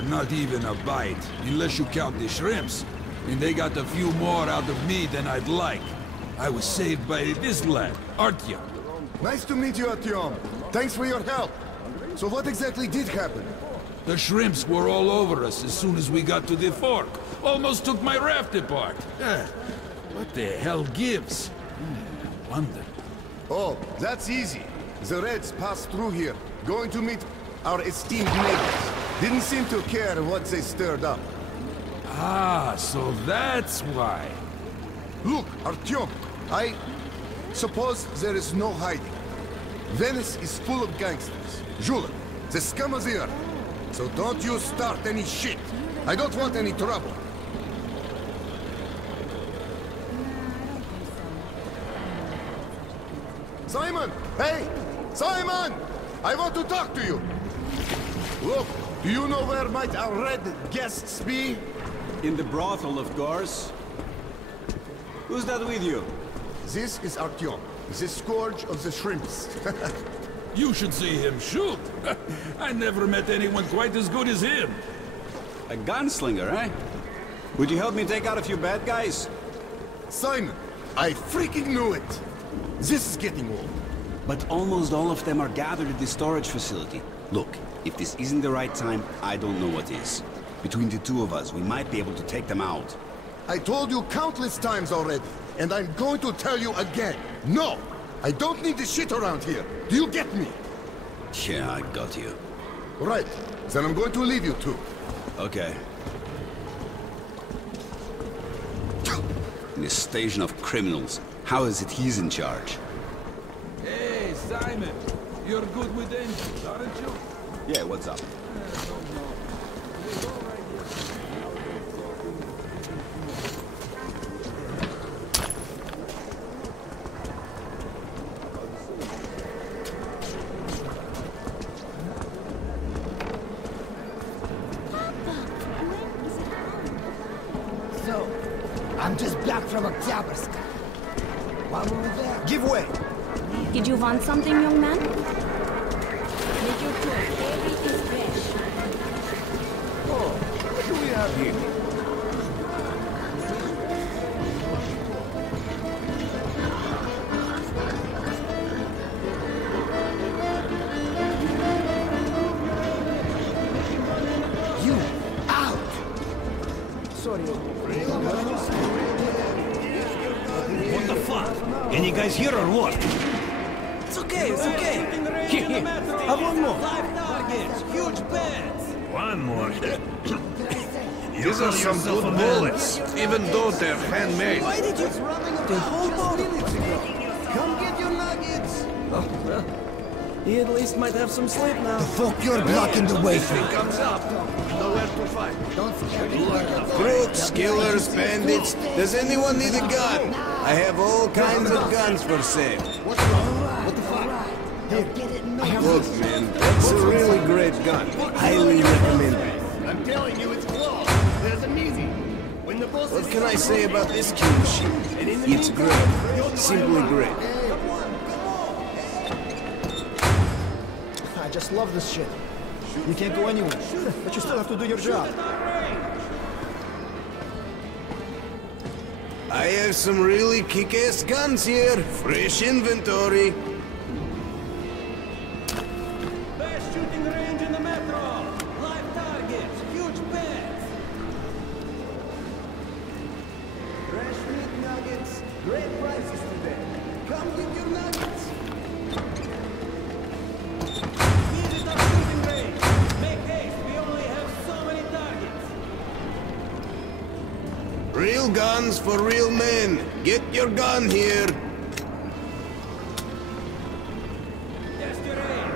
Not even a bite, unless you count the shrimps. And they got a few more out of me than I'd like. I was saved by this lad, Artyom. Nice to meet you, Artyom. Thanks for your help. So what exactly did happen? The shrimps were all over us as soon as we got to the fork. Almost took my raft apart. What the hell gives? I wonder. Oh, that's easy. The Reds passed through here, going to meet our esteemed neighbors. Didn't seem to care what they stirred up. Ah, so that's why. Look, Artyom, I suppose there is no hiding. Venice is full of gangsters. Julen, the scum of the earth. So don't you start any shit. I don't want any trouble. Simon! Hey! Simon! I want to talk to you! Look, do you know where might our red guests be? In the brothel, of course. Who's that with you? This is Artyom, the scourge of the shrimps. You should see him shoot! I never met anyone quite as good as him! A gunslinger, eh? Would you help me take out a few bad guys? Simon, I freaking knew it! This is getting old. But almost all of them are gathered at the storage facility. Look, if this isn't the right time, I don't know what is. Between the two of us, we might be able to take them out. I told you countless times already, and I'm going to tell you again. No! I don't need this shit around here. Do you get me? Yeah, I got you. Right. Then I'm going to leave you two. Okay. In a station of criminals. How is it he's in charge? Hey, Simon! You're good with engines, aren't you? Yeah, what's up? So, I'm just back from Oktyabrsk. While we were there... Give way! Did you want something, young man? Make your choice. Everything is fresh. Oh, what do we have here? You, out! Sorry. What the fuck? Any guys here or what? It's okay, it's okay. Have one more. 5 targets, huge bets. One more. These are some good bullets, even though they're handmade. Why did you... The whole boat... Come get your nuggets! Oh, well, he at least might have some sleep now. The fuck you're blocking the way from? Comes up. Nowhere to fight. Don't scare me. Crooks, killers, bandits. Does anyone need a gun? I have all kinds of guns for sale. What the fuck? Here, Look, man, that's a really great gun. Highly recommend it. I'm telling you, it's close. There's an easy. When the boss What can I say about this kill machine? It's great. Simply great. I just love this shit. You can't go anywhere, but you still have to do your job. I have some really kick-ass guns here. Fresh inventory. Best shooting range in the metro. Live targets, huge bets. Fresh meat nuggets. Great prices today. Come get your nuggets. Visit our shooting range. Make haste, we only have so many targets. Real guns for real men. Get your gun here. Test your aim.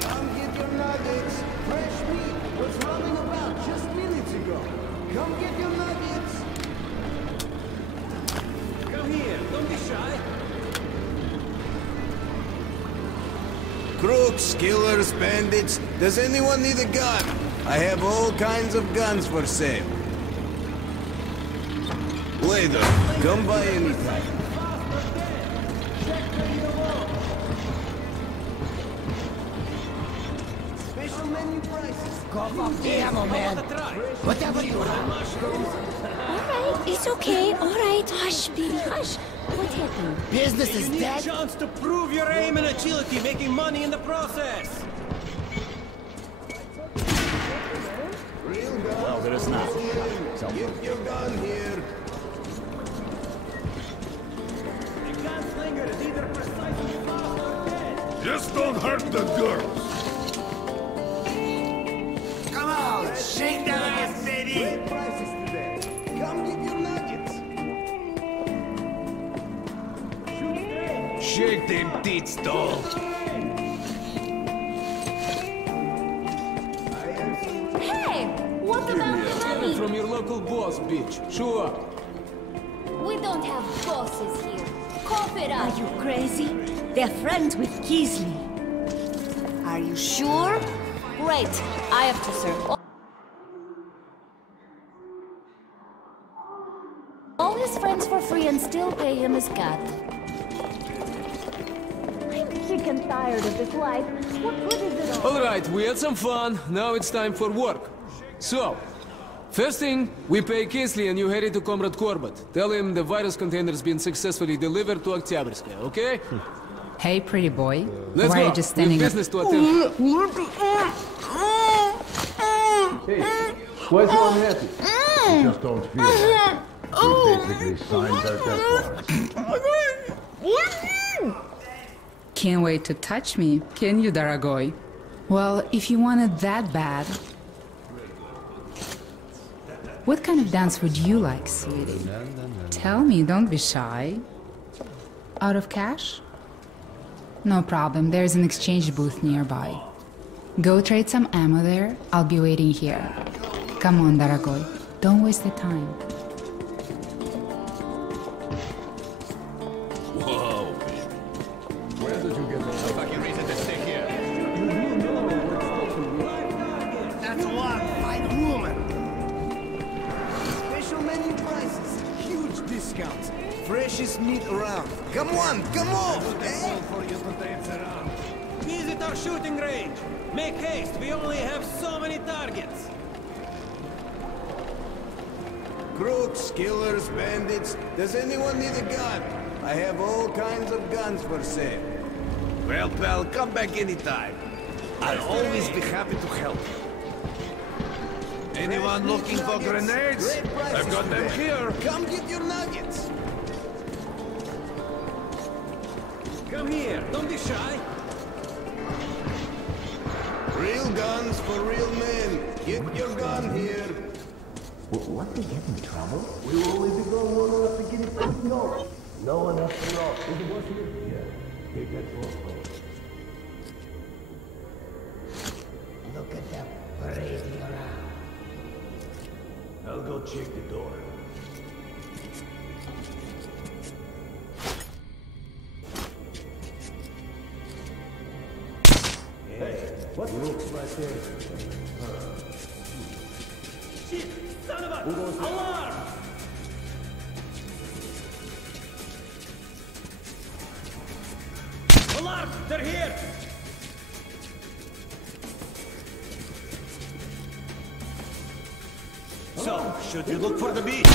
Come get your nuggets. Fresh meat was running about just minutes ago. Come get your nuggets. Come here, don't be shy. Crooks, killers, bandits. Does anyone need a gun? I have all kinds of guns for sale. Later, come by anytime. Special menu prices. Cough up the ammo, man. Whatever you want. Alright, it's okay. Alright, hush, baby, hush. What happened? Business is You need a dead. chance to prove your aim and agility, making money in the process. Well, there is not. Get your gun here. The gunslinger is either precisely fast or dead. Just don't hurt the girls. Come on, shake that ass, baby. Great prices today. Come get your nuggets. Shake them tits, doll. Hey! What about the money? From your local boss, bitch. Show up. We don't have bosses here. Cough it Are up. you crazy? They're friends with Keasley. Are you sure? Great. I have to serve all his friends for free and still pay him his cut. I'm sick and tired of this life. What good is it all? Alright, we had some fun. Now it's time for work. So, first thing, we pay Keasley and you head to Comrade Corbett. Tell him the virus container's been successfully delivered to Oktyabrskaya, okay? Hey, pretty boy. Let's Why go. are you just We have standing business to attend. Hey, why so unhappy? You just don't feel it. We basically signed their death warrants. Can't wait to touch me, can you, Daragoy? Well, if you want it that bad... What kind of dance would you like, sweetie? Tell me, don't be shy. Out of cash? No problem, there's an exchange booth nearby. Go trade some ammo there, I'll be waiting here. Come on, Daragoy, don't waste the time. Whoa. Where did you get the Fucking reason to stay here. That's a lot. Fine woman. Special menu prices. Huge discounts. Freshest meat around. Come on, come on. Visit our shooting range. Make haste, we only have so many targets. Crooks, killers, bandits. Does anyone need a gun? I have all kinds of guns for sale. Well, pal, come back anytime. I'll always be happy to help. Anyone looking for grenades? I've got them here. Come get your nuggets. Come here, don't be shy. Real guns for real men. Get your gun here. What, they get in trouble? We will only be going long enough to get it. No. No one has to know. Is it worth it? Yeah. Take that Longplay. Look at them parading around. I'll go check the door. Hey, what looks right there? Shit! Son of a... Alarm! Alarm! They're here! So, should we look for the beach?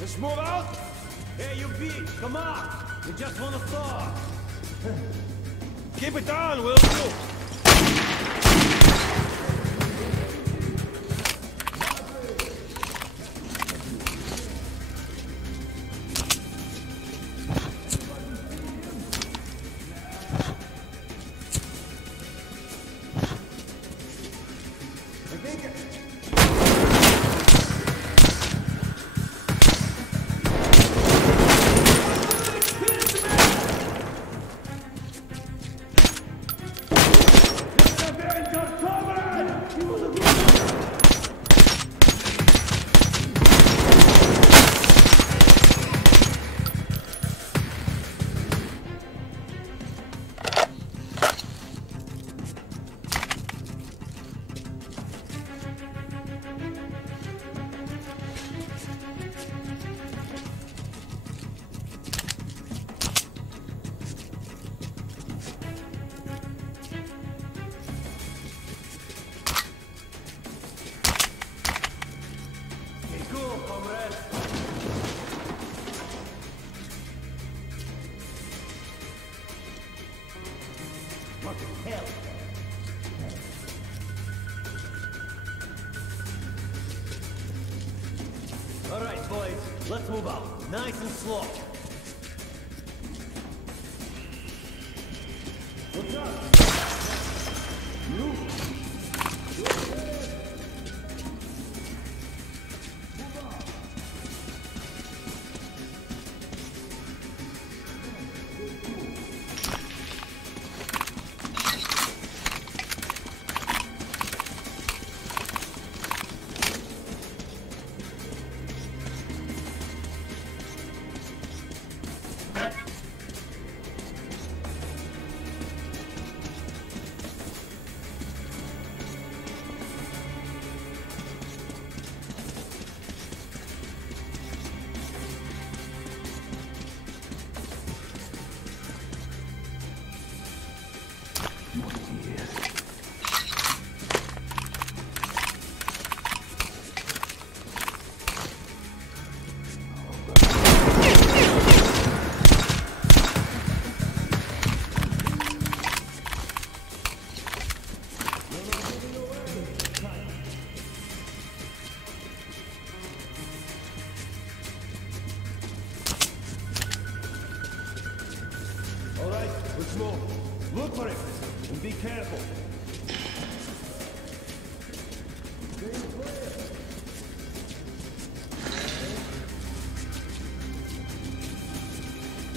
Let's move out! Hey, you beach, come on! We just want to thaw! Keep it down, will you? All right, boys, let's move out. Nice and slow. What's up? All right, let's move. Look for it, and be careful.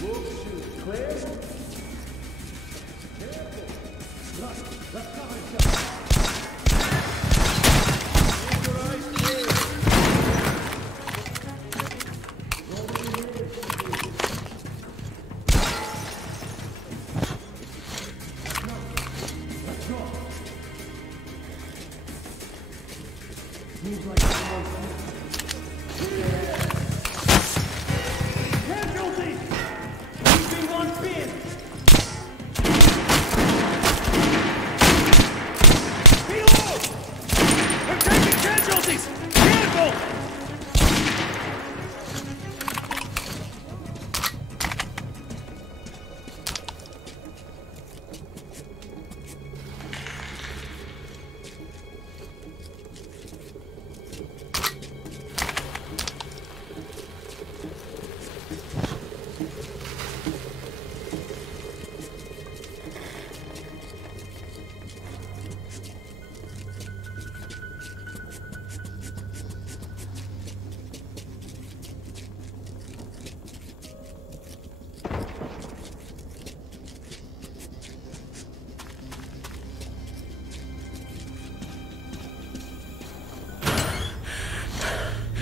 Look, shoot, clear? Careful. Let's cover each other. Keep your eyes clear. Seems like casualty! Keeping one pin!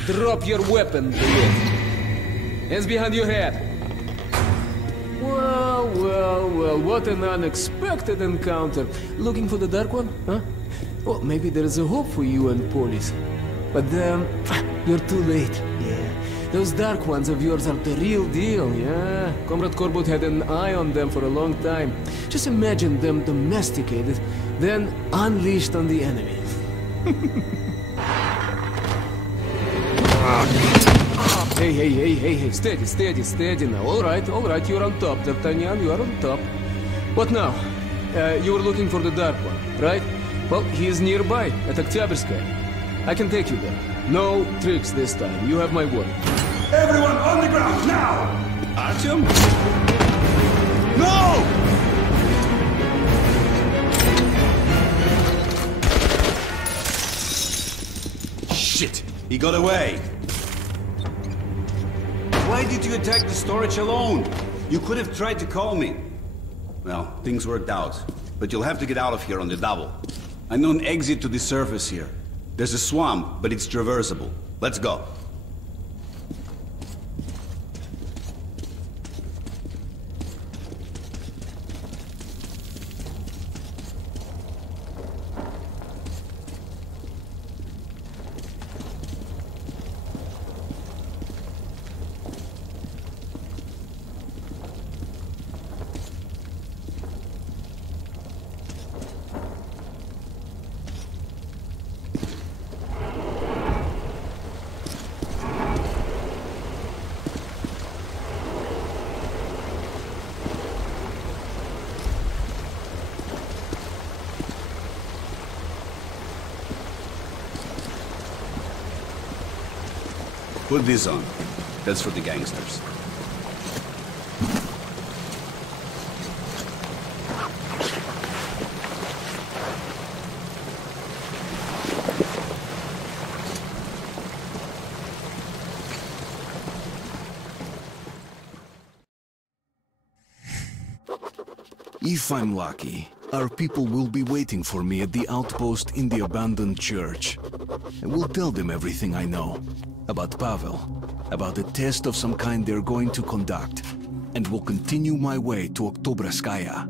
Drop your weapon, Blade. Hands behind your head. Well, well, well, what an unexpected encounter. Looking for the Dark One, huh? Well, maybe there is a hope for you and Polis. But, you're too late, yeah. Those Dark Ones of yours are the real deal, yeah? Comrade Korbut had an eye on them for a long time. Just imagine them domesticated, then unleashed on the enemy. Hey, steady now. All right, you're on top, D'Artagnan, you are on top. What now? You were looking for the Dark One, right? Well, he is nearby, at Oktyabrskaya. I can take you there. No tricks this time, you have my word. Everyone on the ground, now! Artyom? No! Shit! He got away! Why did you attack the storage alone? You could have tried to call me. Well, things worked out. But you'll have to get out of here on the double. I know an exit to the surface here. There's a swamp, but it's traversable. Let's go. Put this on. That's for the gangsters. If I'm lucky, our people will be waiting for me at the outpost in the abandoned church. I will tell them everything I know. About Pavel, about a test of some kind they're going to conduct, and will continue my way to Oktyabrskaya.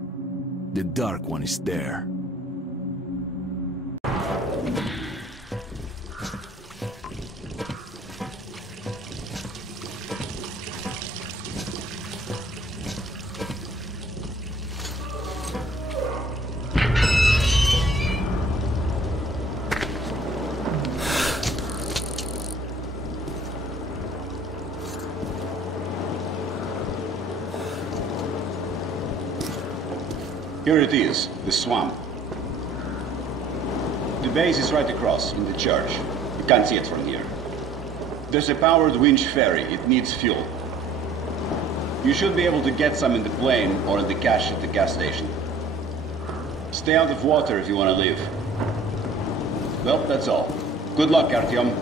The Dark One is there. Here it is, the swamp. The base is right across, in the church. You can't see it from here. There's a powered winch ferry. It needs fuel. You should be able to get some in the plane or in the cache at the gas station. Stay out of water if you want to live. Well, that's all. Good luck, Artyom.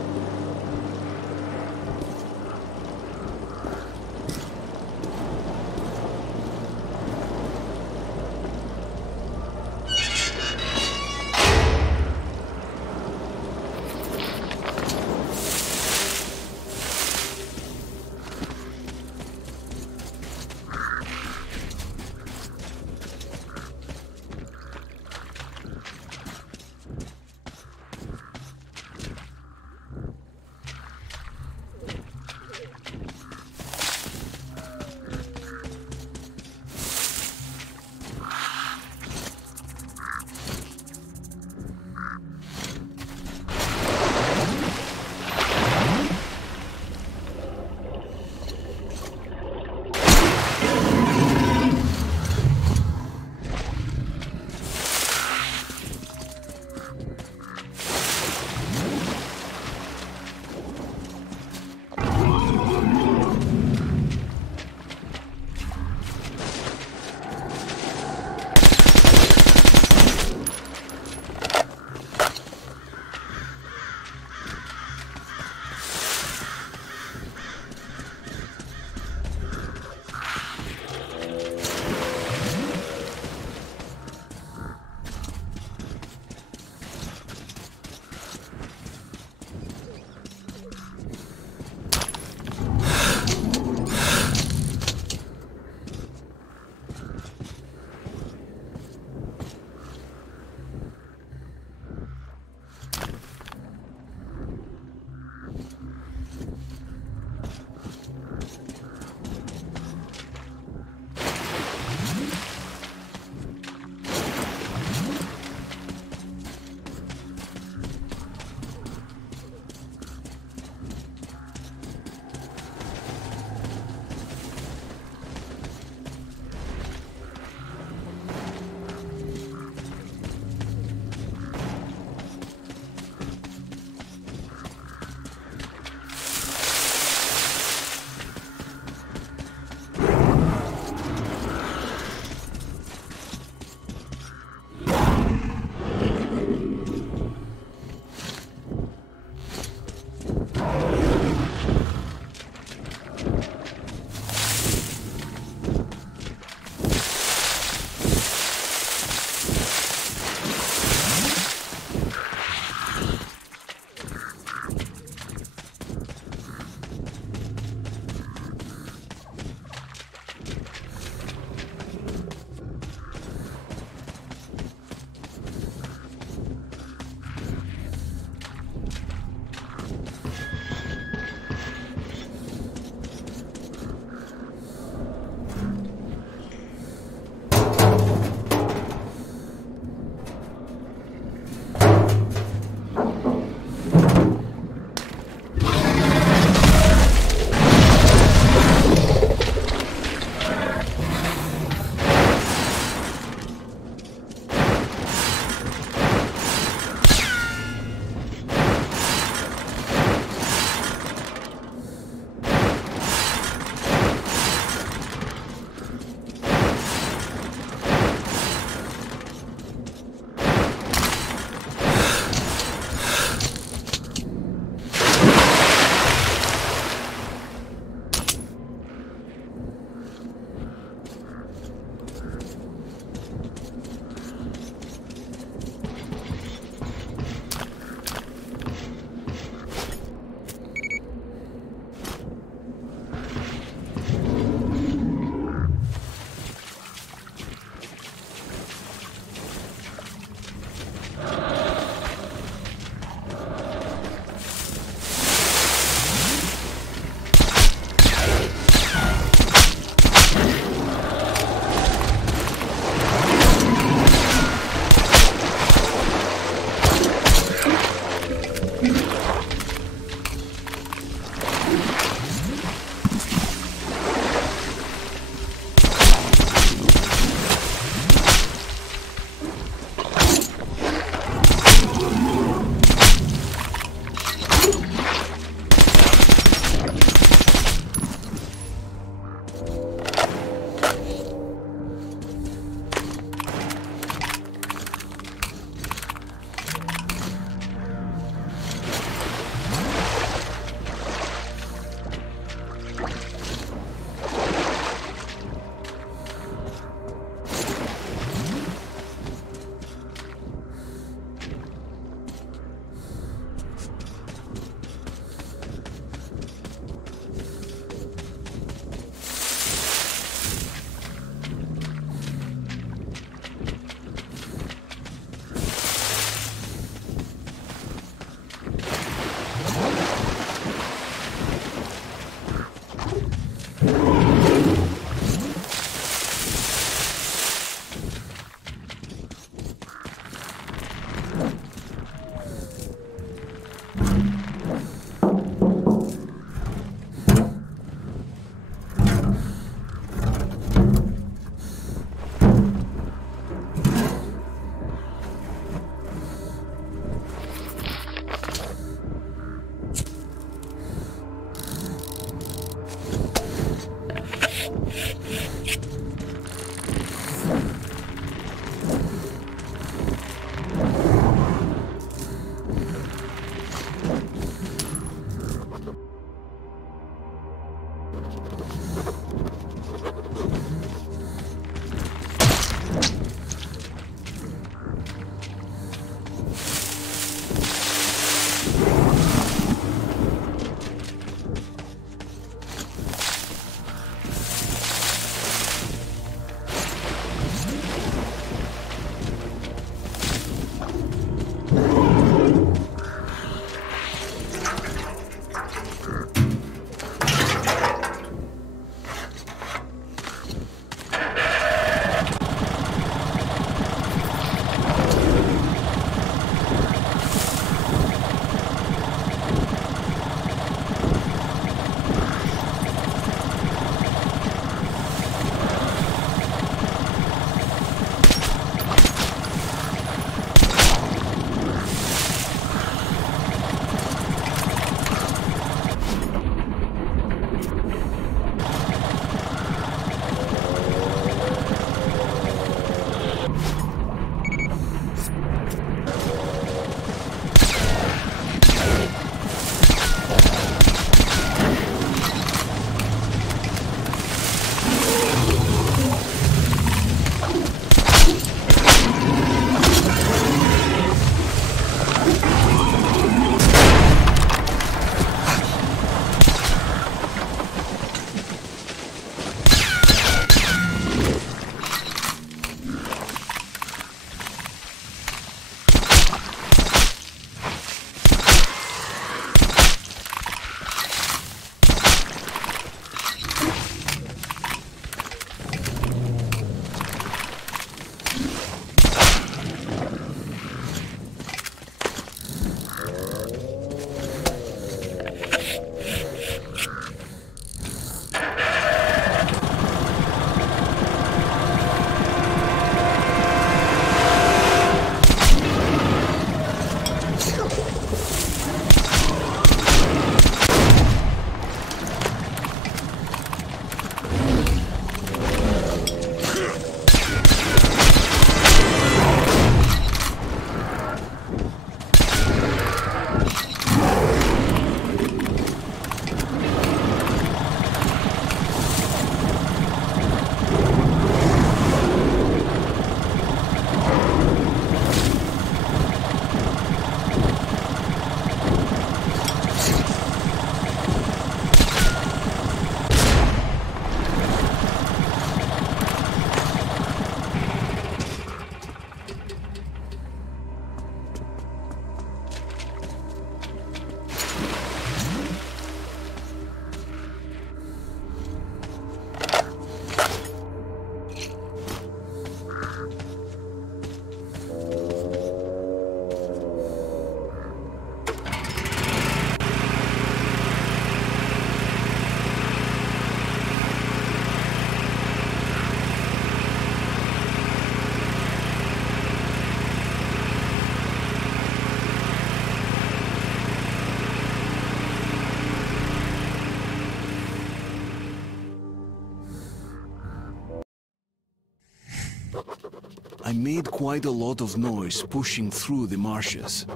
I made quite a lot of noise pushing through the marshes.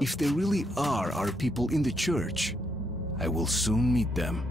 If there really are our people in the church, I will soon meet them.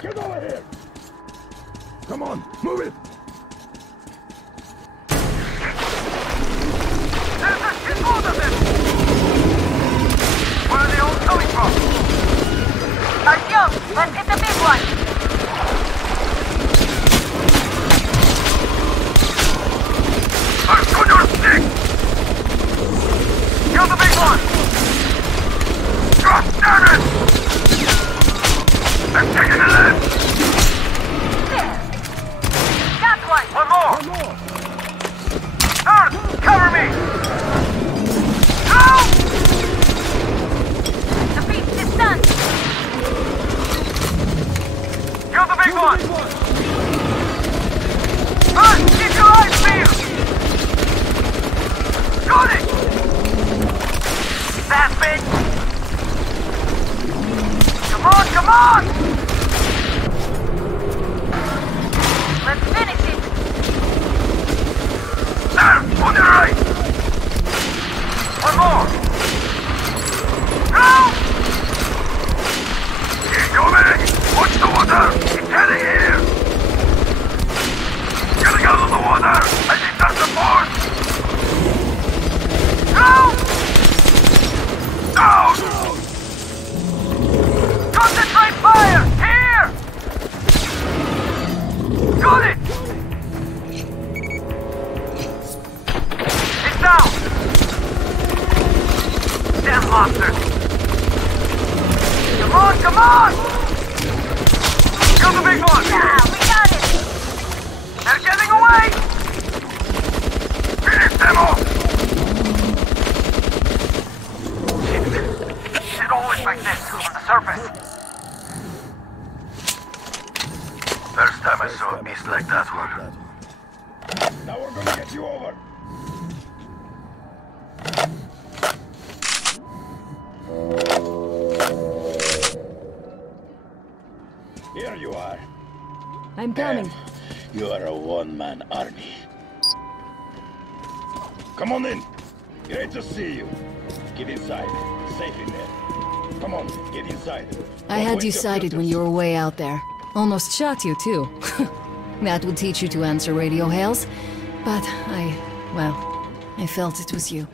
Get over here! Come on, move it! There's more of them! Where are they all coming from? Artyom, let's hit the big one! I'm on your stick! Kill the big one! God damn it! I'm taking the left! There! Got one! One more! Earth, cover me! Go! The beast is stunned! Kill the big one! Earth, keep your eyes peeled! Got it! That bitch! Come on, come on! Let's finish it! There, on your right! One more! Go! Keep going! Watch the water! It's heading here! Getting out of the water! I need that support! Go! Down! Concentrate fire! Here! Got it! It's down! Damn monster! Come on, come on! Kill the big one! Yeah, we got it! They're getting away! Finish them off! Shit always like this, on the surface. First time I saw a beast like that one. Now we're gonna get you over. Here you are. I'm coming. You are a one-man army. Come on in. Great to see you. Get inside. Safe in there. Come on, get inside. I had you sighted when you were way out there. Almost shot you, too. That would teach you to answer radio hails. But I felt it was you.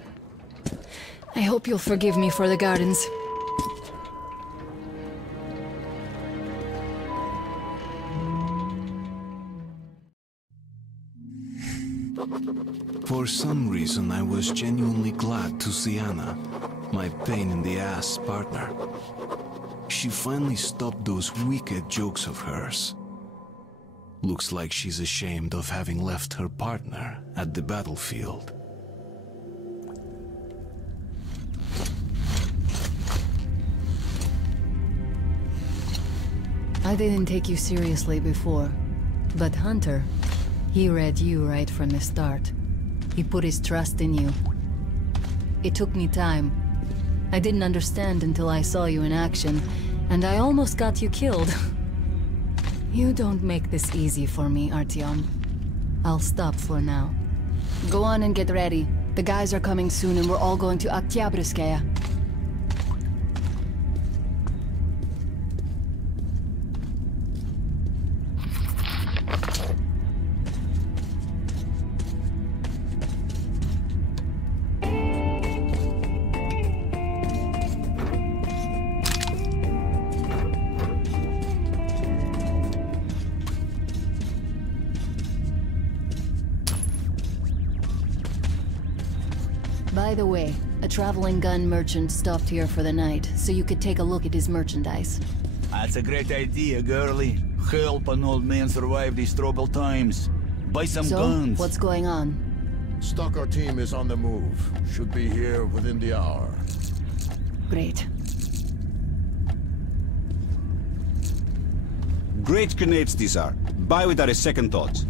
I hope you'll forgive me for the gardens. For some reason, I was genuinely glad to see Anna, my pain-in-the-ass partner. She finally stopped those wicked jokes of hers. Looks like she's ashamed of having left her partner at the battlefield. I didn't take you seriously before, but Hunter, he read you right from the start. He put his trust in you. It took me time. I didn't understand until I saw you in action, and I almost got you killed. You don't make this easy for me, Artyom. I'll stop for now. Go on and get ready. The guys are coming soon and we're all going to Oktyabrskaya. By the way, a traveling gun merchant stopped here for the night, so you could take a look at his merchandise. That's a great idea, girlie. Help an old man survive these troubled times. Buy some guns. What's going on? Stalker team is on the move. Should be here within the hour. Great. Great grenades these are. Buy without a second thought.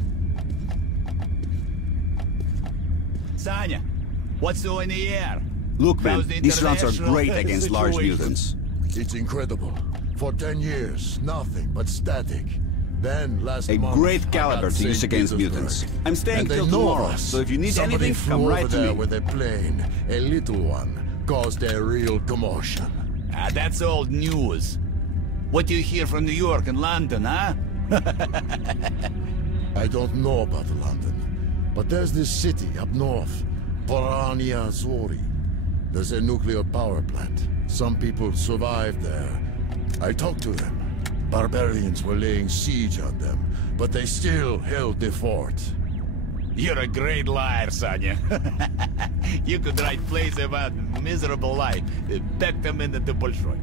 Sanya, what's so in the air? Look, man, these rounds are great against large situation? mutants. It's incredible. For 10 years, nothing but static. Then last month, A great caliber to use against mutants. I'm staying till tomorrow, so if you need anything, come right to me. With a plane, a little one, caused a real commotion. Ah, that's old news. What do you hear from New York and London, huh? I don't know about London, but there's this city up north, Porania Zori. There's a nuclear power plant. Some people survived there. I talked to them. Barbarians were laying siege on them, but they still held the fort. You're a great liar, Sanya. You could write plays about miserable life. Back them into the Bolshoi.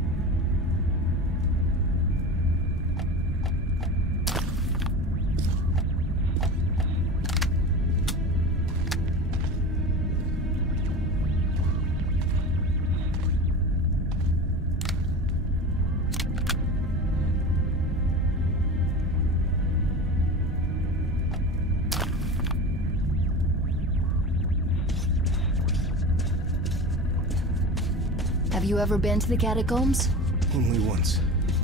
Have you ever been to the catacombs? Only once.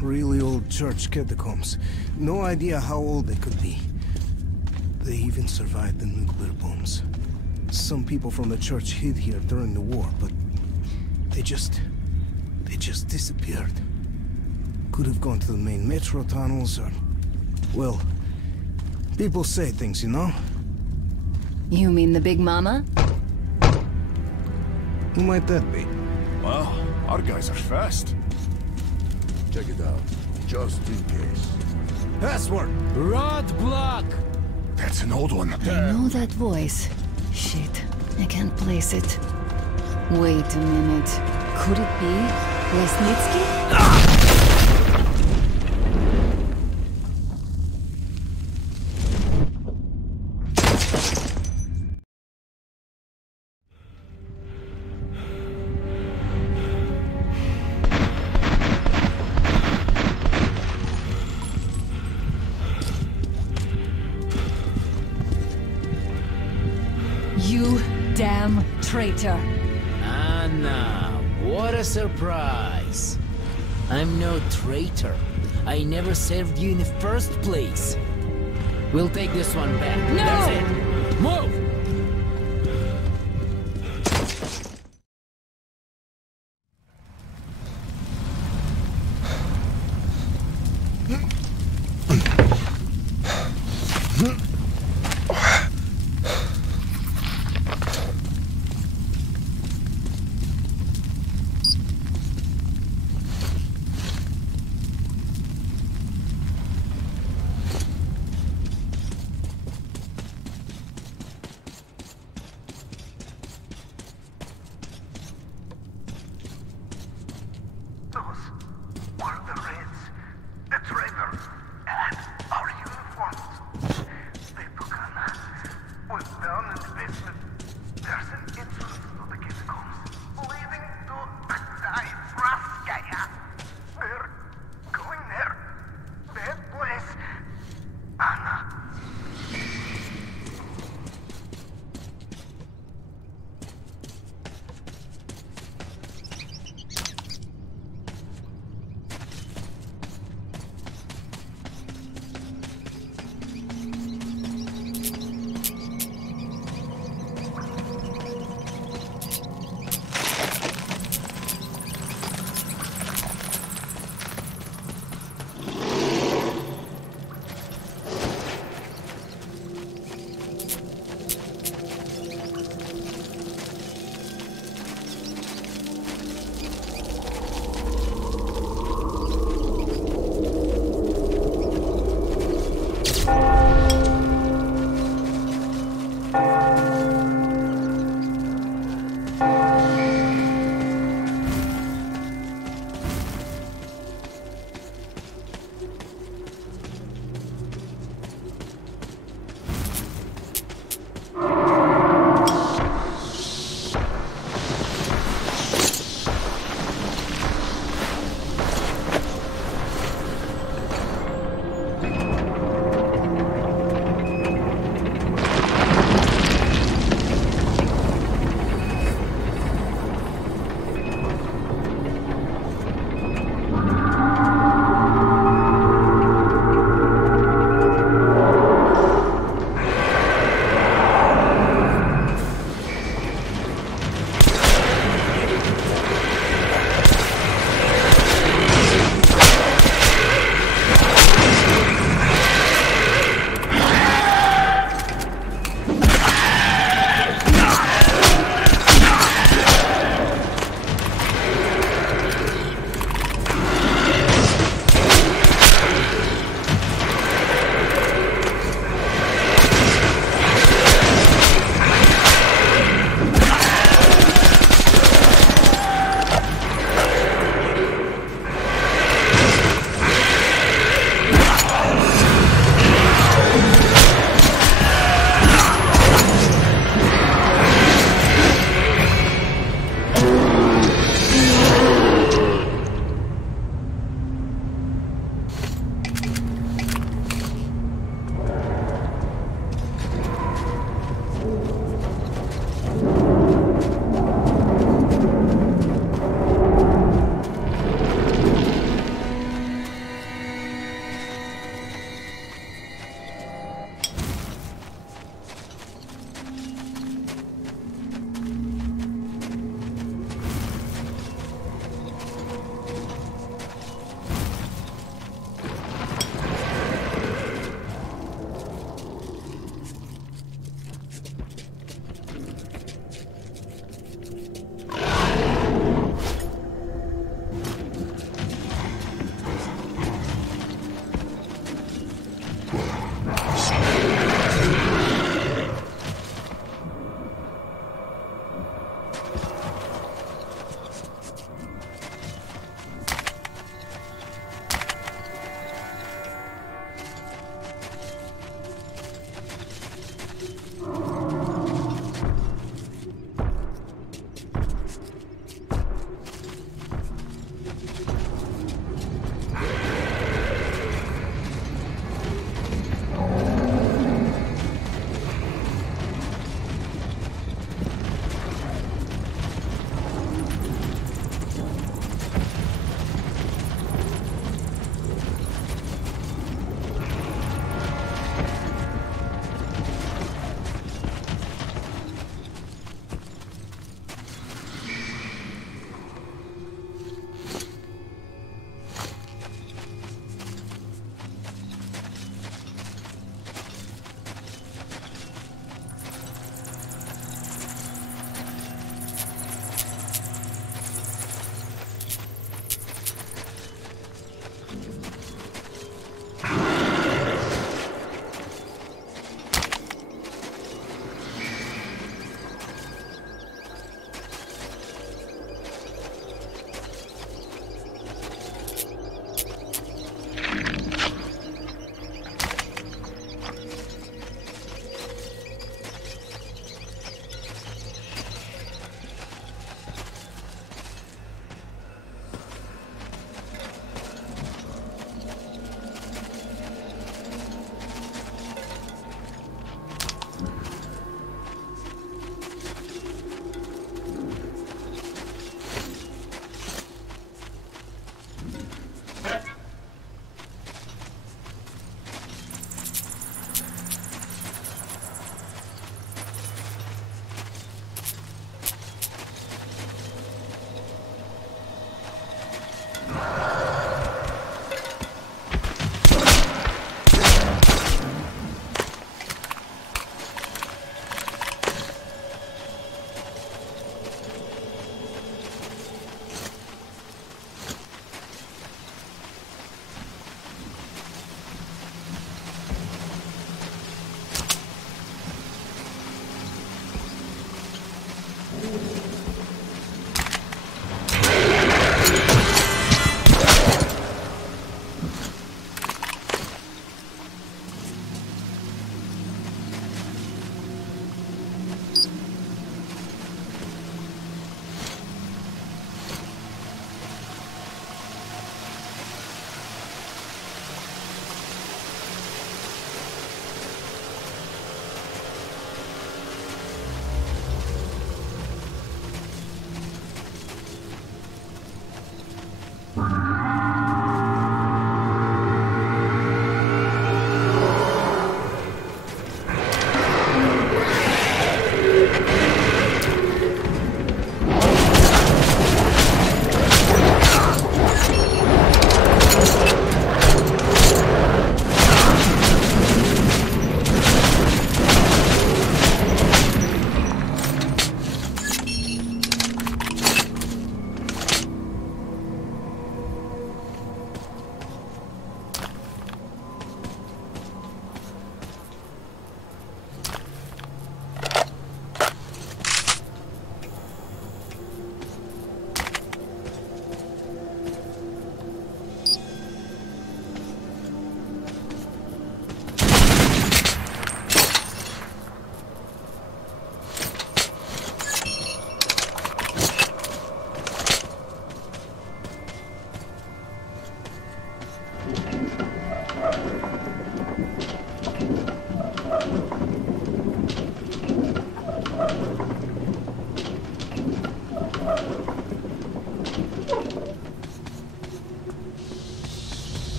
Really old church catacombs. No idea how old they could be. They even survived the nuclear bombs. Some people from the church hid here during the war, but they just disappeared. Could have gone to the main metro tunnels or... well, people say things, you know? You mean the Big Mama? Who might that be? Well, our guys are fast. Check it out, just in case. Password! Roadblock! That's an old one. I know that voice. Shit, I can't place it. Wait a minute. Could it be Lesnitsky? You damn traitor! Anna, what a surprise! I'm no traitor. I never served you in the first place. We'll take this one back. No! That's it. Move!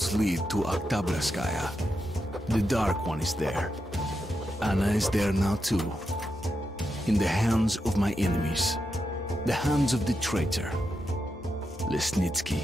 roads lead to Oktabrskaya. The Dark One is there. Anna is there now too. In the hands of my enemies. The hands of the traitor. Lesnitsky.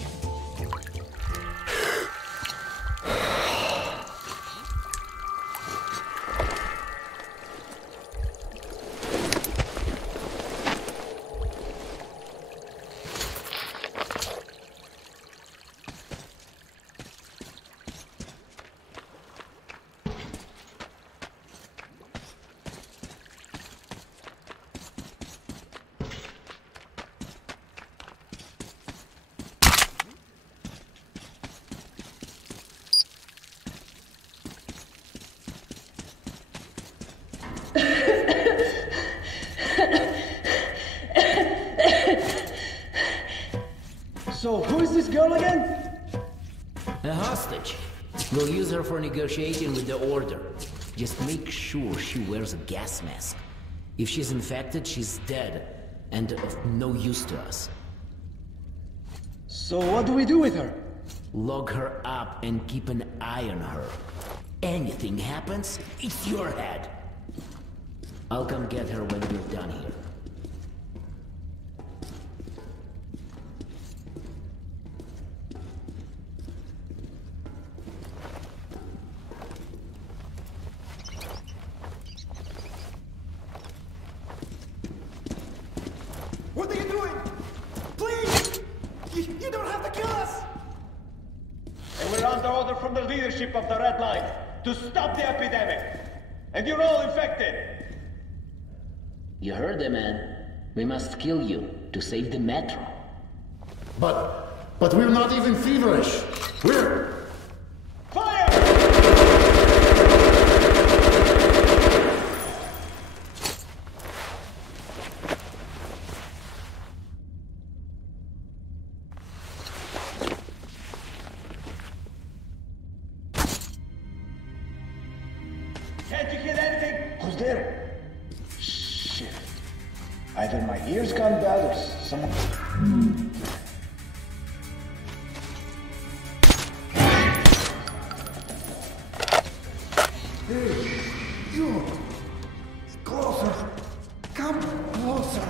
So, who is this girl again? A hostage. We'll use her for negotiating with the Order. Just make sure she wears a gas mask. If she's infected, she's dead, and of no use to us. So what do we do with her? Lock her up and keep an eye on her. Anything happens, it's your head. I'll come get her when we're done here. What are you doing? Please! You don't have to kill us! And we're under order from the leadership of the Red Line to stop the epidemic. And you're all infected. You heard the man. We must kill you to save the metro. But we're not even feverish. We're... Can't you hear anything? Who's there? Shit. Either my ears gone bad or someone... Hey, you! Closer! Come closer!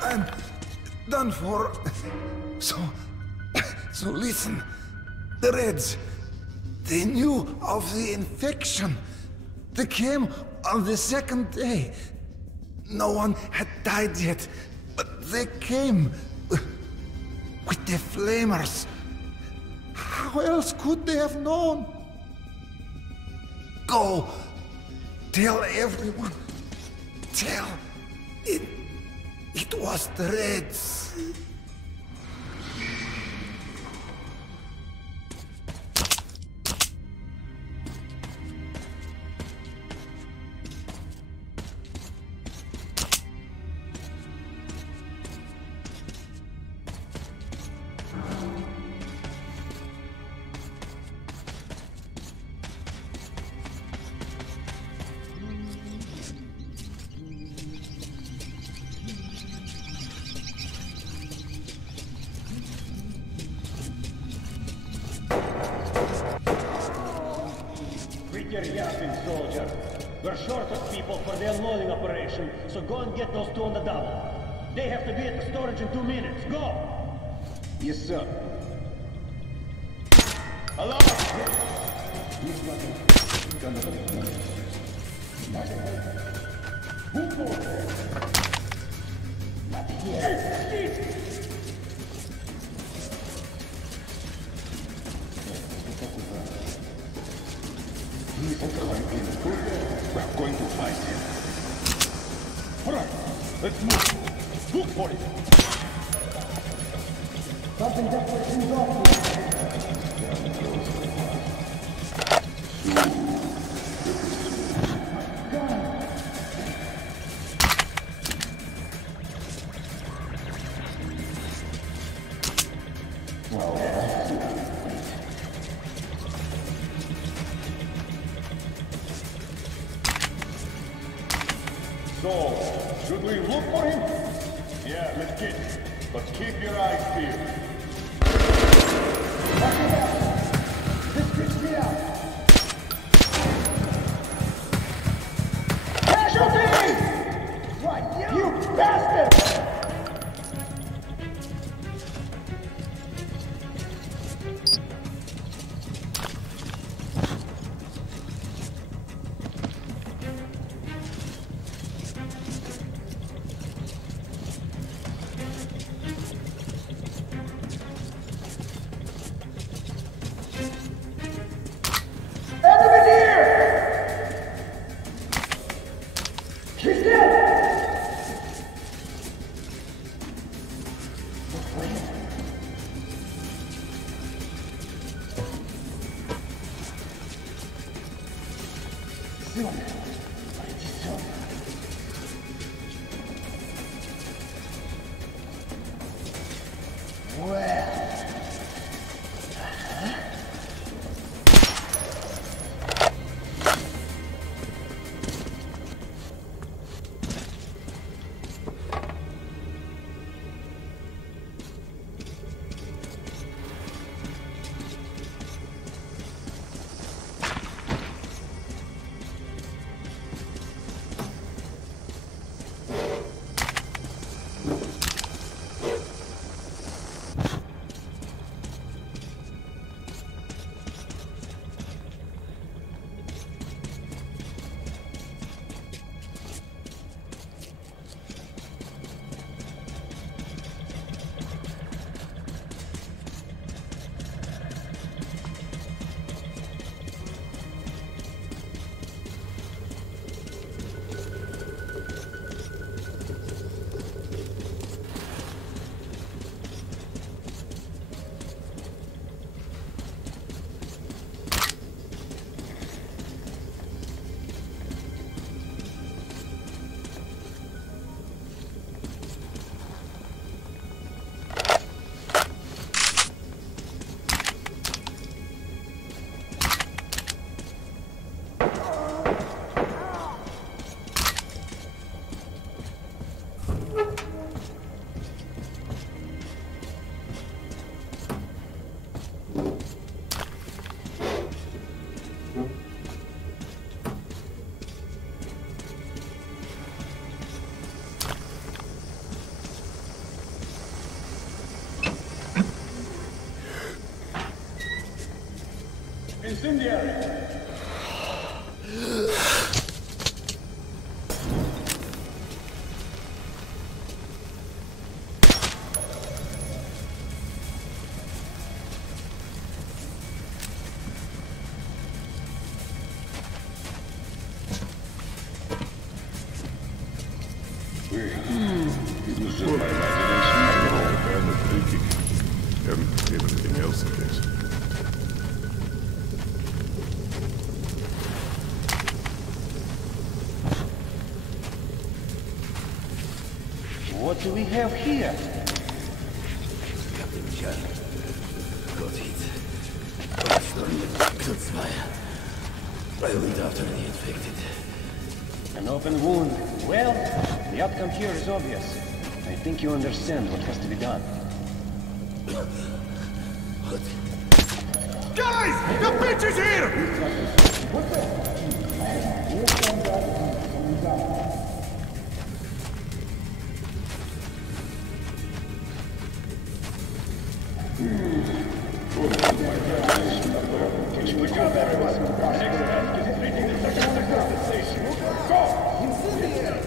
I'm done for. So listen. The Reds, they knew of the infection. They came on the second day. No one had died yet, but they came with the flamers. How else could they have known? Go, tell everyone. Tell it was the Reds. Quit your yapping, soldier. We're short of people for the unloading operation, so go and get those two on the double. They have to be at the storage in 2 minutes. Go! Yes, sir. Hello? We're going to find him. All right, let's move. Look for it. Something desperate seems off. we look for him? Yeah, let's get him. But keep your eyes peeled. Watch it out! This gets me out! Casualty! What, you bastard! Incendiary! It was just my imagination. And the thinking. Haven't given anything else in case. What do we have here? Captain John. Got hit. That's fire. I lead after the infected. An open wound. Well, the outcome here is obvious. I think you understand what has to be done. What? Guys! The bitch is here! What the? We got everyone. Next task is reaching the second sector of the station. Go! Incendiary!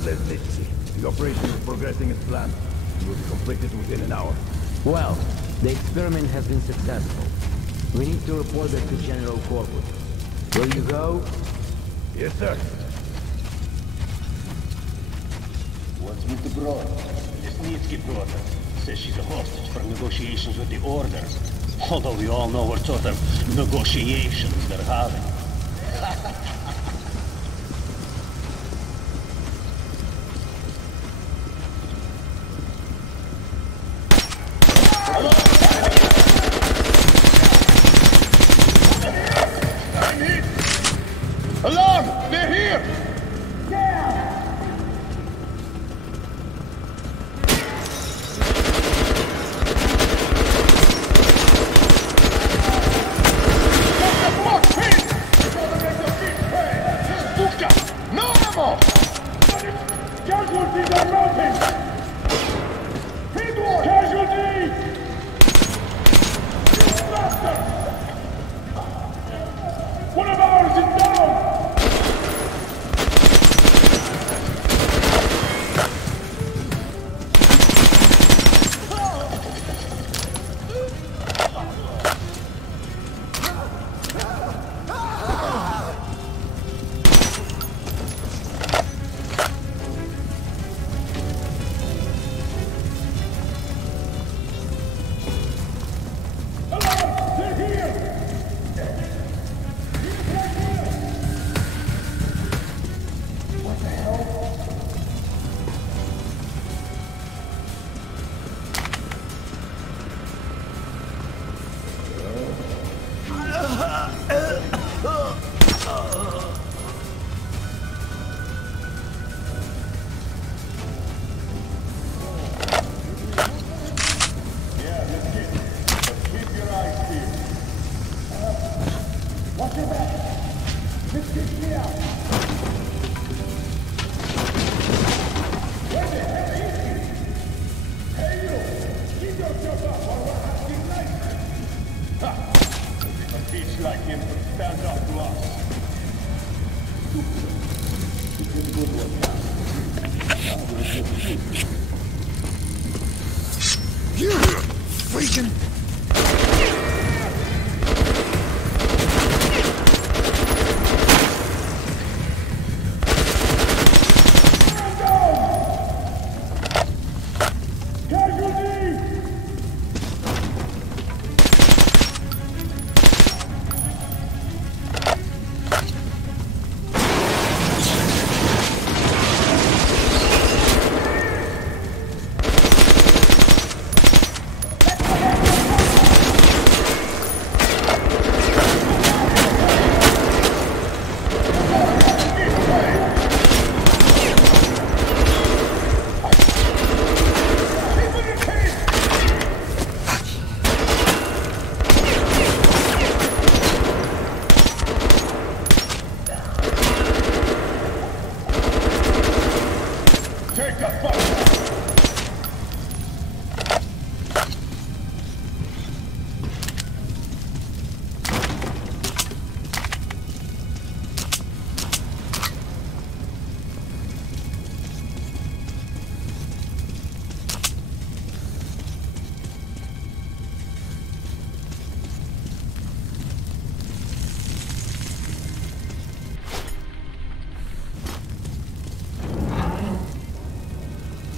Lesnitsky. The operation is progressing as planned. It will be completed within an hour. Well, the experiment has been successful. We need to report it to General Corpus. Will you go? Yes, sir. What's with the broad? Lesnitsky brought her. Says she's a hostage for negotiations with the Order. Although we all know what sort of negotiations they're having. Alarm! They're here! No ammo! Casualties are mounting! Casualties! One of ours is down! Like him stands up to us. You freaking...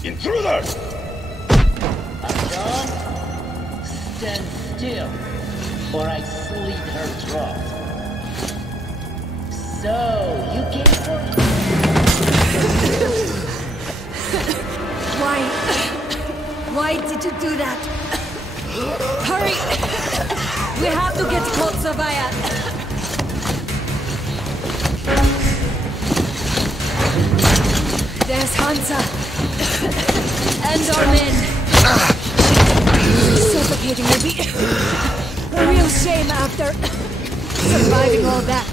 Intruders! John, stand still, or I slit her throat. So, you came for... Why did you do that? Hurry! We have to get Kotsavaya. There's Hansa. And our men. Suffocating will be a real shame after surviving all that.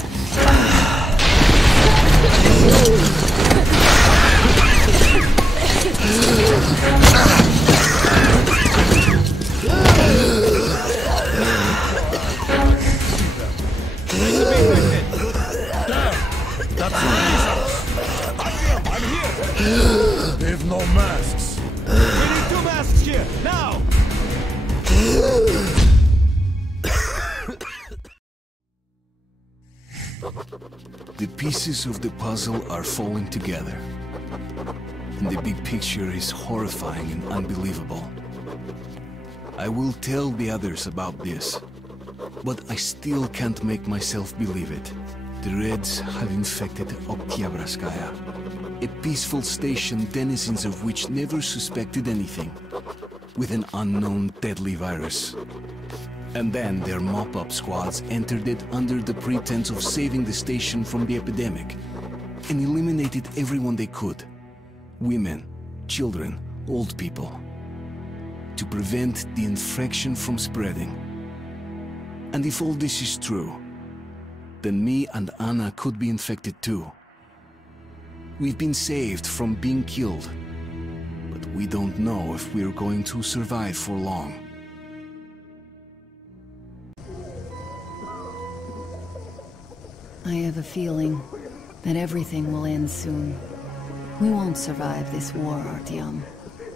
That's the reason! I'm here! They've no masks. We need 2 masks here, now! The pieces of the puzzle are falling together. And the big picture is horrifying and unbelievable. I will tell the others about this, but I still can't make myself believe it. The Reds have infected Oktyabrskaya, a peaceful station denizens of which never suspected anything, with an unknown deadly virus. And then their mop-up squads entered it under the pretense of saving the station from the epidemic, and eliminated everyone they could. Women, children, old people. To prevent the infection from spreading. And if all this is true, then me and Anna could be infected too. We've been saved from being killed, but we don't know if we're going to survive for long. I have a feeling that everything will end soon. We won't survive this war, Artyom.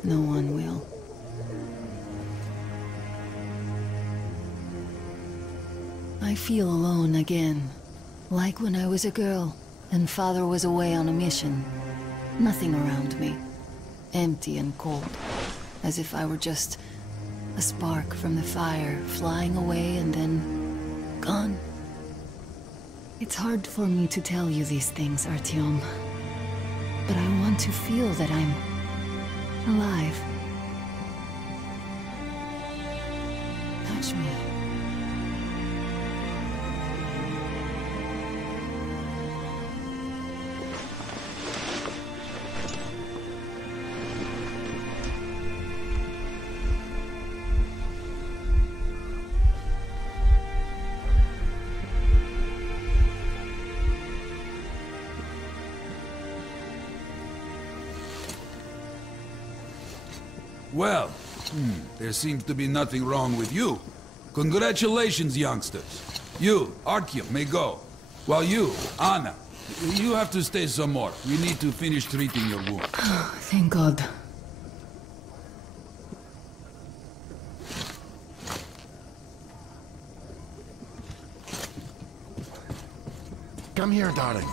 No one will. I feel alone again. Like when I was a girl, and father was away on a mission. Nothing around me. Empty and cold. As if I were just a spark from the fire, flying away and then gone. It's hard for me to tell you these things, Artyom. But I want to feel that I'm alive. Touch me. Well, there seems to be nothing wrong with you. Congratulations, youngsters. You, Artyom, may go. While you, Anna, you have to stay some more. We need to finish treating your wound. Thank God. Come here, darling.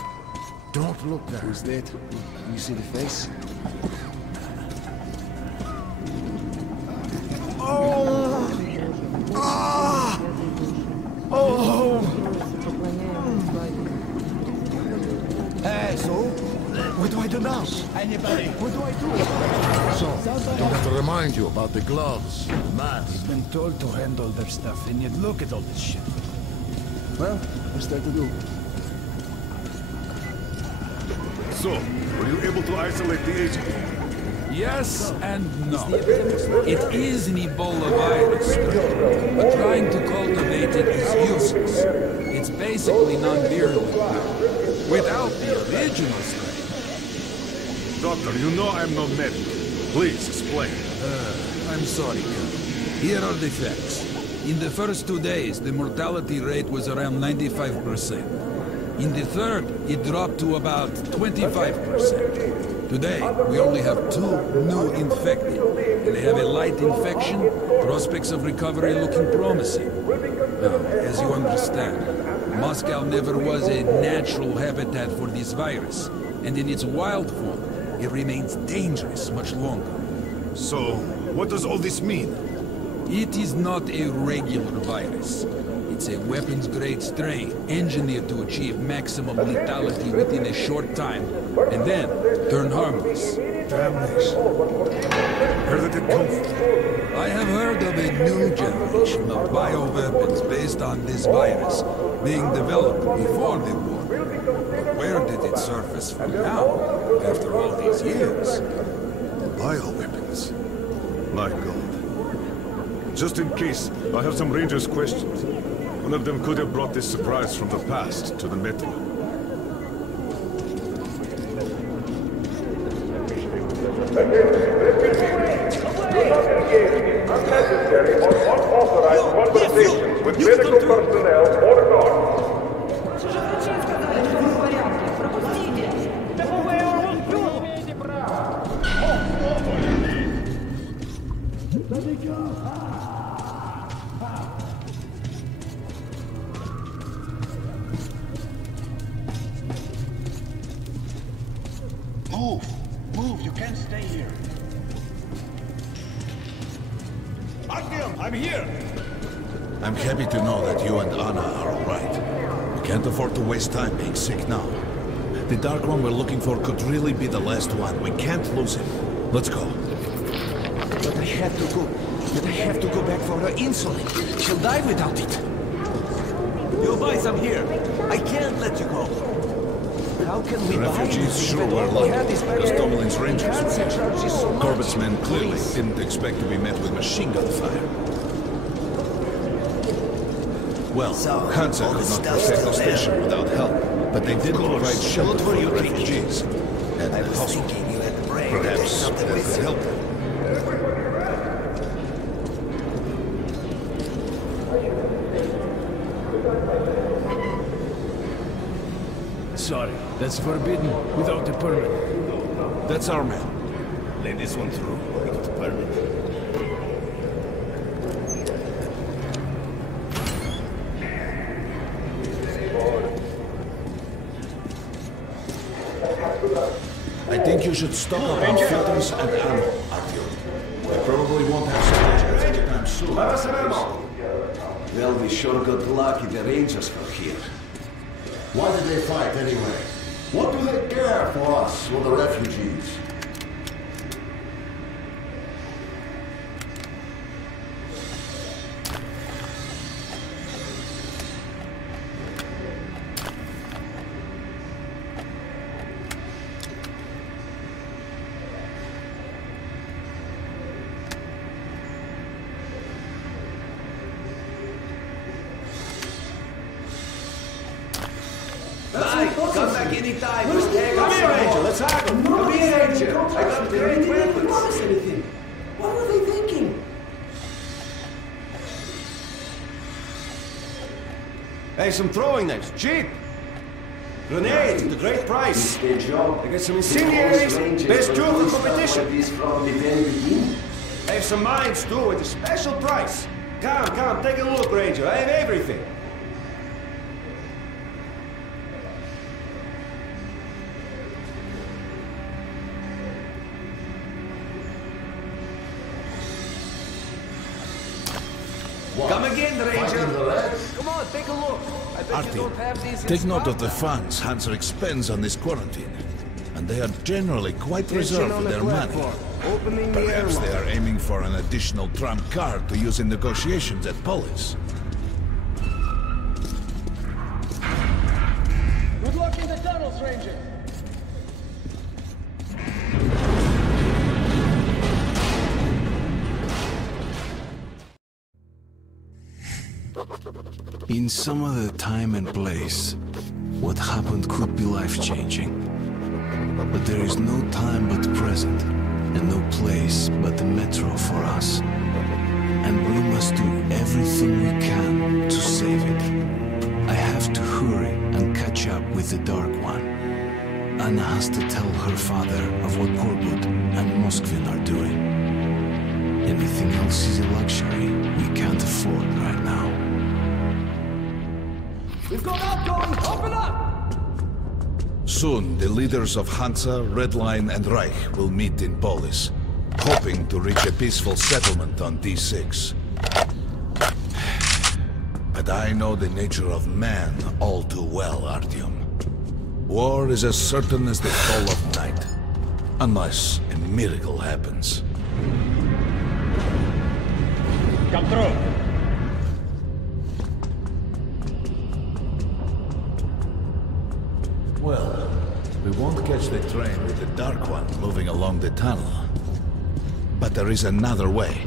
Don't look there. Who's that? You see the face? Oh! Ah! Oh! Hey, so? What do I do now? Anybody? What do I do? So, don't have to remind you about the gloves, the mask. We've been told to handle their stuff, and yet look at all this shit. Well, what's there to do? So, were you able to isolate the agent? Yes and no. It is an Ebola virus strain, but trying to cultivate it is useless. It's basically non-virulent now, without the original strain. Doctor, you know I'm no medic. Please, explain. I'm sorry, Colonel. Here are the facts. In the first 2 days, the mortality rate was around 95%. In the third, it dropped to about 25%. Today, we only have 2 new infected. They have a light infection, prospects of recovery looking promising. Now, as you understand, Moscow never was a natural habitat for this virus, and in its wild form, it remains dangerous much longer. So, what does all this mean? It is not a regular virus. It's a weapons-grade strain, engineered to achieve maximum lethality within a short time, and then turn harmless. Damnation. Where did it come from? I have heard of a new generation of bioweapons based on this virus, being developed before the war. But where did it surface from now, after all these years? Bioweapons? My God. Just in case, I have some Rangers' questions. One of them could have brought this surprise from the past to the Metro. Unnecessary or unauthorized conversations with medical personnel or guards. Move! Move! You can't stay here. Artyom, I'm here! I'm happy to know that you and Anna are alright. We can't afford to waste time being sick now. The Dark One we're looking for could really be the last one. We can't lose him. Let's go. But I have to go. But I have to go back for her insulin. She'll die without it. You buy some here. I can't let you go. How can we The buy refugees it? sure were lucky. Those Tomlin's Rangers were. Corbett's men clearly didn't expect to be met with machine gun fire. Well, Hansa could not protect the station without help, but they did provide shelter for the refugees. And the hospital. Perhaps that could help them. Sorry, that's forbidden without a permit. That's our man. Let this one through. We got a permit. I think you should stock up on filters and ammo, Artyom. We probably won't have soldiers anytime soon. Well, we sure got lucky the Rangers were here. Why did they fight anyway? What do they care for us or the refugees? Come back anytime. Come here, Angel. Let's haggle. Come here, Angel. I got great weapons. Anything. What were they thinking? Hey, some throwing knives. Cheap. Grenades. The great price. I got some incendiaries. Best tool for competition. I have some mines too at a special price. Come, take a look, Ranger. I have everything. Come again, Ranger. Come on, take a look. I bet you don't have these in Take note of stock. the funds Hansa expends on this quarantine. And they are generally quite reserved with their money. Perhaps they are aiming for an additional trump card to use in negotiations at Polis. Good luck in the tunnels, Ranger. In some other time and place, what happened could be life-changing. But there is no time but present, and no place but the metro for us. And we must do everything we can to save it. I have to hurry and catch up with the Dark One. Anna has to tell her father of what Korbut and Moskvin are doing. Anything else is a luxury we can't afford right now. We've got outgoing! Open up! Soon, the leaders of Hansa, Red Line, and Reich will meet in Polis, hoping to reach a peaceful settlement on D6. But I know the nature of man all too well, Artyom. War is as certain as the fall of night, unless a miracle happens. Come through! Well, we won't catch the train with the Dark One moving along the tunnel. But there is another way.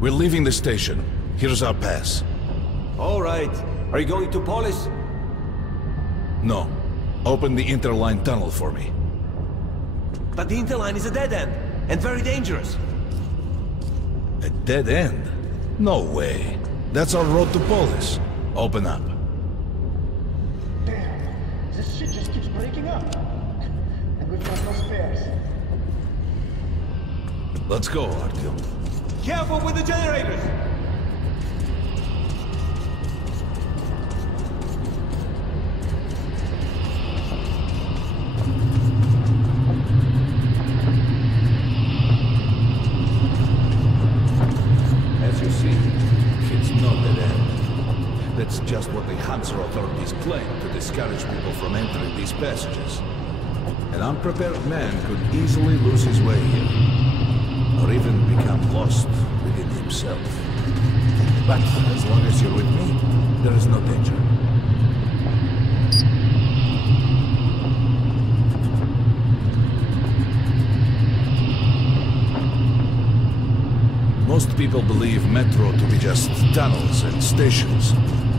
We're leaving the station. Here's our pass. All right. Are you going to Polis? No. Open the interline tunnel for me. But the interline is a dead end, and very dangerous. A dead end? No way. That's our road to Polis. Open up. This shit just keeps breaking up. And we've got no spares. Let's go, Artyom. Careful with the generators! As you see, it's not dead end. That's just what the Hansa authorities claim to discourage people from entering these passages. An unprepared man could easily lose his way here, or even become lost within himself. But as long as you're with me, there is no danger. Most people believe metro to be just tunnels and stations,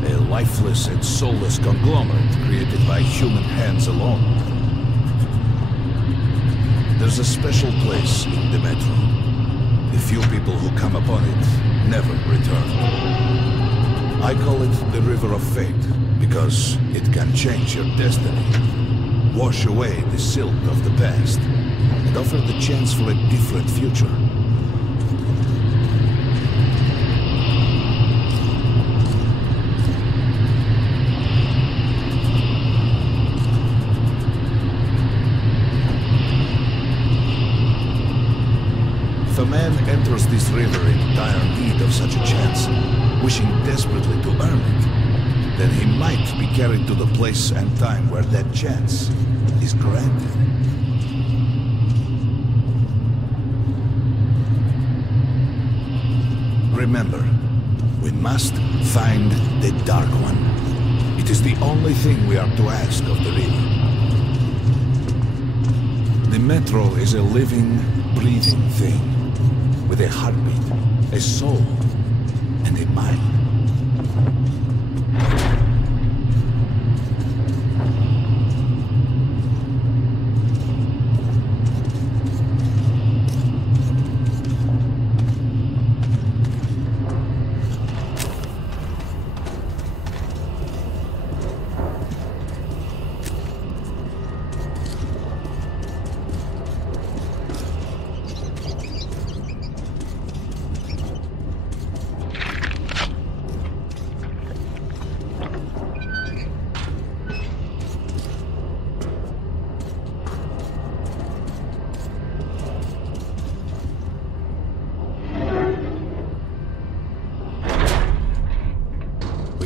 a lifeless and soulless conglomerate created by human hands alone. There's a special place in the metro. The few people who come upon it never return. I call it the River of Fate, because it can change your destiny, wash away the silt of the past, and offer the chance for a different future. If a man enters this river in dire need of such a chance, wishing desperately to earn it, then he might be carried to the place and time where that chance is granted. Remember, we must find the Dark One. It is the only thing we are to ask of the river. The metro is a living, breathing thing, with a heartbeat, a soul, and a mind.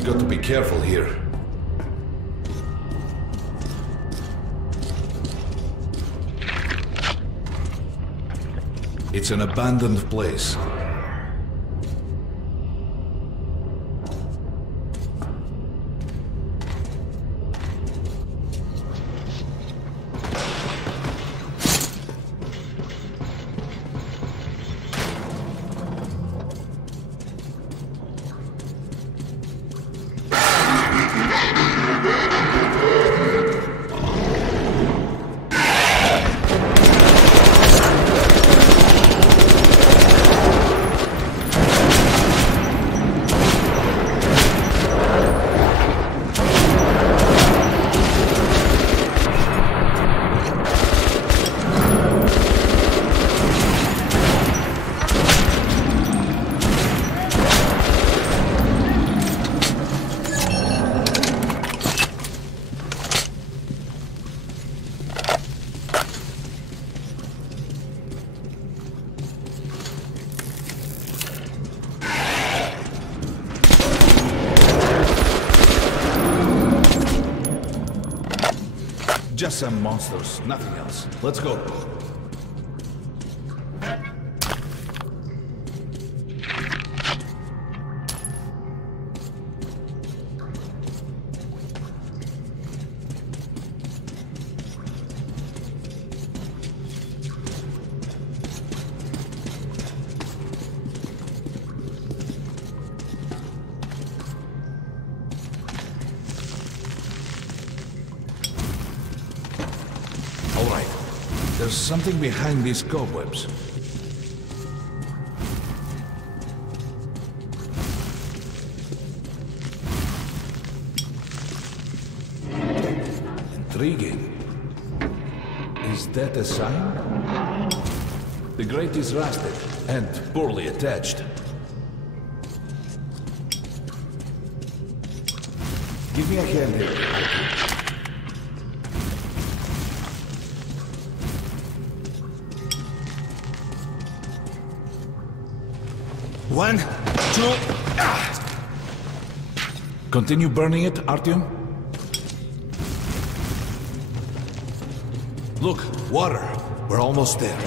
Got to be careful here. It's an abandoned place. Just some monsters, nothing else. Let's go. There's something behind these cobwebs. Intriguing. Is that a sign? The grate is rusted and poorly attached. Give me a hand here. One, two... Continue burning it, Artyom. Look, water. We're almost there.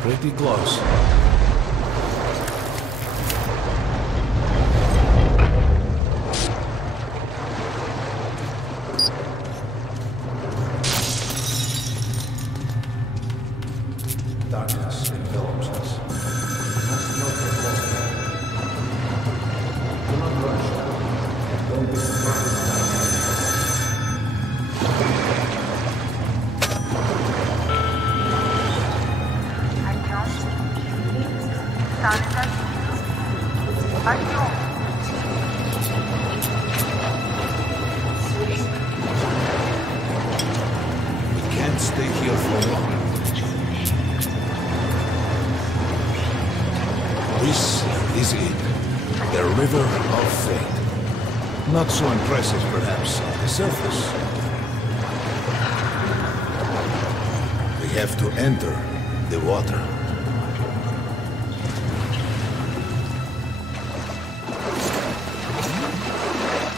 Pretty close. Darkness envelops us. Must not get lost. Do not rush. Don't be surprised. We can't stay here for long. This is it. The River of Fate. Not so impressive, perhaps, on the surface. We have to enter the water.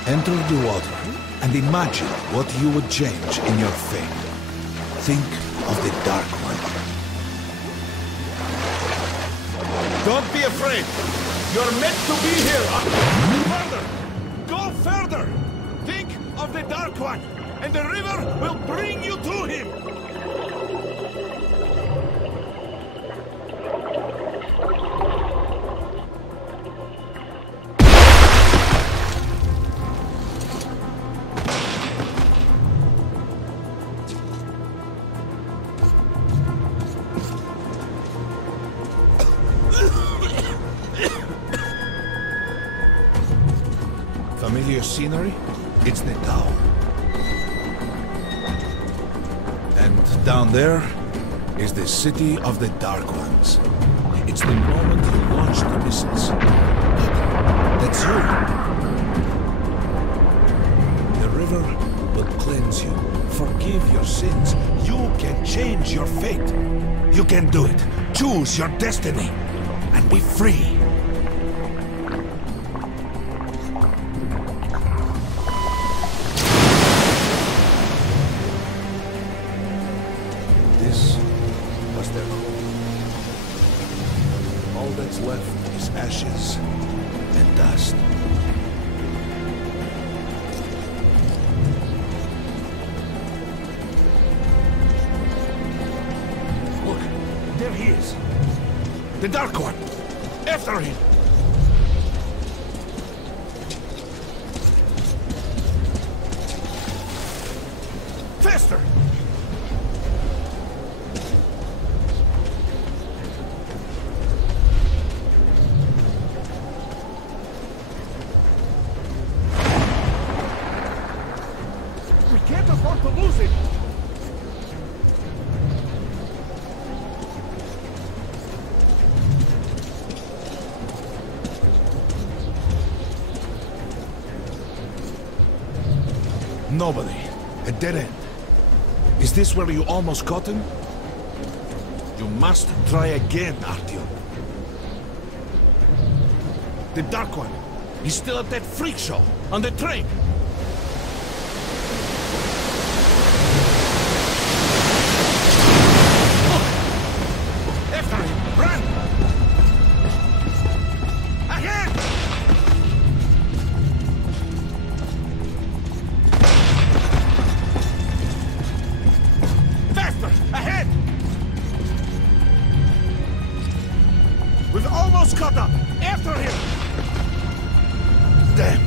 Enter the water and imagine what you would change in your fate. Think of the Dark One. Don't be afraid! You're meant to be here! Further! Go further! Think of the Dark One, and the river will bring you to him! Familiar scenery? It's the tower. And down there is the city of the Dark Ones. It's the moment you launch the missiles. That's you. The river will cleanse you, forgive your sins. You can change your fate. You can do it. Choose your destiny and be free. This was their home. All that's left is ashes and dust. Look, there he is. The Dark One. After him. Faster! We can't afford to lose him! Nobody. A dead end. Is this where you almost caught him? You must try again, Artyom. The Dark One. He's still at that freak show on the train. Look! After him! Run! Ahead! Faster! Ahead! We've almost caught up! After him! Damn!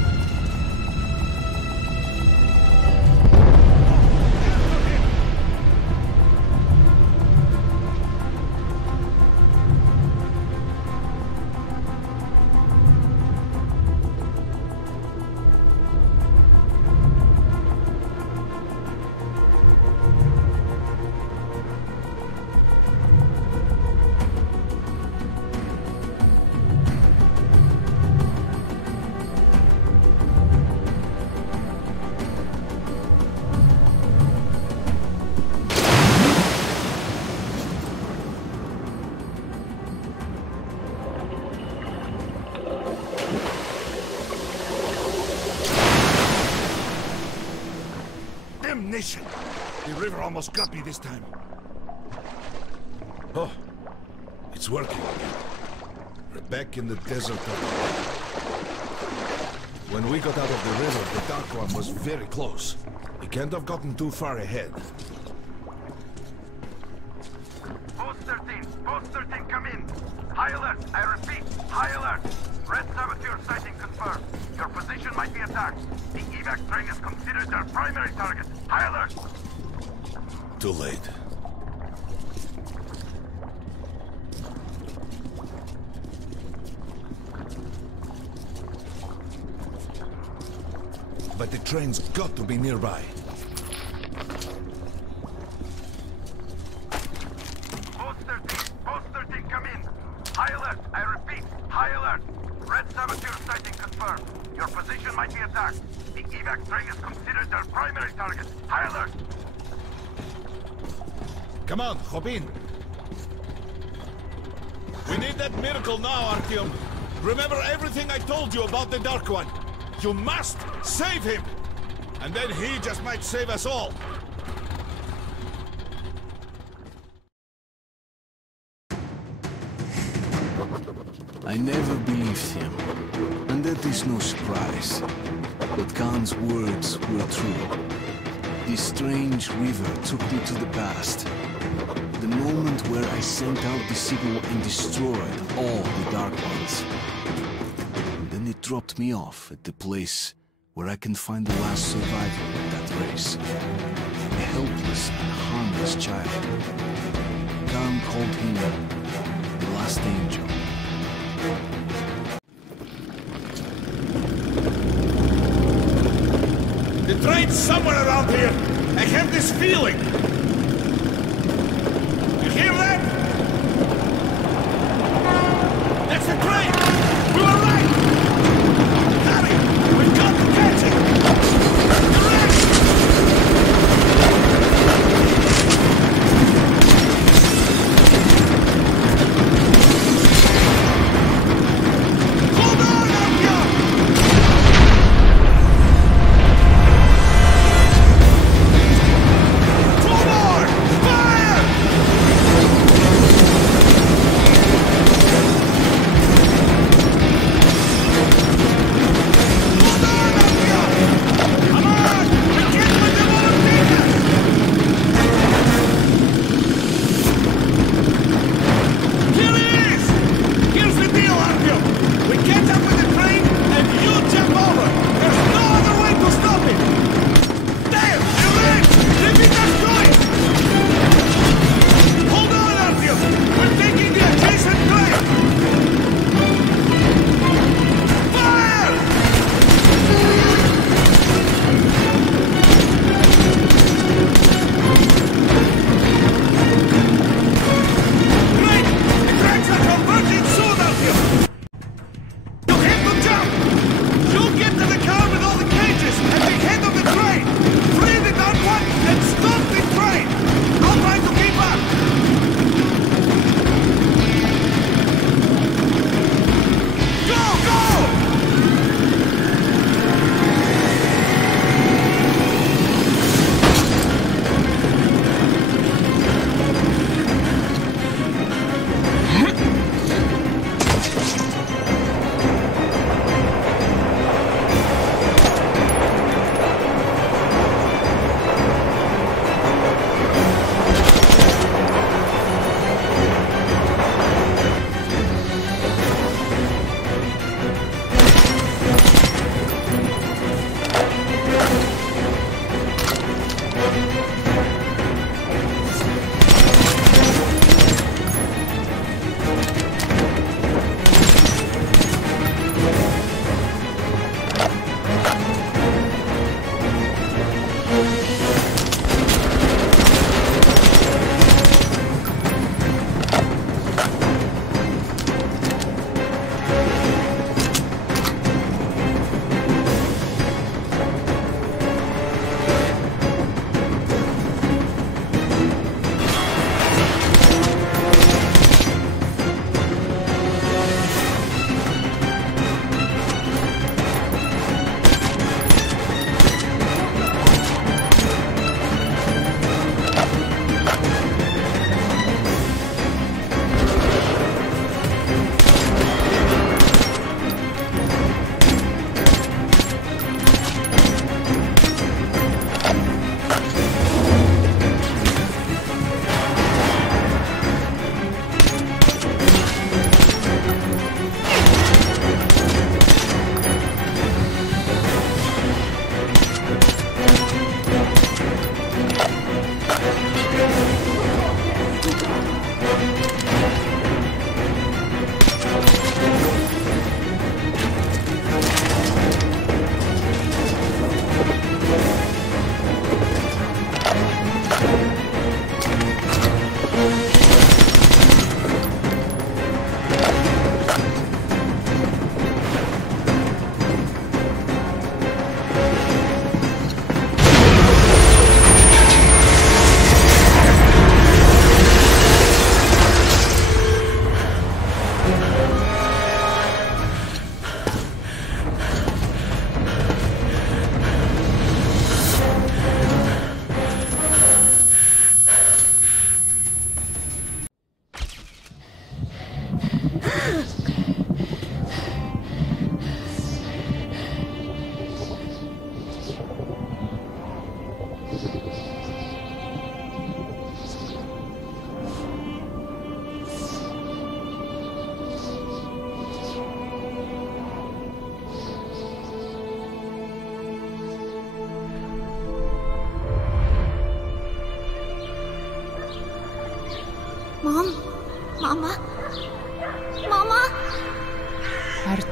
Damnation! The river almost got me this time. Oh, it's working. We're back in the desert. When we got out of the river, the Dark One was very close. He can't have gotten too far ahead. Post 13, come in. High alert, I repeat, high alert. Red saboteur sighting confirmed. Your position might be attacked. The evac train is considered their primary target. High alert! Too late. But the train's got to be nearby. Post 13, come in. High alert, I repeat, high alert. Red saboteur sighting confirmed. Your position might be attacked. The evac train is considered their primary target. High alert! Come on, hop in. We need that miracle now, Artyom. Remember everything I told you about the Dark One. You must save him! And then he just might save us all. I never believed him, and that is no surprise. But Khan's words were true. This strange river took me to the past. The moment where I sent out the signal and destroyed all the Dark Ones. And then it dropped me off at the place where I can find the last survivor of that race. A helpless and harmless child. Khan called him the last angel. The train's somewhere around here. I have this feeling. You hear that? That's the train! We were right! Hurry! We've got to catch it! You're ready! Hold on, Artyom!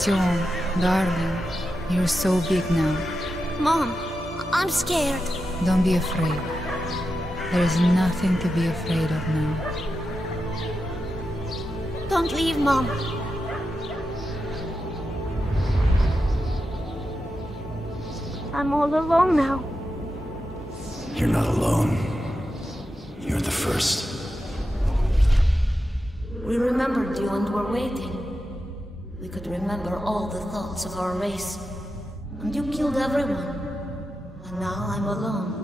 Artyom, darling, you're so big now. Mom, I'm scared. Don't be afraid. There's nothing to be afraid of now. Don't leave, Mom. I'm all alone now. You're not alone. You're the first. We remembered you and were waiting. We could remember all the thoughts of our race. And you killed everyone. And now I'm alone.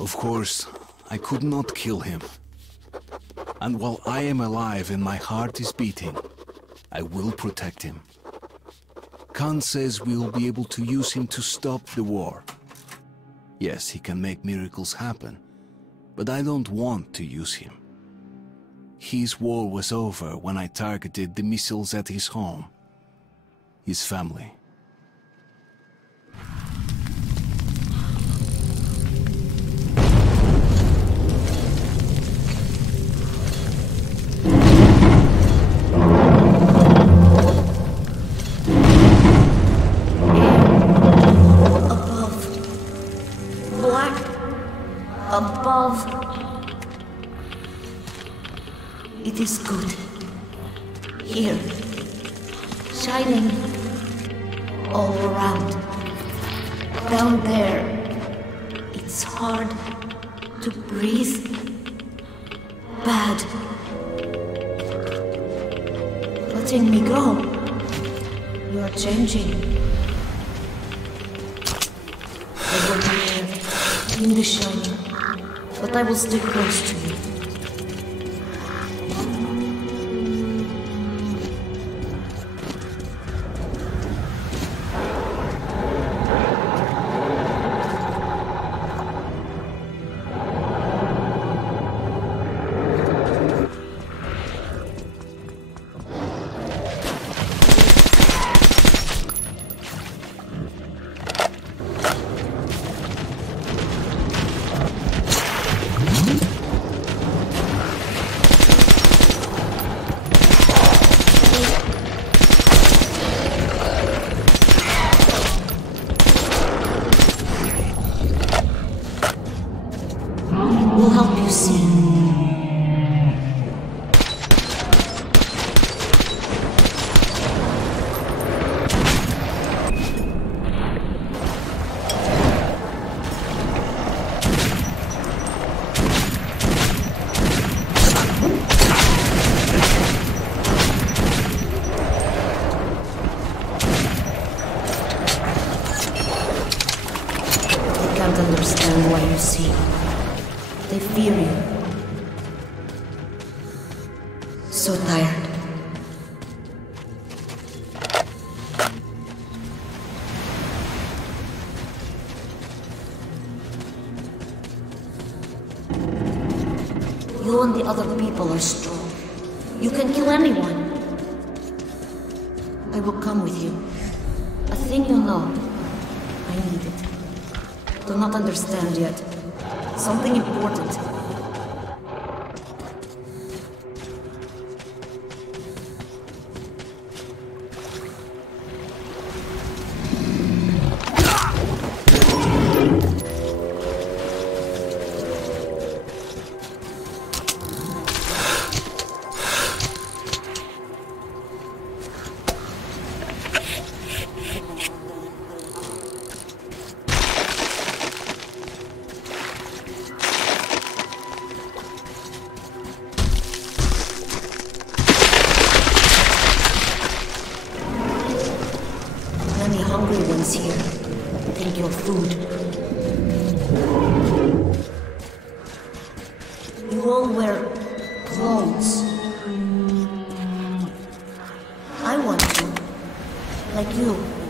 Of course, I could not kill him. And while I am alive and my heart is beating, I will protect him. Khan says we will be able to use him to stop the war. Yes, he can make miracles happen, but I don't want to use him. His war was over when I targeted the missiles at his home, his family. Above. It is good. Here. Shining. All around. Down there. It's hard to breathe. Bad. Letting me go. You're changing. I will be here in the shine. But I will stay close to you. We'll help you see. They can't understand what you see. They fear you. So tired. You and the other people are strong. You can kill anyone. I will come with you. A thing you know. I need it. Do not understand yet. Something important. Hungry ones here. Take your food. You all wear clothes. Like you.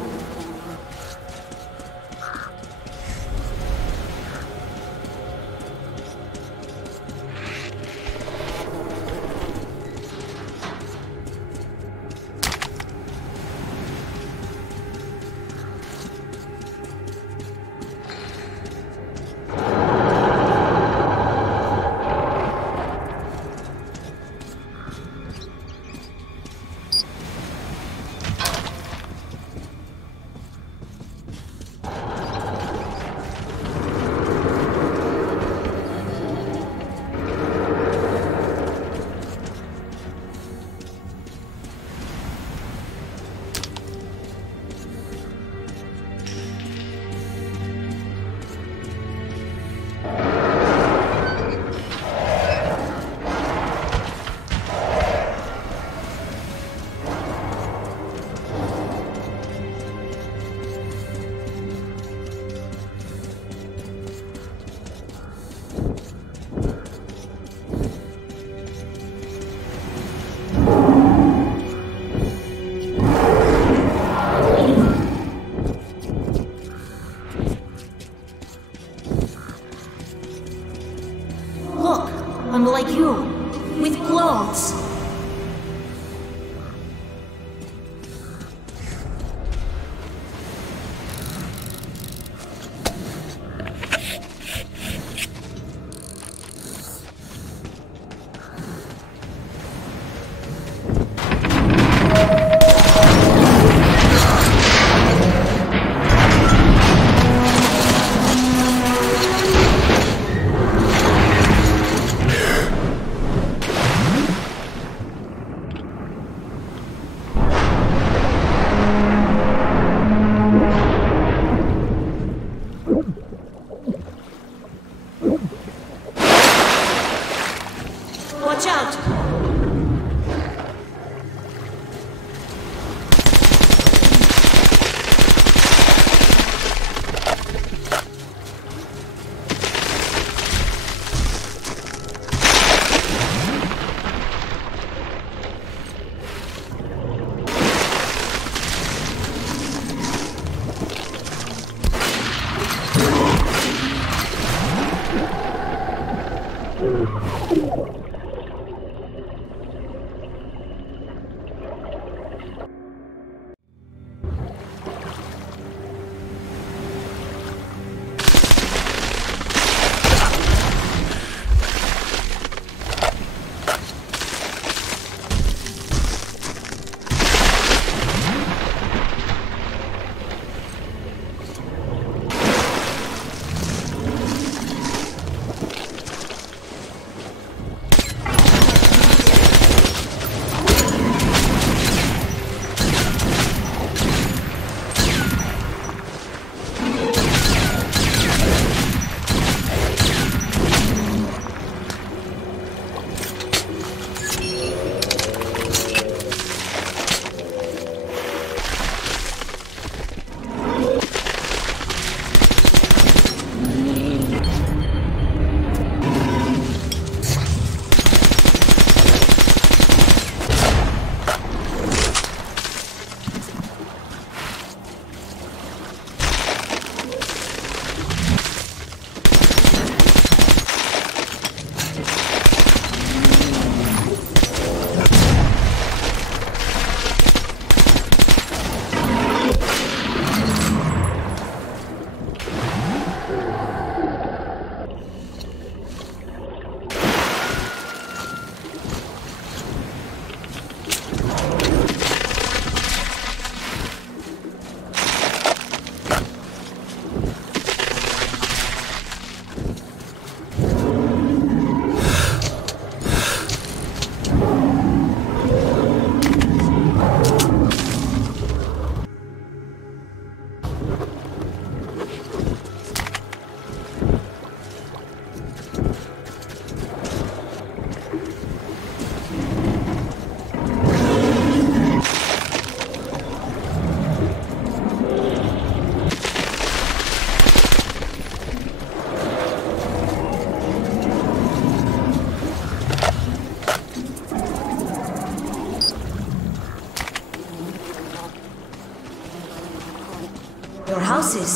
Your house is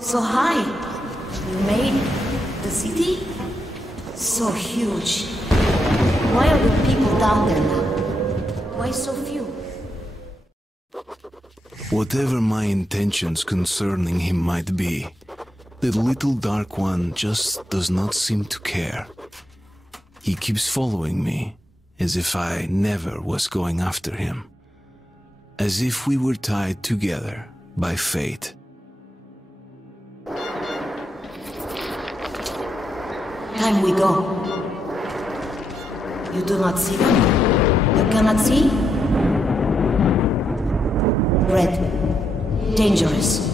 so high. You made the city so huge. Why are the people down there now? Why so few? Whatever my intentions concerning him might be, the little Dark One just does not seem to care. He keeps following me, as if I never was going after him. As if we were tied together by fate. Time we go. You do not see them? You cannot see? Red. Dangerous.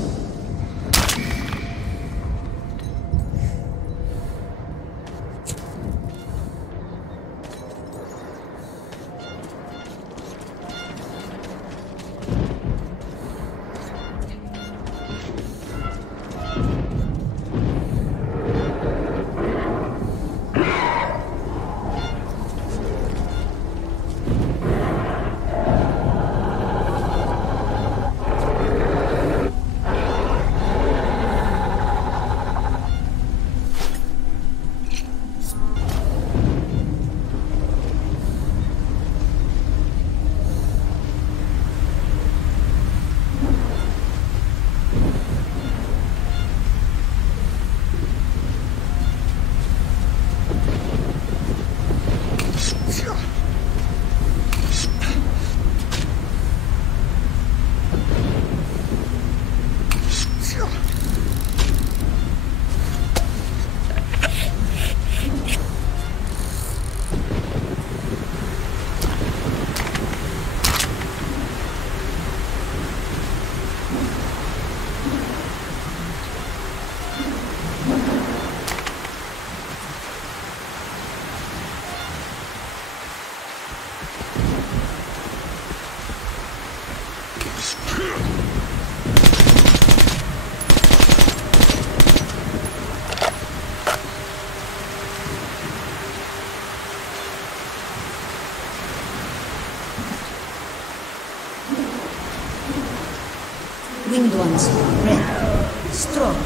Winged ones, red, strong.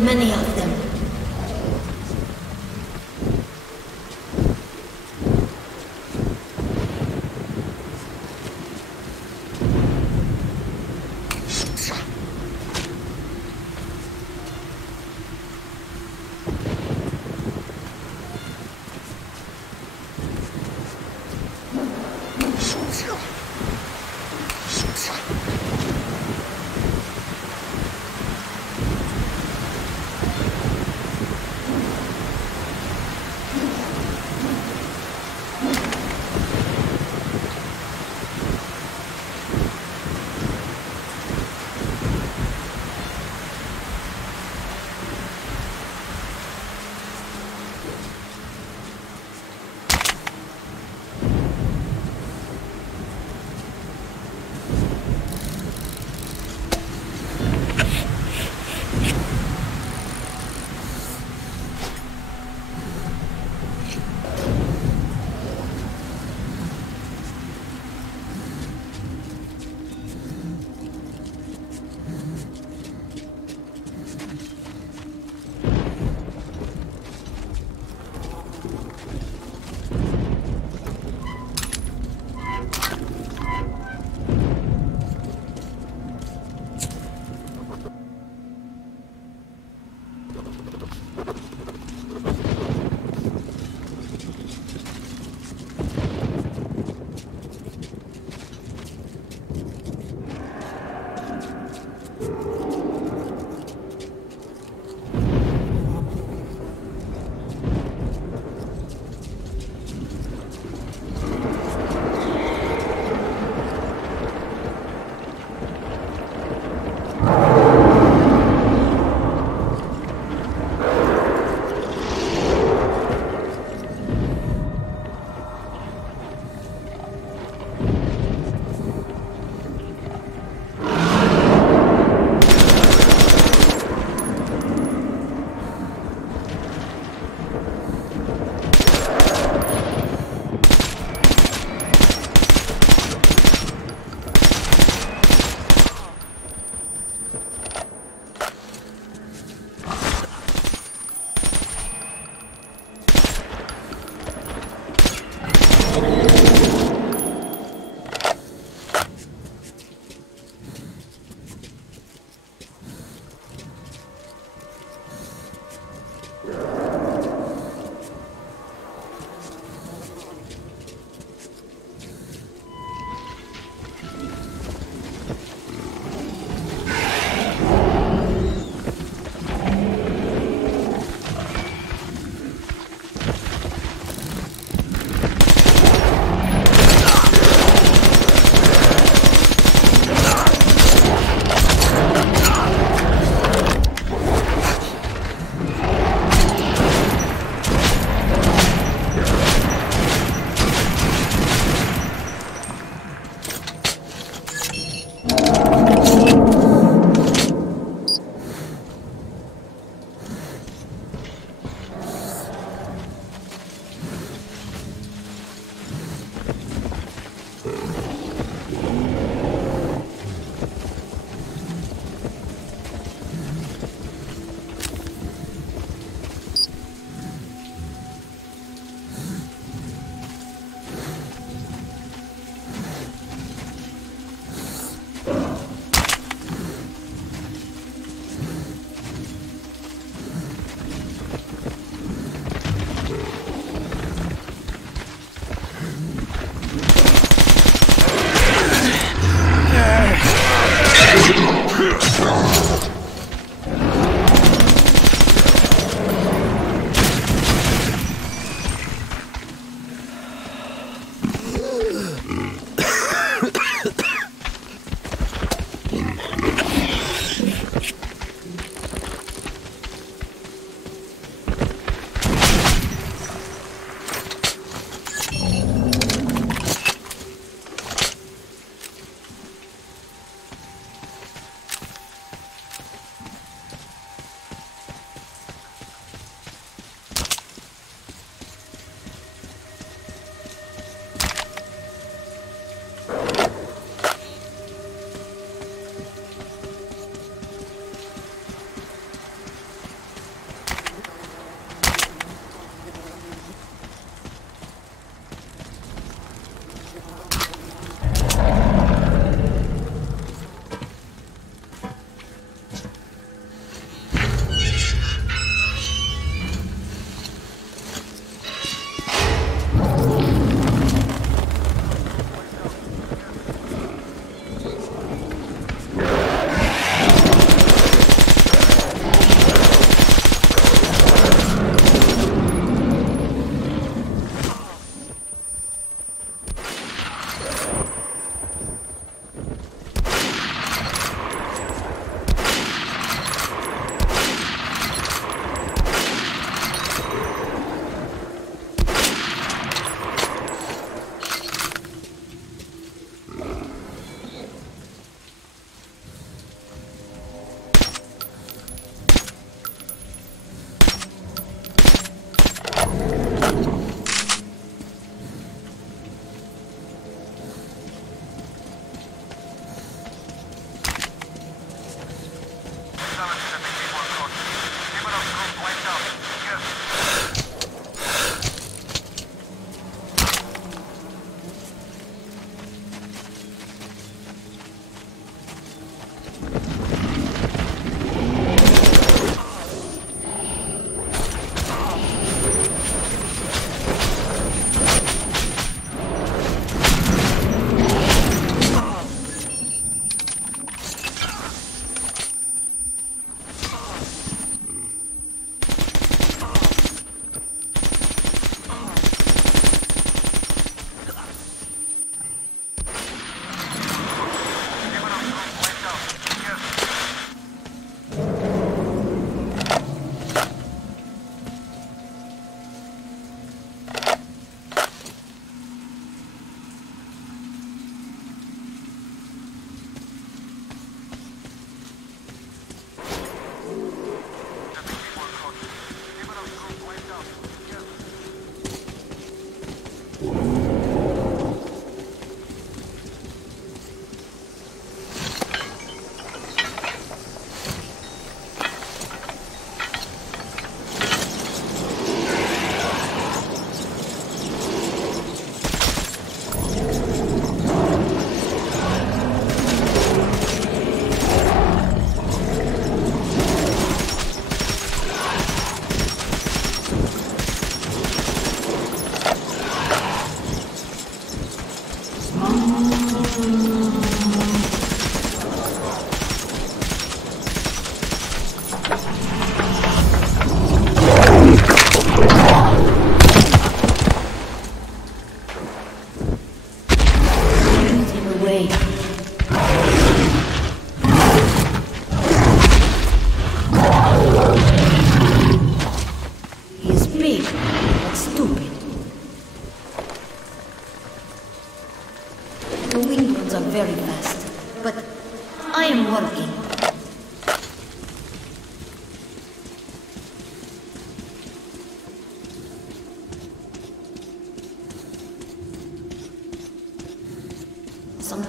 Many of them.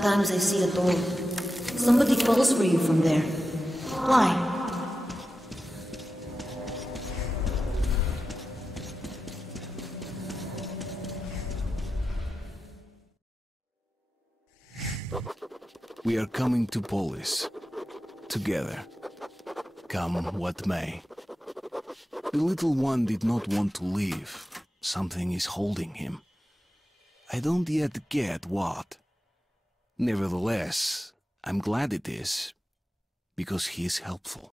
Sometimes I see a door. Somebody calls for you from there. Why? We are coming to Polis. Together. Come what may. The little one did not want to leave. Something is holding him. I don't yet get what. Nevertheless, I'm glad it is, because he is helpful.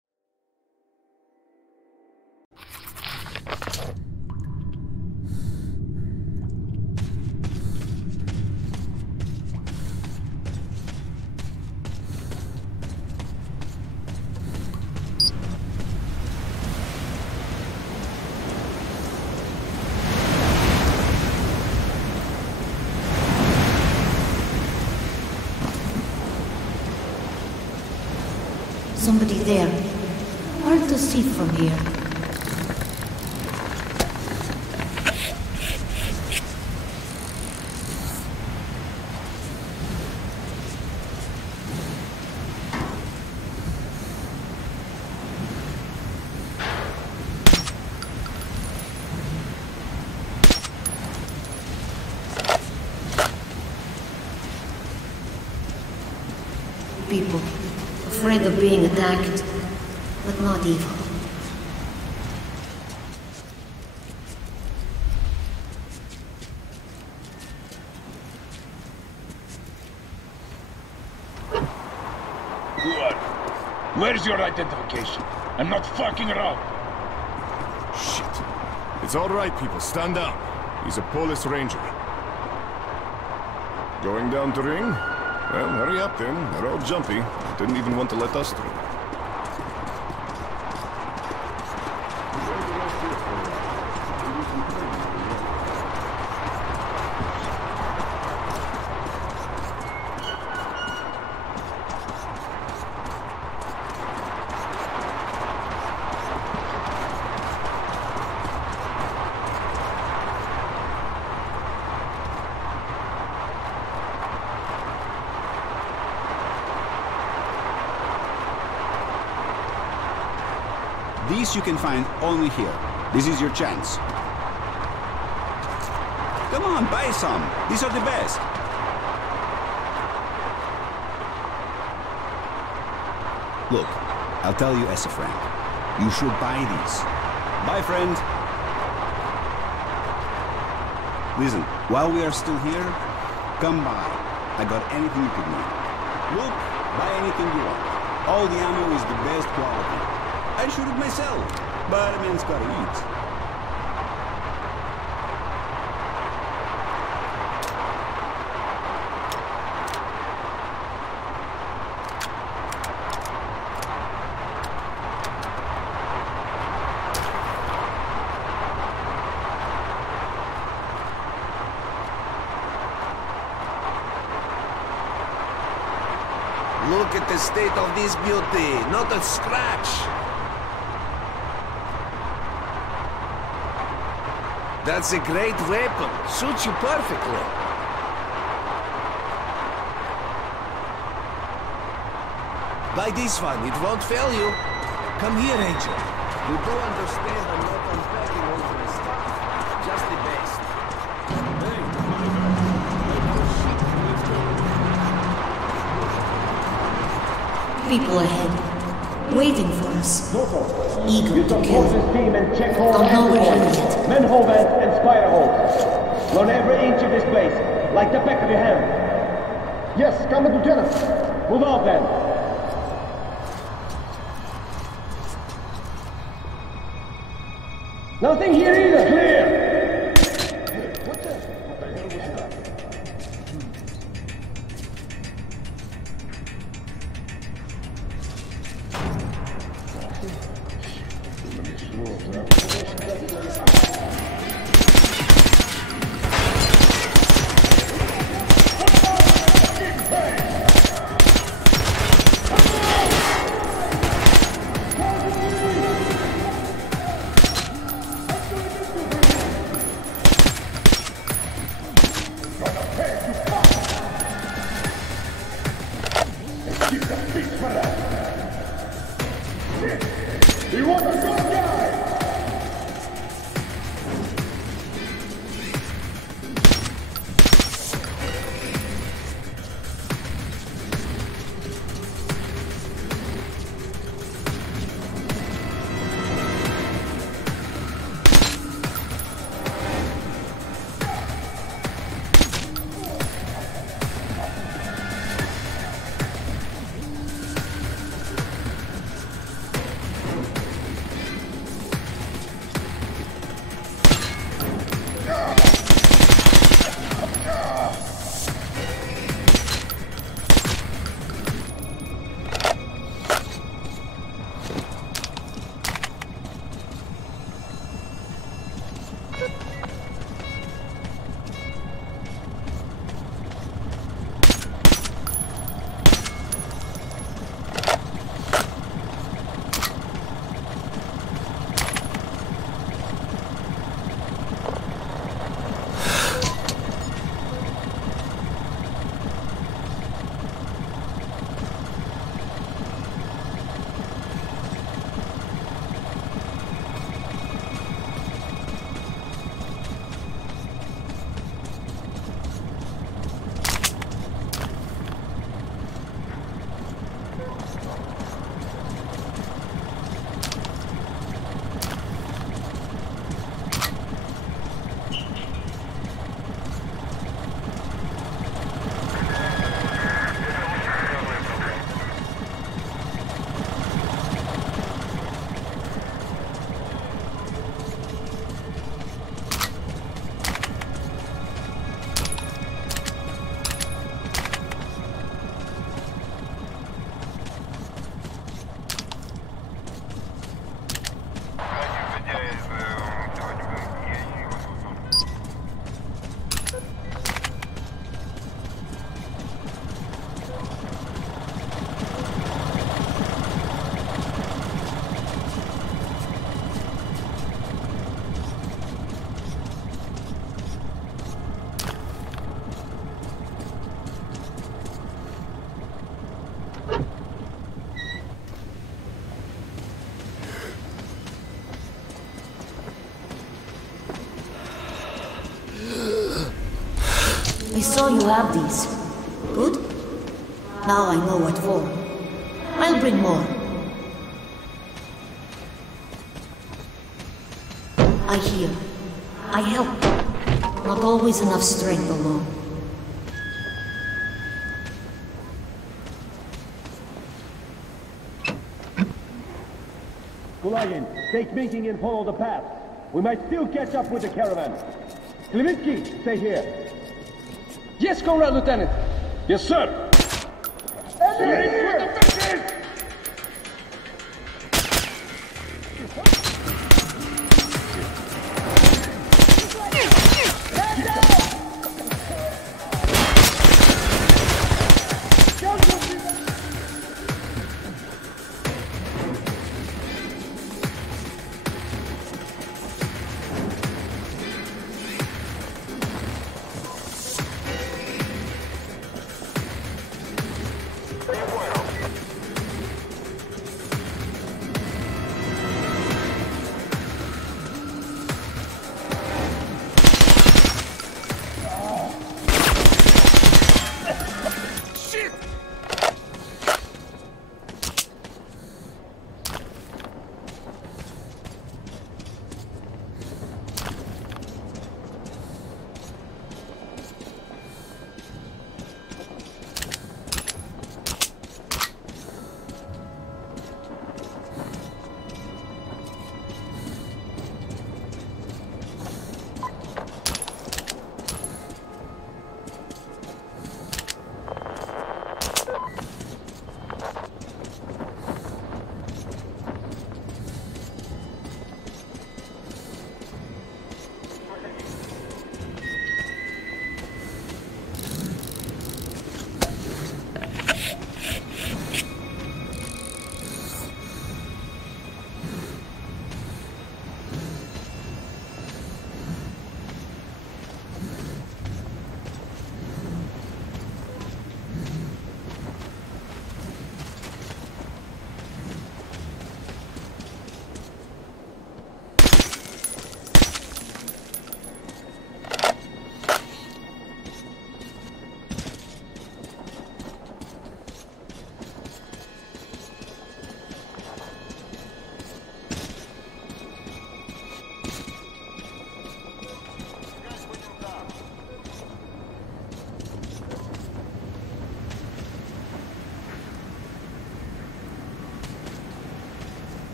Somebody there. Hard to see from here. People. Afraid of being attacked, but not evil. Good. Where's your identification? I'm not fucking around. Shit. It's all right, people. Stand down. He's a Polis ranger. Going down to ring? Well, hurry up then. They're all jumpy. Didn't even want to let us through. These you can find only here. This is your chance. Come on, buy some. These are the best. Look, I'll tell you as a friend. You should buy these. Bye, friend. Listen, while we are still here, come by. I got anything you could need. Look, buy anything you want. All the ammo is the best quality. I shoot it myself, but a man's gotta eat. Look at the state of this beauty, not a scratch. That's a great weapon. Suits you perfectly. Buy this one. It won't fail you. Come here, Angel. You do understand I'm not unpacking all my stuff. Just the best. People ahead, waiting for us. Eager to kill. Don't know we're here yet. Men hold and spire hold. Learn every inch of this place, like the back of your hand. Yes, Combat Lieutenant. Move out then. Nothing here either. Clear. You want a good guy? I saw you have these. Good? Now I know what for. I'll bring more. I heal. I help. Not always enough strength alone. Kulagin, take making and follow the path. We might still catch up with the caravan. Klevitsky, stay here. Yes, Comrade Lieutenant. Yes, sir.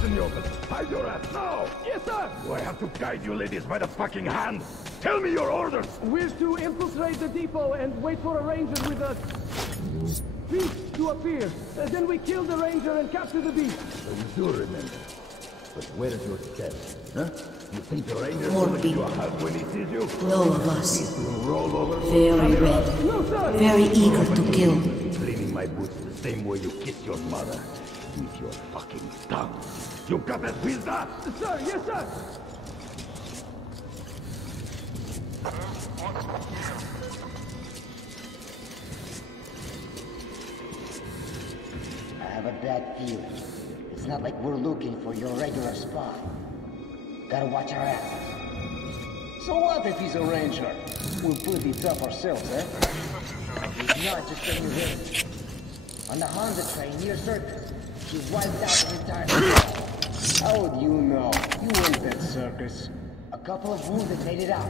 out in the open. Hide your ass now! Yes, sir! Do I have to guide you ladies by the fucking hand? Tell me your orders! We're to infiltrate the depot and wait for a ranger with a beast to appear. Then we kill the ranger and capture the beast. So you do remember. But where is your step? Huh? You think the ranger More will give you people. a hug when he sees you? All of us. Roll over. Very red. Very eager to kill. Cleaning my boots the same way you kiss your mother. With your fucking tongue. You got that, Wilda? Sir, yes, sir! I have a bad feeling. It's not like we're looking for your regular spot. Gotta watch our asses. So what if he's a ranger? We'll pretty tough ourselves, eh? He's not just a new hit. On the Honda train near Circus, he wiped out the entire squad. How would you know? You weren't that circus. A couple of wounded made it out.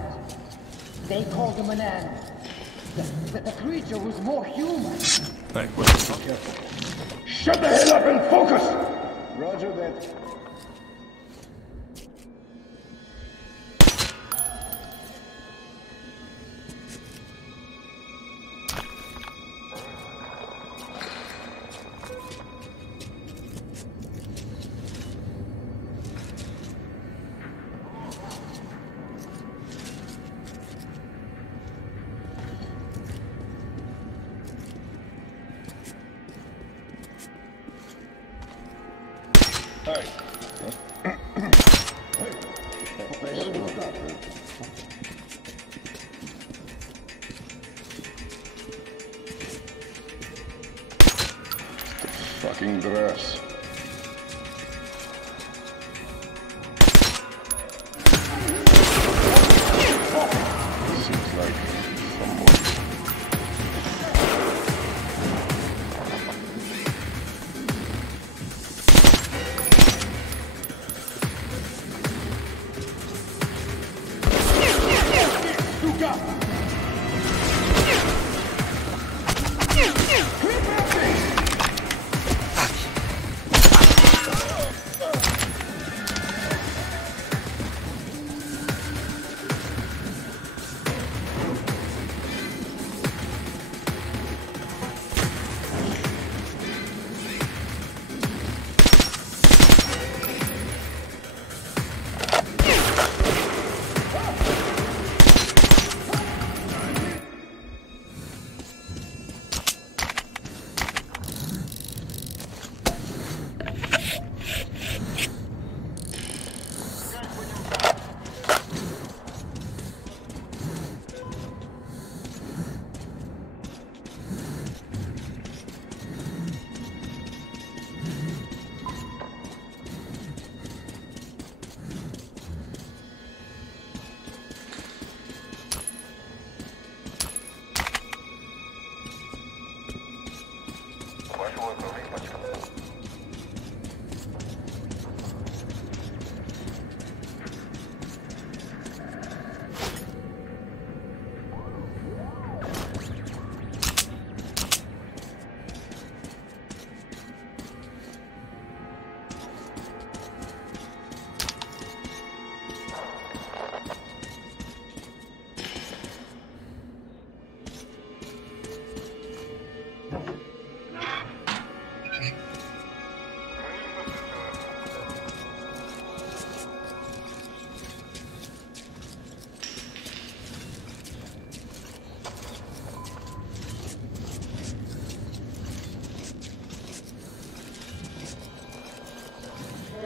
They called him an animal. The creature was more human. Hey, what the fuck? Shut the hell up and focus! Roger that. Fucking grass. Seems like someone.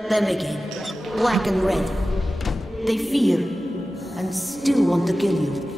Them again, black and red. They fear, and still want to kill you.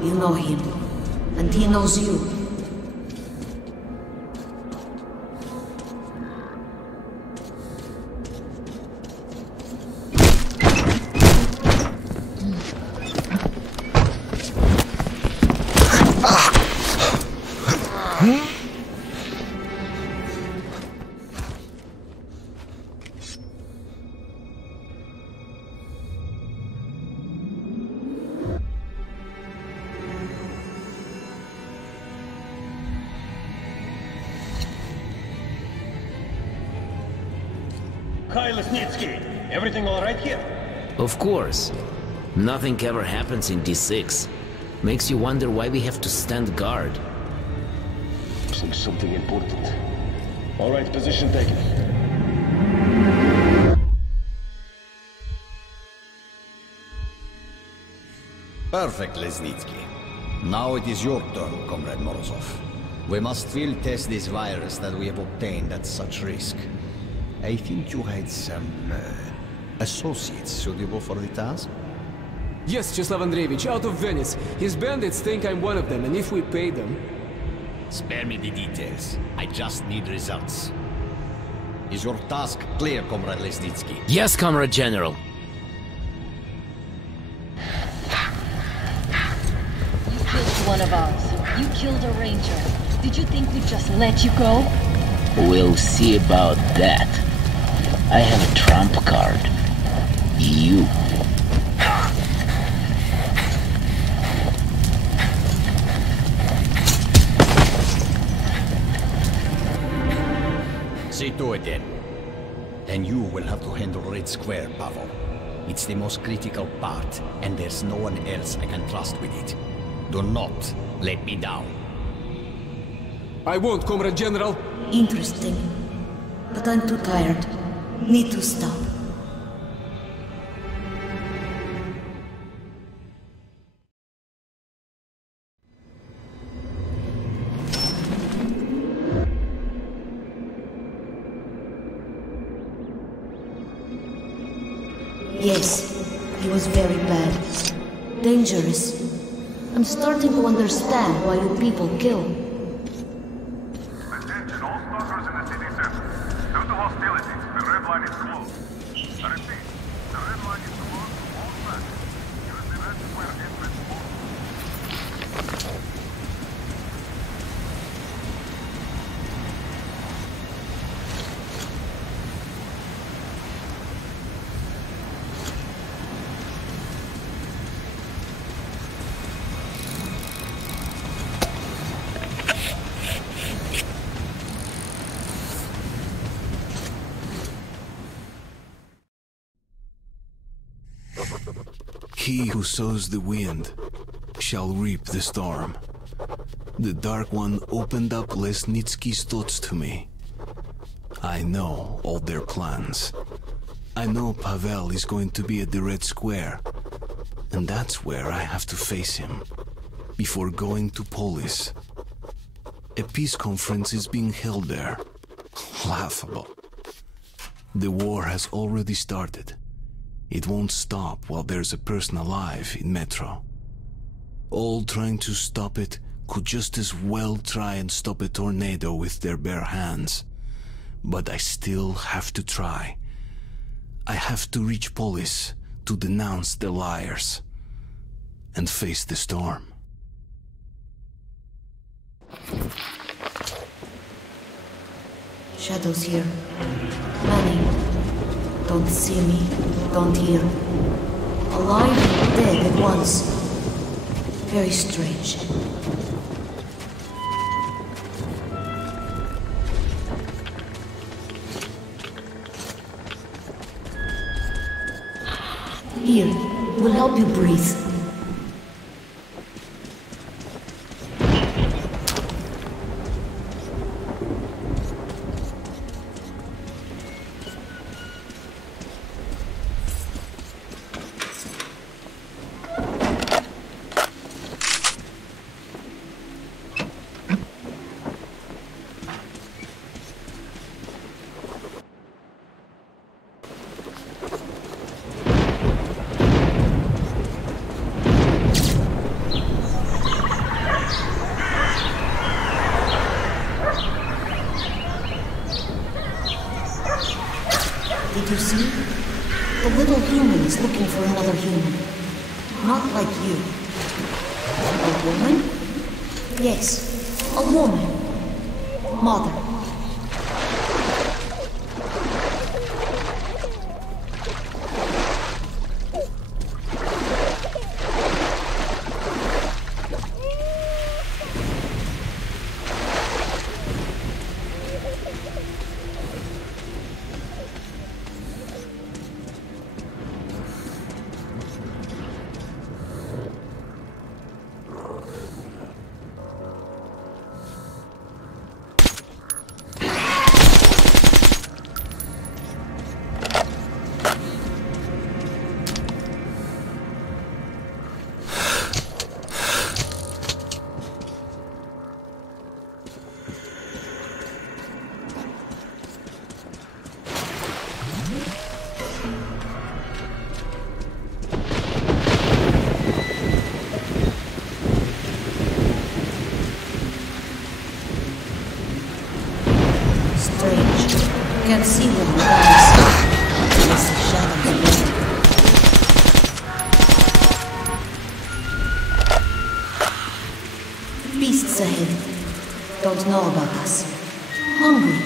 You know him, and he knows you. Everything all right here? Of course. Nothing ever happens in D6. Makes you wonder why we have to stand guard. Something important. All right, position taken. Perfect, Lesnitsky. Now it is your turn, Comrade Morozov. We must field test this virus that we have obtained at such risk. I think you had some associates suitable for the task? Yes, Cheslav Andreevich, out of Venice. His bandits think I'm one of them, and if we pay them... Spare me the details. I just need results. Is your task clear, Comrade Lesnitsky? Yes, Comrade General. You killed one of ours. You killed a ranger. Did you think we'd just let you go? We'll see about that. I have a trump card. You. See to it then. Then you will have to handle Red Square, Pavel. It's the most critical part, and there's no one else I can trust with it. Do not let me down. I won't, Comrade General. Interesting. But I'm too tired. Need to stop. Yes, he was very bad. Dangerous. I'm starting to understand why you people kill. Attention all stalkers in the city center. Due to hostilities, the red line is closed. I repeat, the red line is closed to all traffic. Use the Red Square entrance only. He who sows the wind shall reap the storm. The Dark One opened up Lesnitsky's thoughts to me. I know all their plans. I know Pavel is going to be at the Red Square, and that's where I have to face him, before going to Polis. A peace conference is being held there. Laughable. The war has already started. It won't stop while there's a person alive in Metro. All trying to stop it could just as well try and stop a tornado with their bare hands. But I still have to try. I have to reach Polis to denounce the liars and face the storm. Shadows here. Many. Don't see me, don't hear. Alive and dead at once. Very strange. Here, we'll help you breathe. woman. Not like you. A woman? Yes, a woman. Mother. Can't see them with eyes. Unless the shadows are beasts ahead. Don't know about us. Hungry.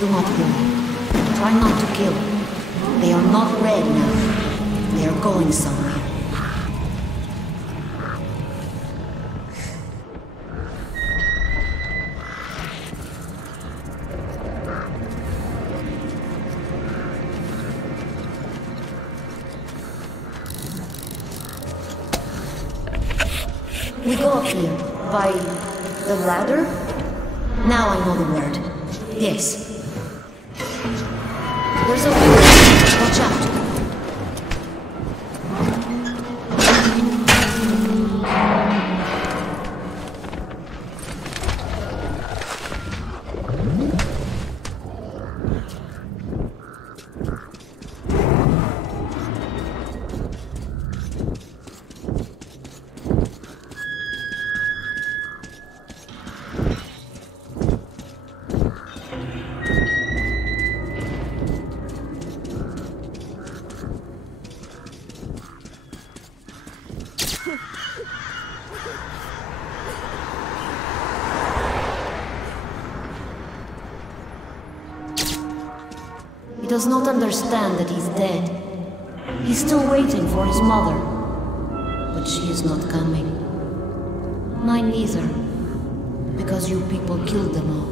Do not worry. Try not to kill. They are not red now. They are going somewhere. We go up here, by the ladder? Now I know the word. Yes. There's a wheel. Watch out. He does not understand that he's dead. He's still waiting for his mother. But she is not coming. Mine neither. Because you people killed them all.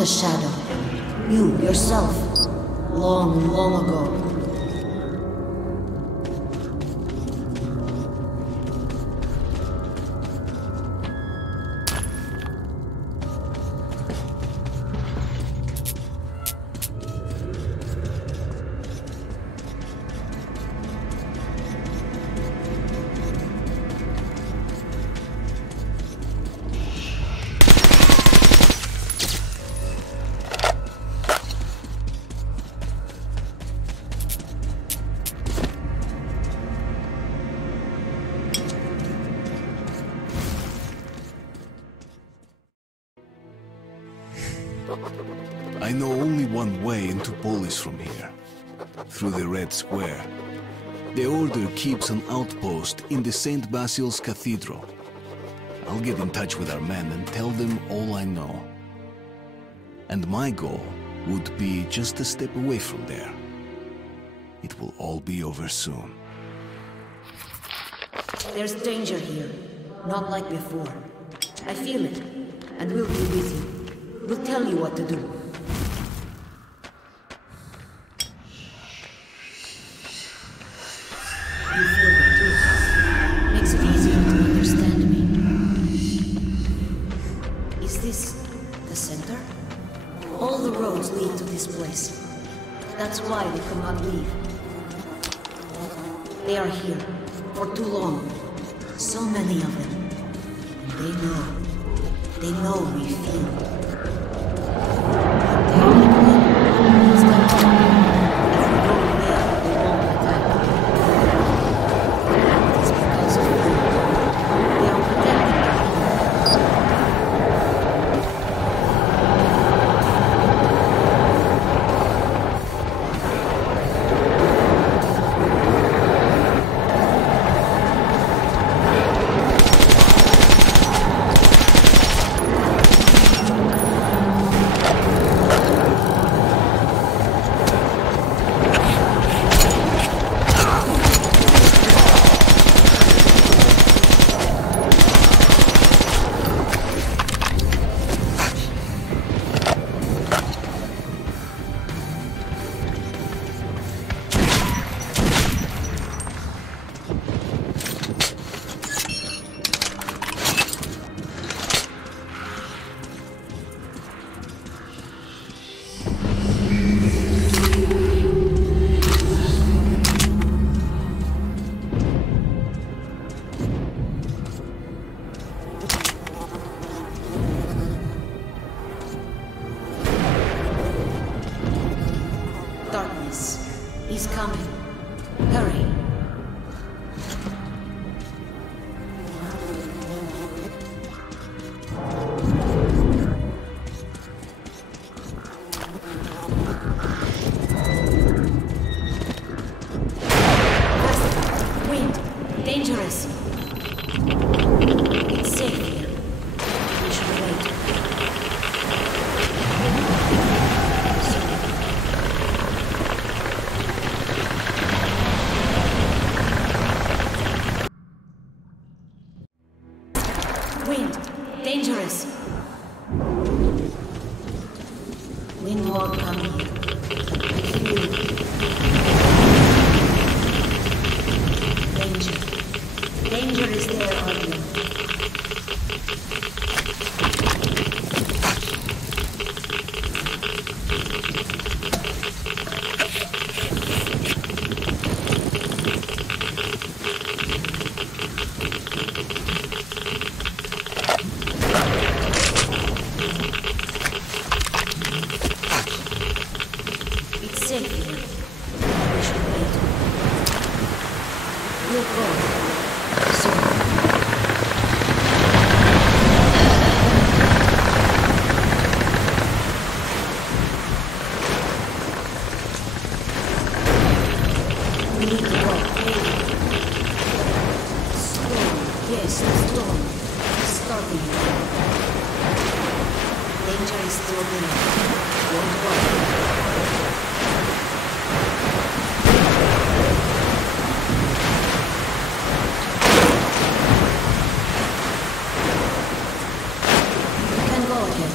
a shadow. You, yourself. Long, long ago. I know only one way into Polis from here. Through the Red Square. The Order keeps an outpost in the St. Basil's Cathedral. I'll get in touch with our men and tell them all I know. And my goal would be just a step away from there. It will all be over soon. There's danger here. Not like before. I feel it. And we'll be with you. We'll tell you what to do. You feel it too. Makes it easier to understand me. Is this the center? All the roads lead to this place. That's why they could not leave. They are here. For too long. So many of them. They know. They know we feel. He's coming. Hurry. Wind. Dangerous. It's safe here. We should wait. Wind. Dangerous. Wind won't come here. I feel it. Danger. Danger is there, Arden. It's safe here. We should wait. We'll go. Soon. We need to go. Slowly. Yes, slowly. Starting. Danger is still there. Don't worry. You can go again.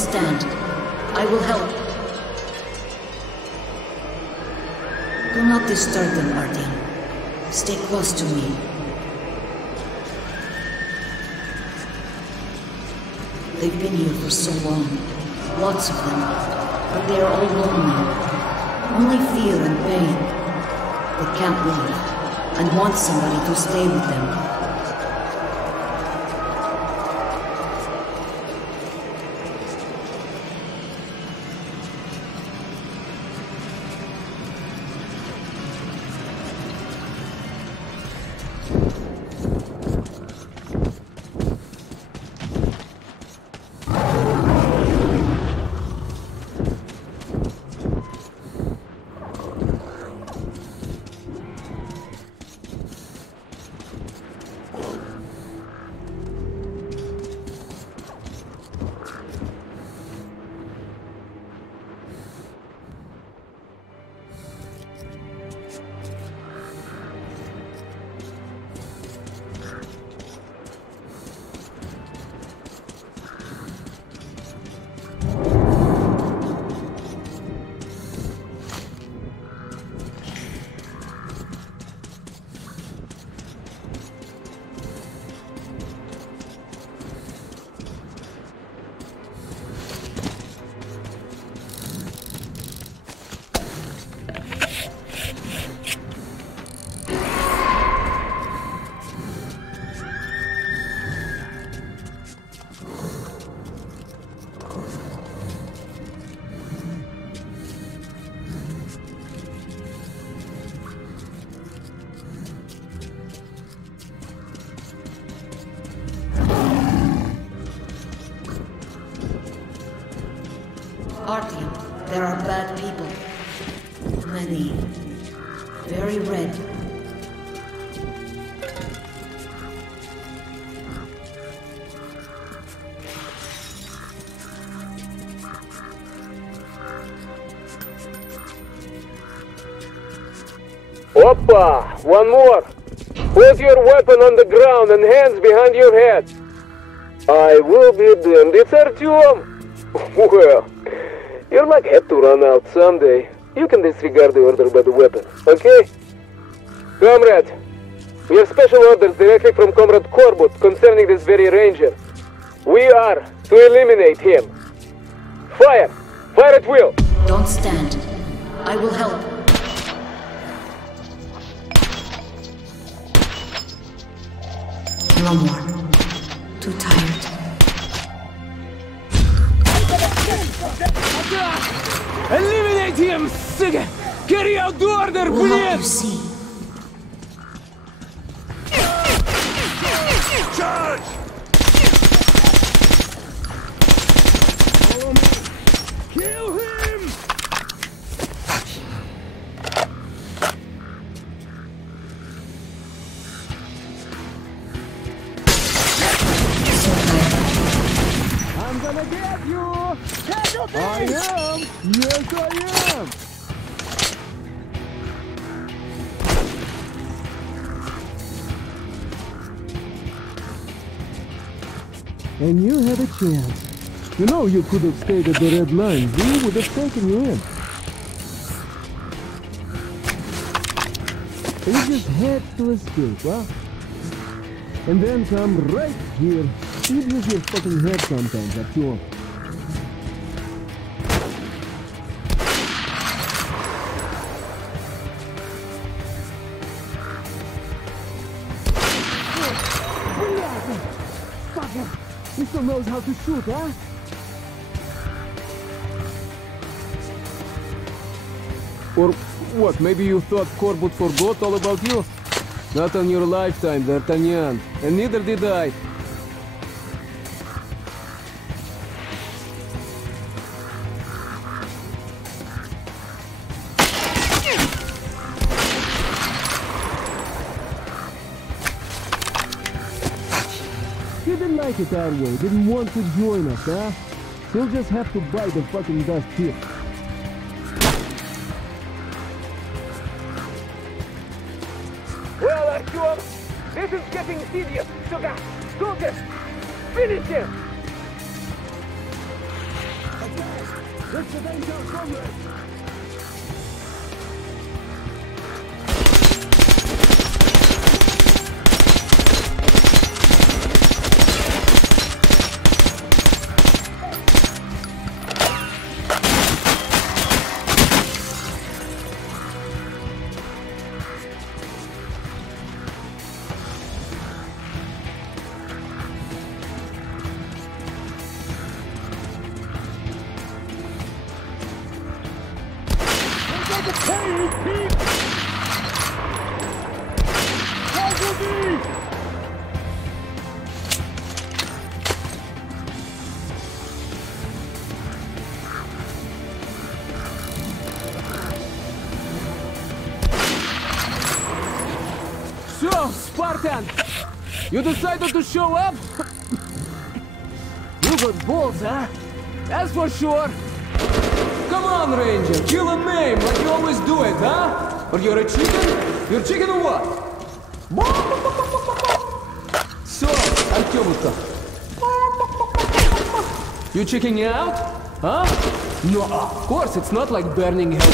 stand. I will help. Do not disturb them, Artyom. Stay close to me. They've been here for so long. Lots of them. But they are all alone now. Only fear and pain. They can't leave, and want somebody to stay with them. Artyom, there are bad people. Many. Very red. Oppa! One more! Put your weapon on the ground and hands behind your head. I will be damned, it's Artyom! Well, your luck had to run out someday. You can disregard the order by the weapon, okay? Comrade, we have special orders directly from Comrade Korbut concerning this very ranger. We are to eliminate him. Fire! Fire at will! Don't stand. I will help. No more. Too tired. Eliminate him, Siga! Carry out the order, We'll help you please! see. Charge! Follow me! Kill him! I'm gonna get you! I am! Yes, I am! And you had a chance. You know you could have stayed at the red line. We would have taken you in. You just had to escape, huh? And then come right here. You use your fucking head sometimes, that's all. Fucker! He still knows how to shoot, huh? Or what, maybe you thought Korbut forgot all about you? Not on your lifetime, D'Artagnan. And neither did I. He didn't like it our way, didn't want to join us, huh? He'll just have to bite the fucking dust here. Well, Artyom, this is getting serious. Sugar, go get, finish him! That's the danger, comrade! So, Spartan, you decided to show up? You got balls, huh? That's for sure. Come on, Ranger, kill and maim like you always do it, huh? Or you're a chicken? You're chicken or what? So, Artyomka, you chickening out? Huh? No, of course, it's not like burning hell.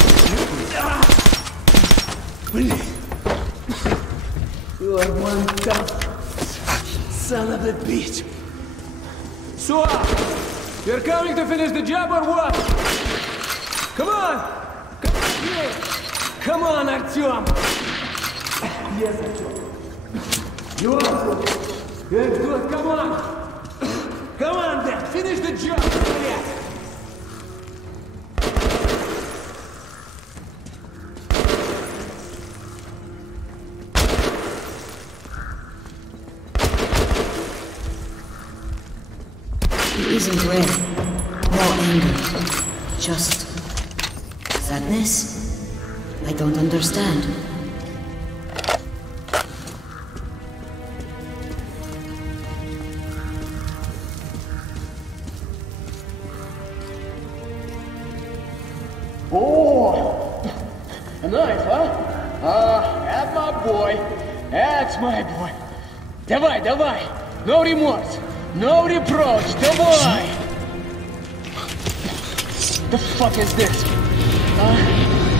You are one tough son of a bitch. So, you're coming to finish the job or what? Come on! Come on, Artyom! Yes, Artyom. You are good. You're good, come on! Come on then, finish the job! Yeah. It isn't red, nor anger, just sadness? I don't understand. Oh, nice, huh? That's my boy. That's my boy. Давай, давай. No remorse. No reproach. Давай. The fuck is this?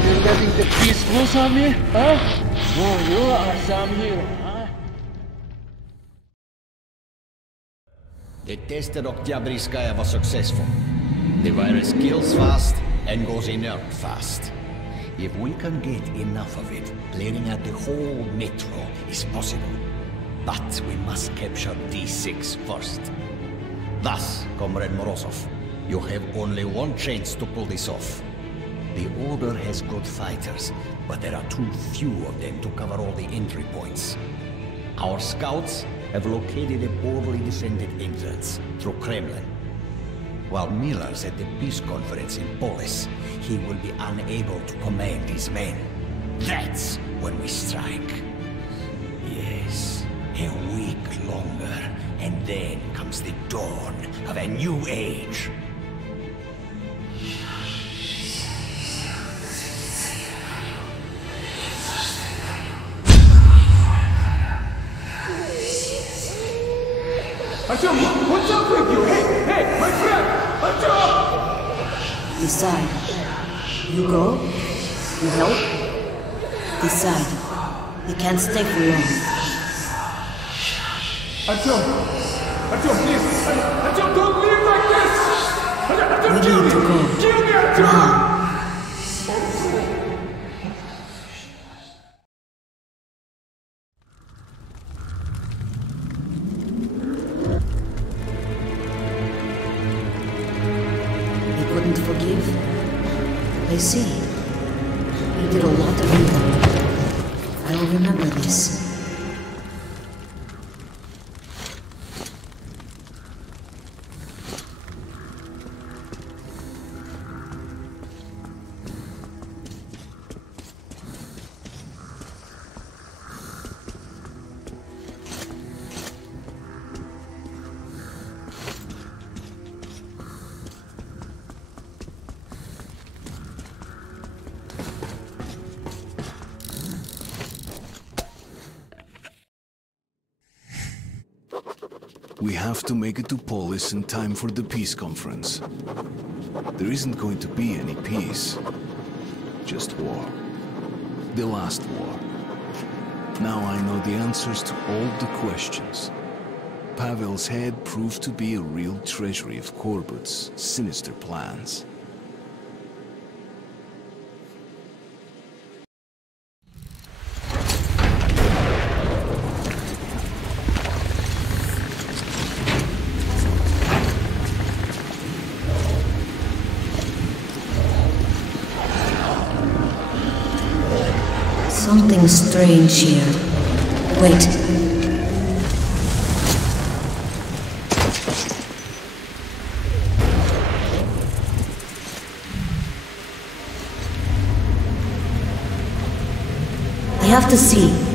You're letting the beast loose on me? Huh? Oh, you are some hero, huh? The test at Oktyabrskaya was successful. The virus kills fast and goes inert fast. If we can get enough of it, clearing out the whole metro is possible. But we must capture D6 first. Thus, Comrade Morozov, you have only one chance to pull this off. The Order has good fighters, but there are too few of them to cover all the entry points. Our scouts have located a poorly defended entrance through Kremlin. While Miller's at the peace conference in Polis, he will be unable to command his men. That's when we strike. Yes, a week longer, and then comes the dawn of a new age. Artyom, what's up with you? Hey, my friend! Artyom! Decide. You go? You help? Decide. You can't stay for long. Artyom! Artyom, please! Artyom, don't leave like this! Artyom, kill me! Kill me, Artyom! I see. You did a lot of evil. I will remember this. We have to make it to Polis in time for the peace conference. There isn't going to be any peace. Just war. The last war. Now I know the answers to all the questions. Pavel's head proved to be a real treasury of Korbut's sinister plans. Something strange here. Wait. I have to see.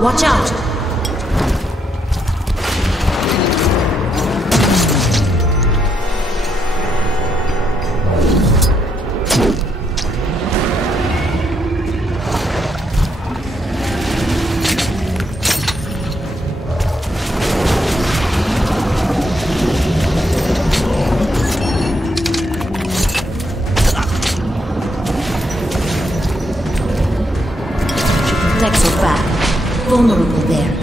Watch out! Legs are back. Vulnerable there.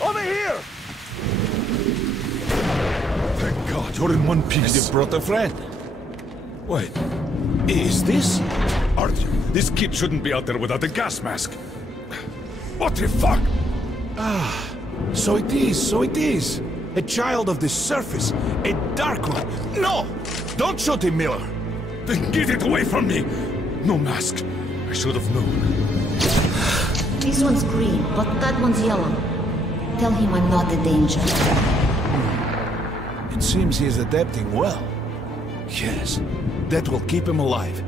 Over here! Thank God, you're in one piece. You brought a friend. Wait, is this? Artyom, this kid shouldn't be out there without a gas mask. What the fuck? Ah, so it is. A child of the surface, a dark one. No! Don't shoot him, Miller! Then get it away from me! No mask. I should have known. This one's green, but that one's yellow. Tell him I'm not a danger. It seems he is adapting well. Yes, that will keep him alive.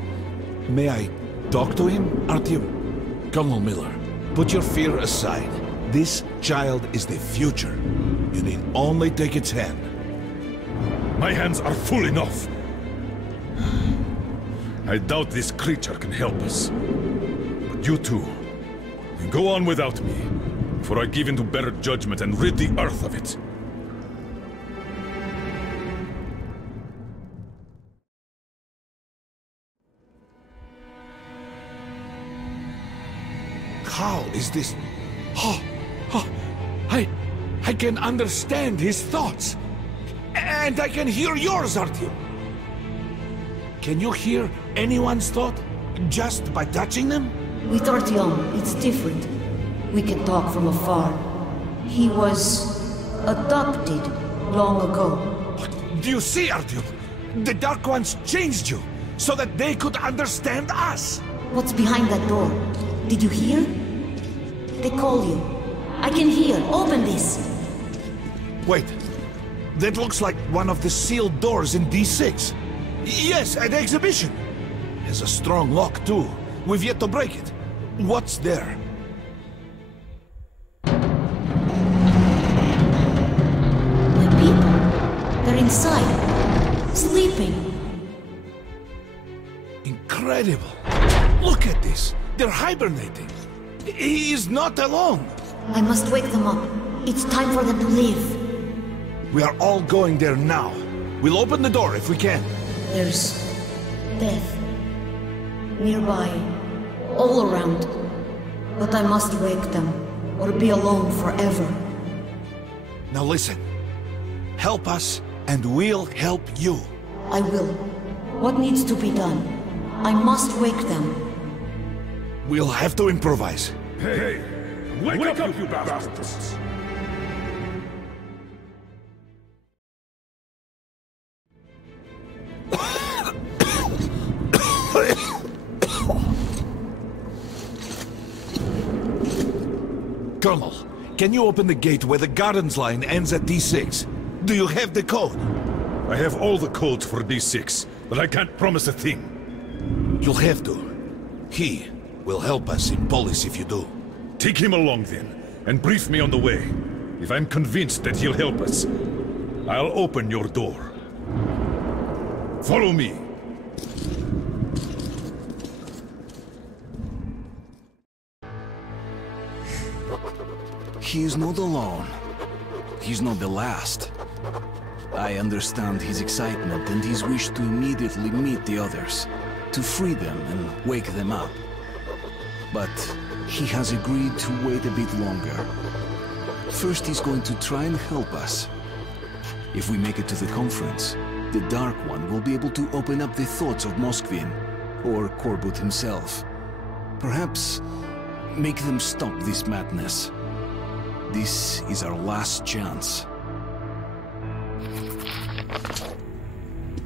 May I talk to him, Artyom? Colonel Miller, put your fear aside. This child is the future. You need only take its hand. My hands are full enough. I doubt this creature can help us. But you two, go on without me, before I give in to better judgment and rid the Earth of it. How is this? I can understand his thoughts. And I can hear yours, Artyom. Can you hear anyone's thought just by touching them? With Artyom, it's different. We can talk from afar. He was adopted long ago. Do you see, Artyom? The Dark Ones changed you so that they could understand us. What's behind that door? Did you hear? They call you. I can hear. Open this. Wait. That looks like one of the sealed doors in D6. Yes, at the exhibition. Has a strong lock, too. We've yet to break it. What's there? My people. They're inside. Sleeping. Incredible. Look at this. They're hibernating. He is not alone. I must wake them up. It's time for them to leave. We are all going there now. We'll open the door if we can. There's death nearby, all around. But I must wake them, or be alone forever. Now listen. Help us, and we'll help you. I will. What needs to be done? I must wake them. We'll have to improvise. Hey! Wake up, you bastards! Colonel, can you open the gate where the Gardens line ends at D6? Do you have the code? I have all the codes for D6, but I can't promise a thing. You'll have to. He will help us in Polis if you do. Take him along then, and brief me on the way. If I'm convinced that he'll help us, I'll open your door. Follow me. He is not alone. He's not the last. I understand his excitement and his wish to immediately meet the others, to free them and wake them up. But he has agreed to wait a bit longer. First, he's going to try and help us. If we make it to the conference, the Dark One will be able to open up the thoughts of Moskvin, or Korbut himself. Perhaps make them stop this madness. This is our last chance.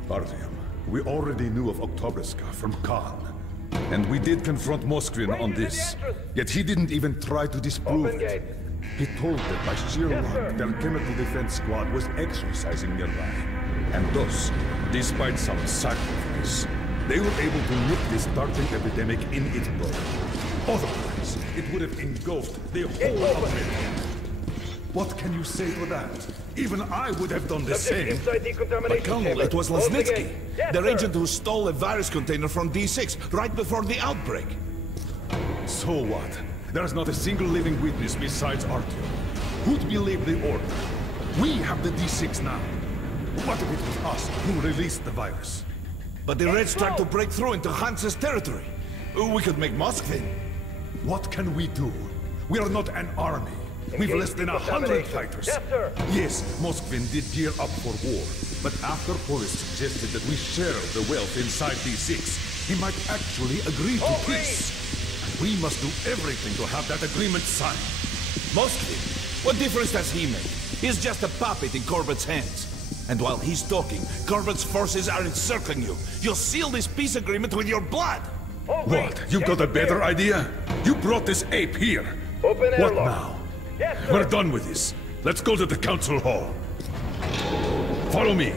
Artyom, we already knew of Oktoberska from Khan. And we did confront Moskvin on this. Yet he didn't even try to disprove it. He told that by sheer luck, their chemical defense squad was exercising nearby. And thus, despite some sacrifice, they were able to nip this darting epidemic in its bud. Otherwise, it would have engulfed the whole of America. What can you say to that? Even I would have done the same. But Colonel, it was Lesnitsky, their agent who stole a virus container from D6 right before the outbreak. So what? There's not a single living witness besides Artyom. Who'd believe the order? We have the D6 now. What if it was us who released the virus? But the Reds tried to break through into Hansa's territory. We could make Moskvin. What can we do? We are not an army. We've less than 100 fighters. Yes, Moskvin did gear up for war. But after Polis suggested that we share the wealth inside D6, he might actually agree to peace. And we must do everything to have that agreement signed. Moskvin? What difference does he make? He's just a puppet in Corbut's hands. And while he's talking, Corbut's forces are encircling you. You'll seal this peace agreement with your blood. What? You got a better idea? You brought this ape here. What now? We're done with this. Let's go to the council hall. Follow me.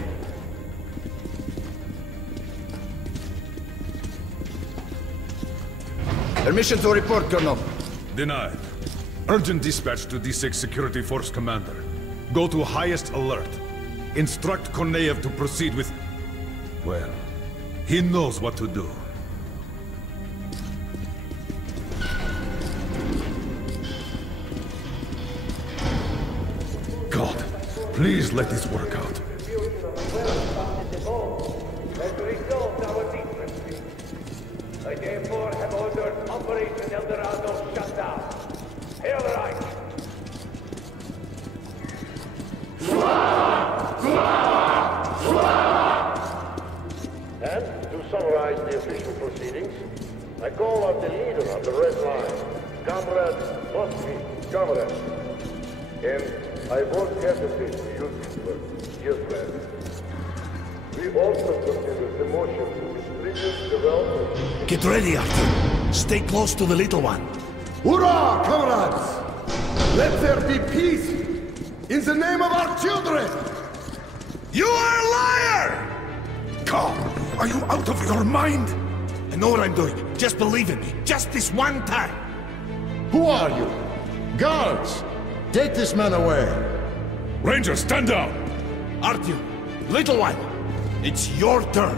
Permission to report, Colonel. Denied. Urgent dispatch to D6 Security Force Commander. Go to highest alert. Instruct Korneyev to proceed with... Well, he knows what to do. God, please let this work out. I therefore have ordered Operation Eldorado shut down. Hail Reich! And to summarize the official proceedings, I call on the leader of the Red Line, Comrade Moskvin. Comrade. And I won't hesitate to use this word, dear friend. We also consider the motion to distribute the wealth. Get ready, Arthur. Stay close to the little one. Hurrah, comrades! Let there be peace in the name of our children! You are a liar! God, are you out of your mind? I know what I'm doing. Just believe in me. Just this one time. Who are you? Guards! Take this man away! Ranger, stand down! Artyom, little one, it's your turn.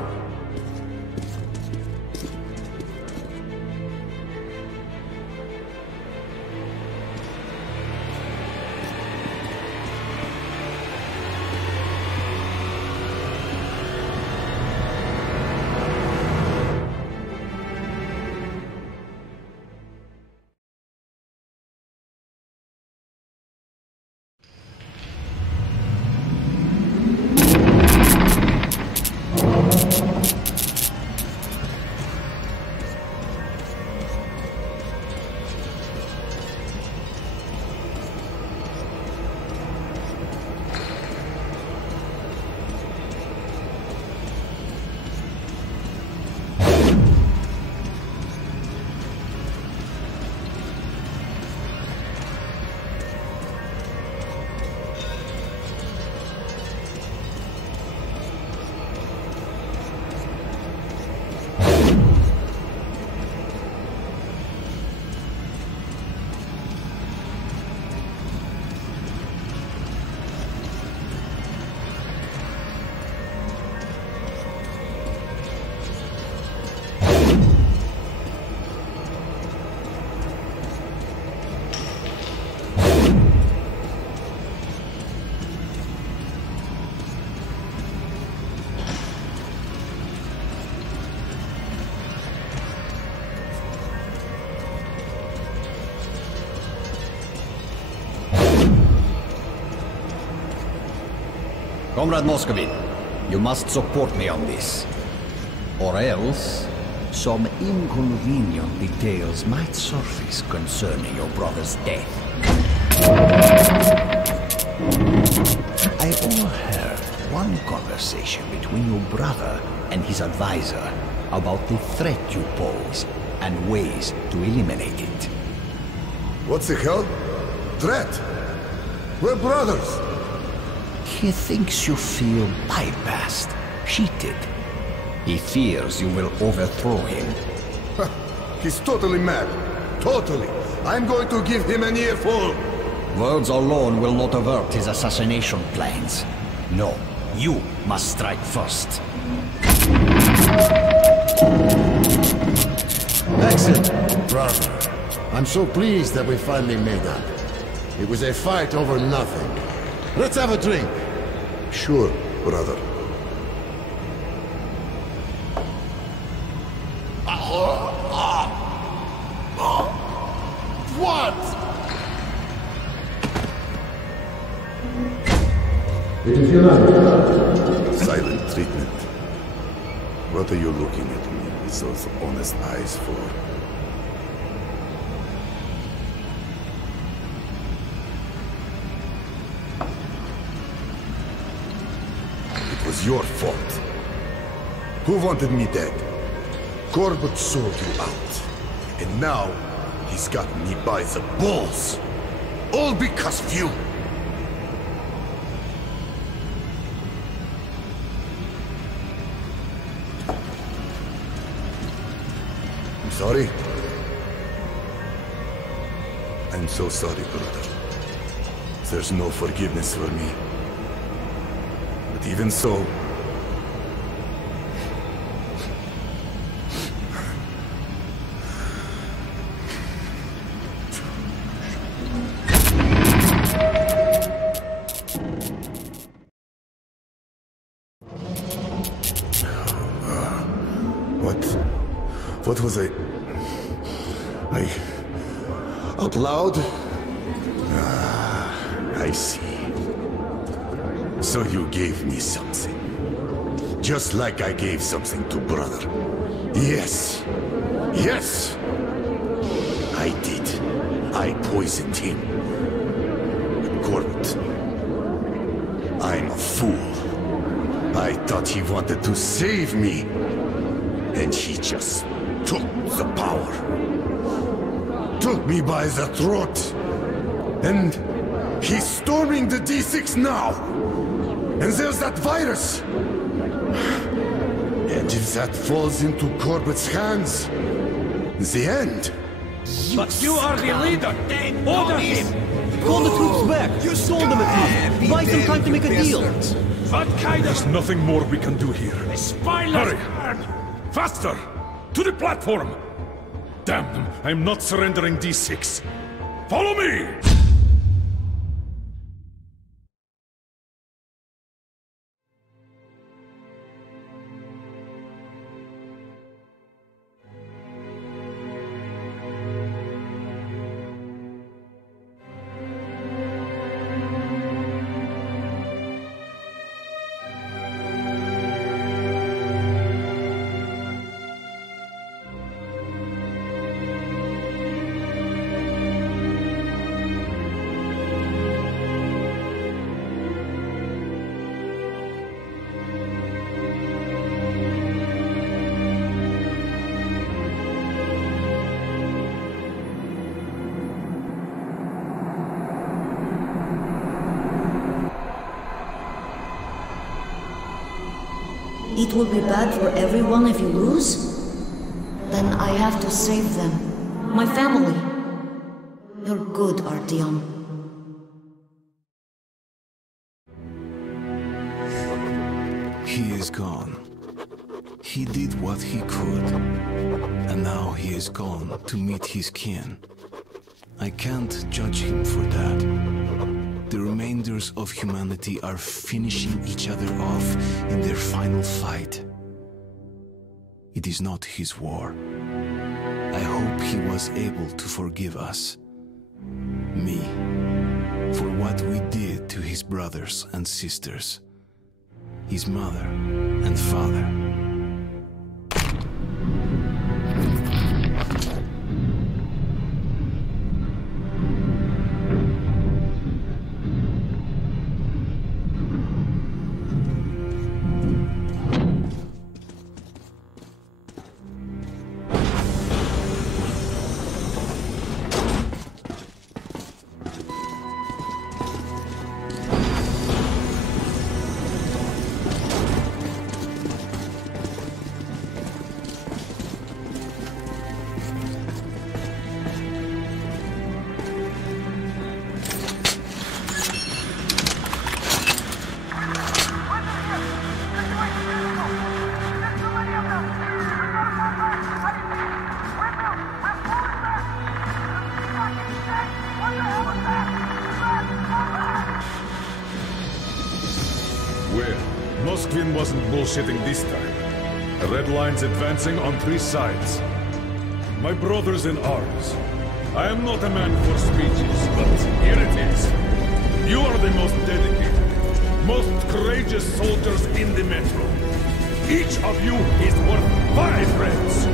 Comrade Moscovite, you must support me on this. Or else, some inconvenient details might surface concerning your brother's death. I overheard one conversation between your brother and his advisor about the threat you pose and ways to eliminate it. What the hell? Threat? We're brothers! He thinks you feel bypassed, cheated. He fears you will overthrow him. He's totally mad. Totally. I'm going to give him an earful. Words alone will not avert his assassination plans. No, you must strike first. Excellent, brother. I'm so pleased that we finally made up. It was a fight over nothing. Let's have a drink. Sure, brother. What? It is united. Silent treatment. What are you looking at me with those honest eyes for? It was your fault. Who wanted me dead? Corbett sold you out. And now, he's got me by the balls. All because of you. I'm sorry. I'm so sorry, brother. There's no forgiveness for me. But even so... What was I... Out loud? Ah, I see. So you gave me something. Just like I gave something to brother. Yes. Yes! I did. I poisoned him. But Corbett... I'm a fool. I thought he wanted to save me. And he just... took the power. took me by the throat. And he's storming the D6 now. And there's that virus. And if that falls into Corbett's hands, the end. But you are the leader! Order him! Call the troops back! You stole them at least! Buy some time to make a deal! What kind of... There's nothing more we can do here. Hurry! Faster! To the platform! Damn them! I'm not surrendering D6! Follow me! It will be bad for everyone if you lose? Then I have to save them. My family. You're good, Artyom. He is gone. He did what he could. And now he is gone to meet his kin. I can't judge him for that. The remainders of humanity are finishing each other off in their final fight. It is not his war. I hope he was able to forgive us. Me. For what we did to his brothers and sisters. His mother and father. Moskvin wasn't bullshitting this time. The red line's advancing on 3 sides. My brothers in arms, I am not a man for speeches, but here it is. You are the most dedicated, most courageous soldiers in the Metro. Each of you is worth 5 reds.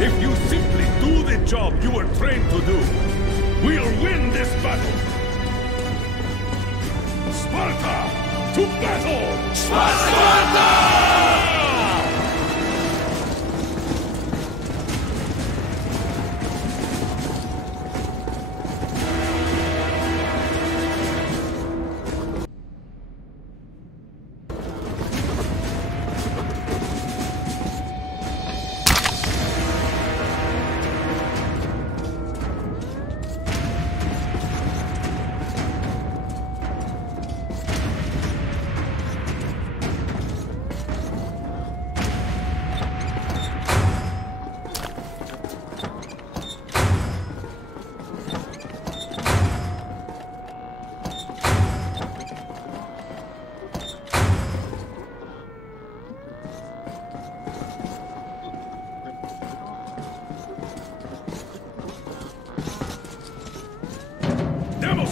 If you simply do the job you were trained to do, we'll win this battle! Sparta! To battle! Sparta!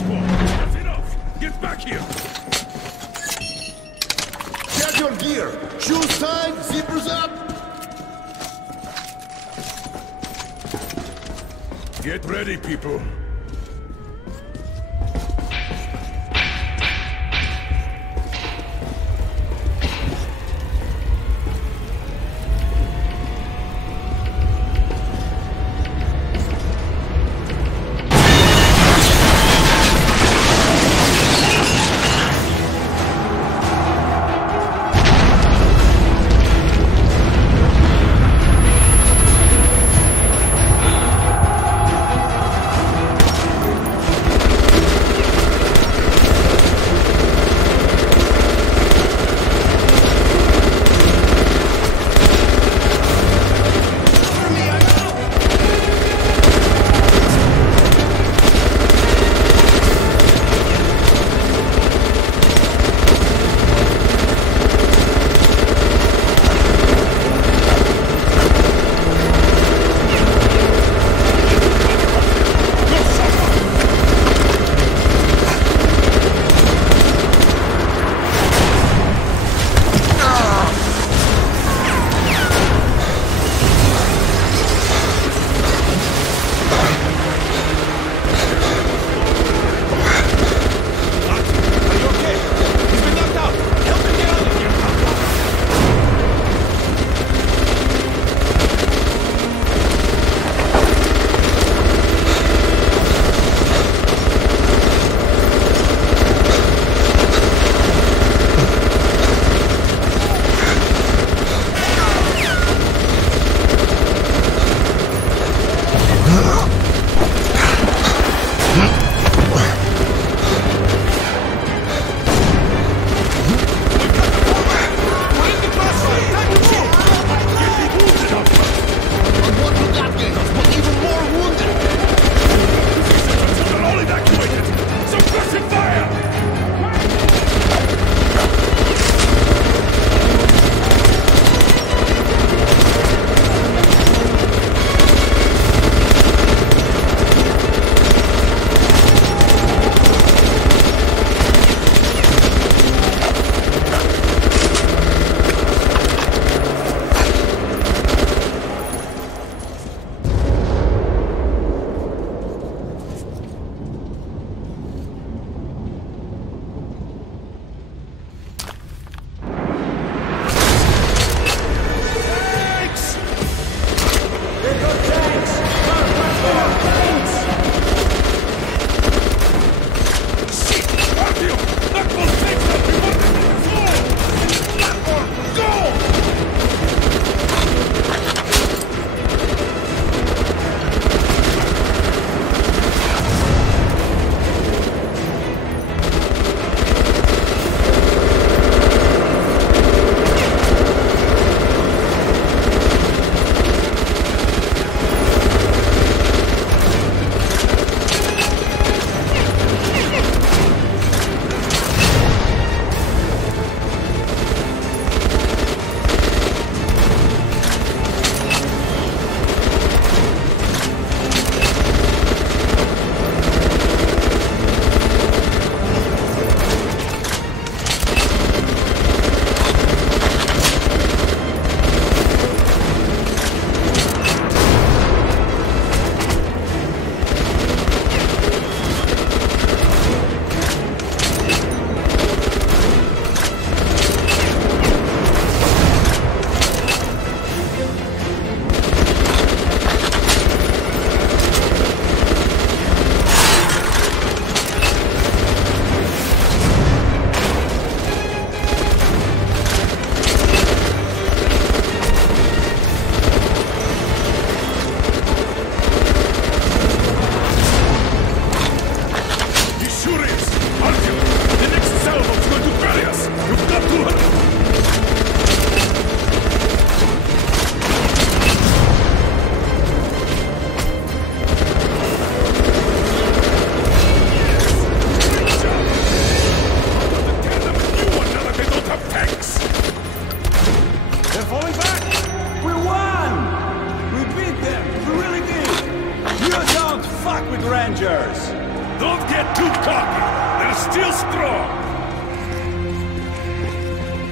That's enough! Get back here! Get your gear! Shoes tied, zippers up! Get ready, people!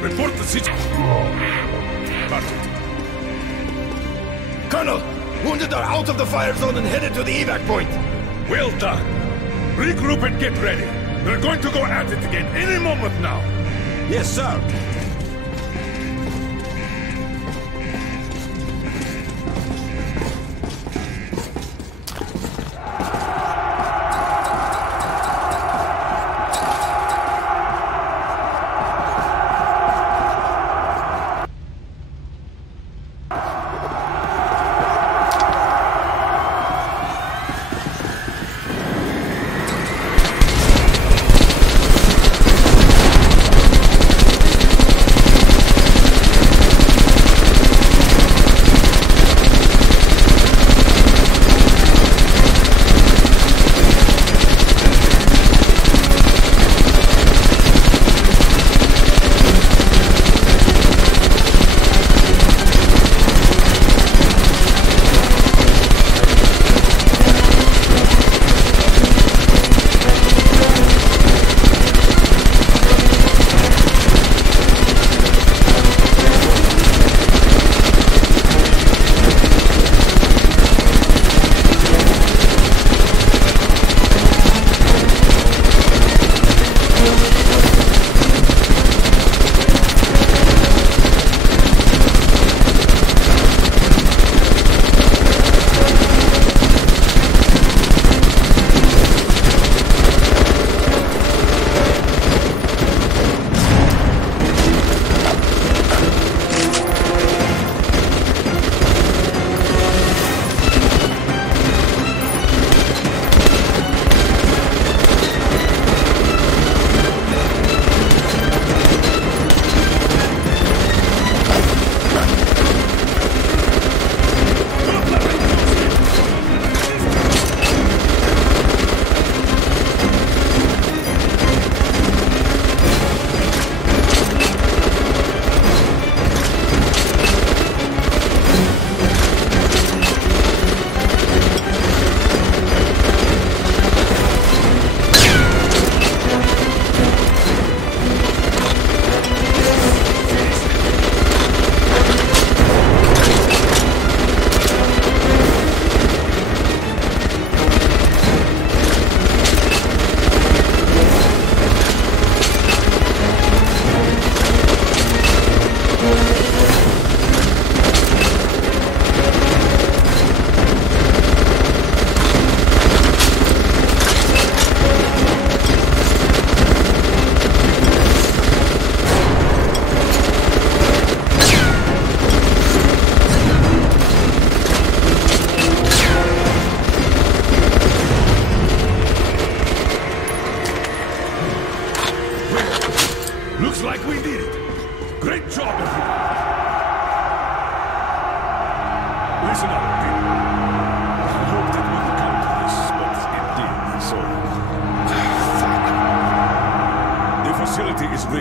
Report the situation. Got it. Colonel, wounded are out of the fire zone and headed to the evac point. Well done. Regroup and get ready. We're going to go at it again any moment now. Yes, sir.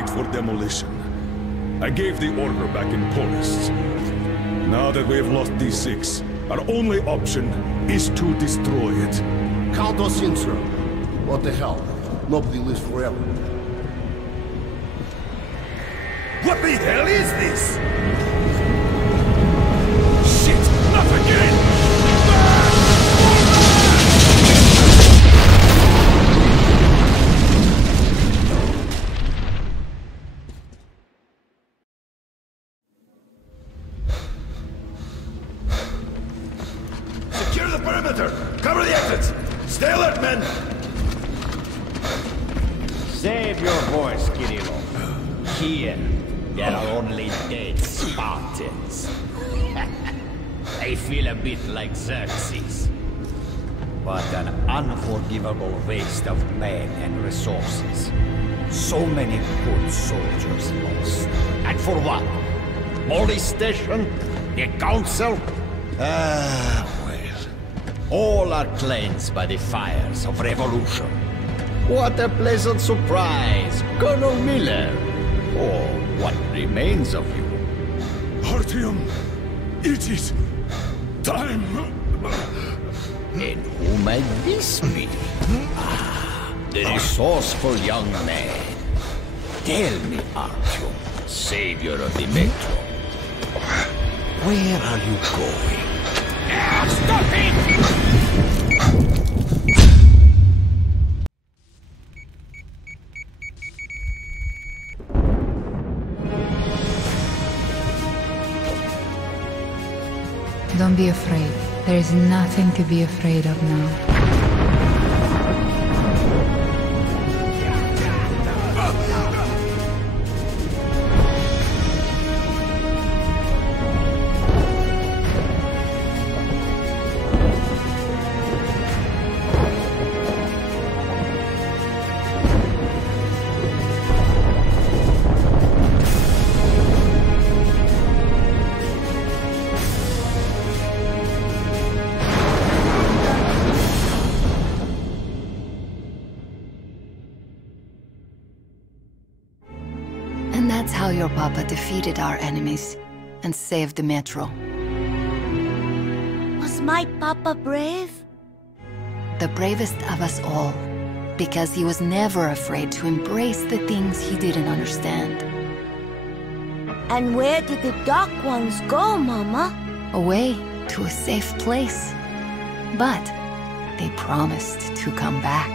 For demolition. I gave the order back in Polis. Now that we have lost D6, our only option is to destroy it. Count us in, sir. What the hell? Nobody lives forever. What the hell is this? Shit! Not again! Cover the exits! Stay alert, men! Save your voice, Kirillov. Here, there are only dead Spartans. I feel a bit like Xerxes. What an unforgivable waste of men and resources. So many good soldiers lost. And for what? Police station? The council? Ah, well. All are cleansed by the fires of revolution. What a pleasant surprise, Colonel Miller. Or what remains of you. Artyom, it is time. And who might this be? Ah, the resourceful young man. Tell me, Artyom, savior of the Metro, where are you going? Stop him! Don't be afraid. There is nothing to be afraid of now. And that's how your papa defeated our enemies and saved the Metro. Was my papa brave? The bravest of us all, because he was never afraid to embrace the things he didn't understand. And where did the Dark Ones go, Mama? Away to a safe place. But they promised to come back.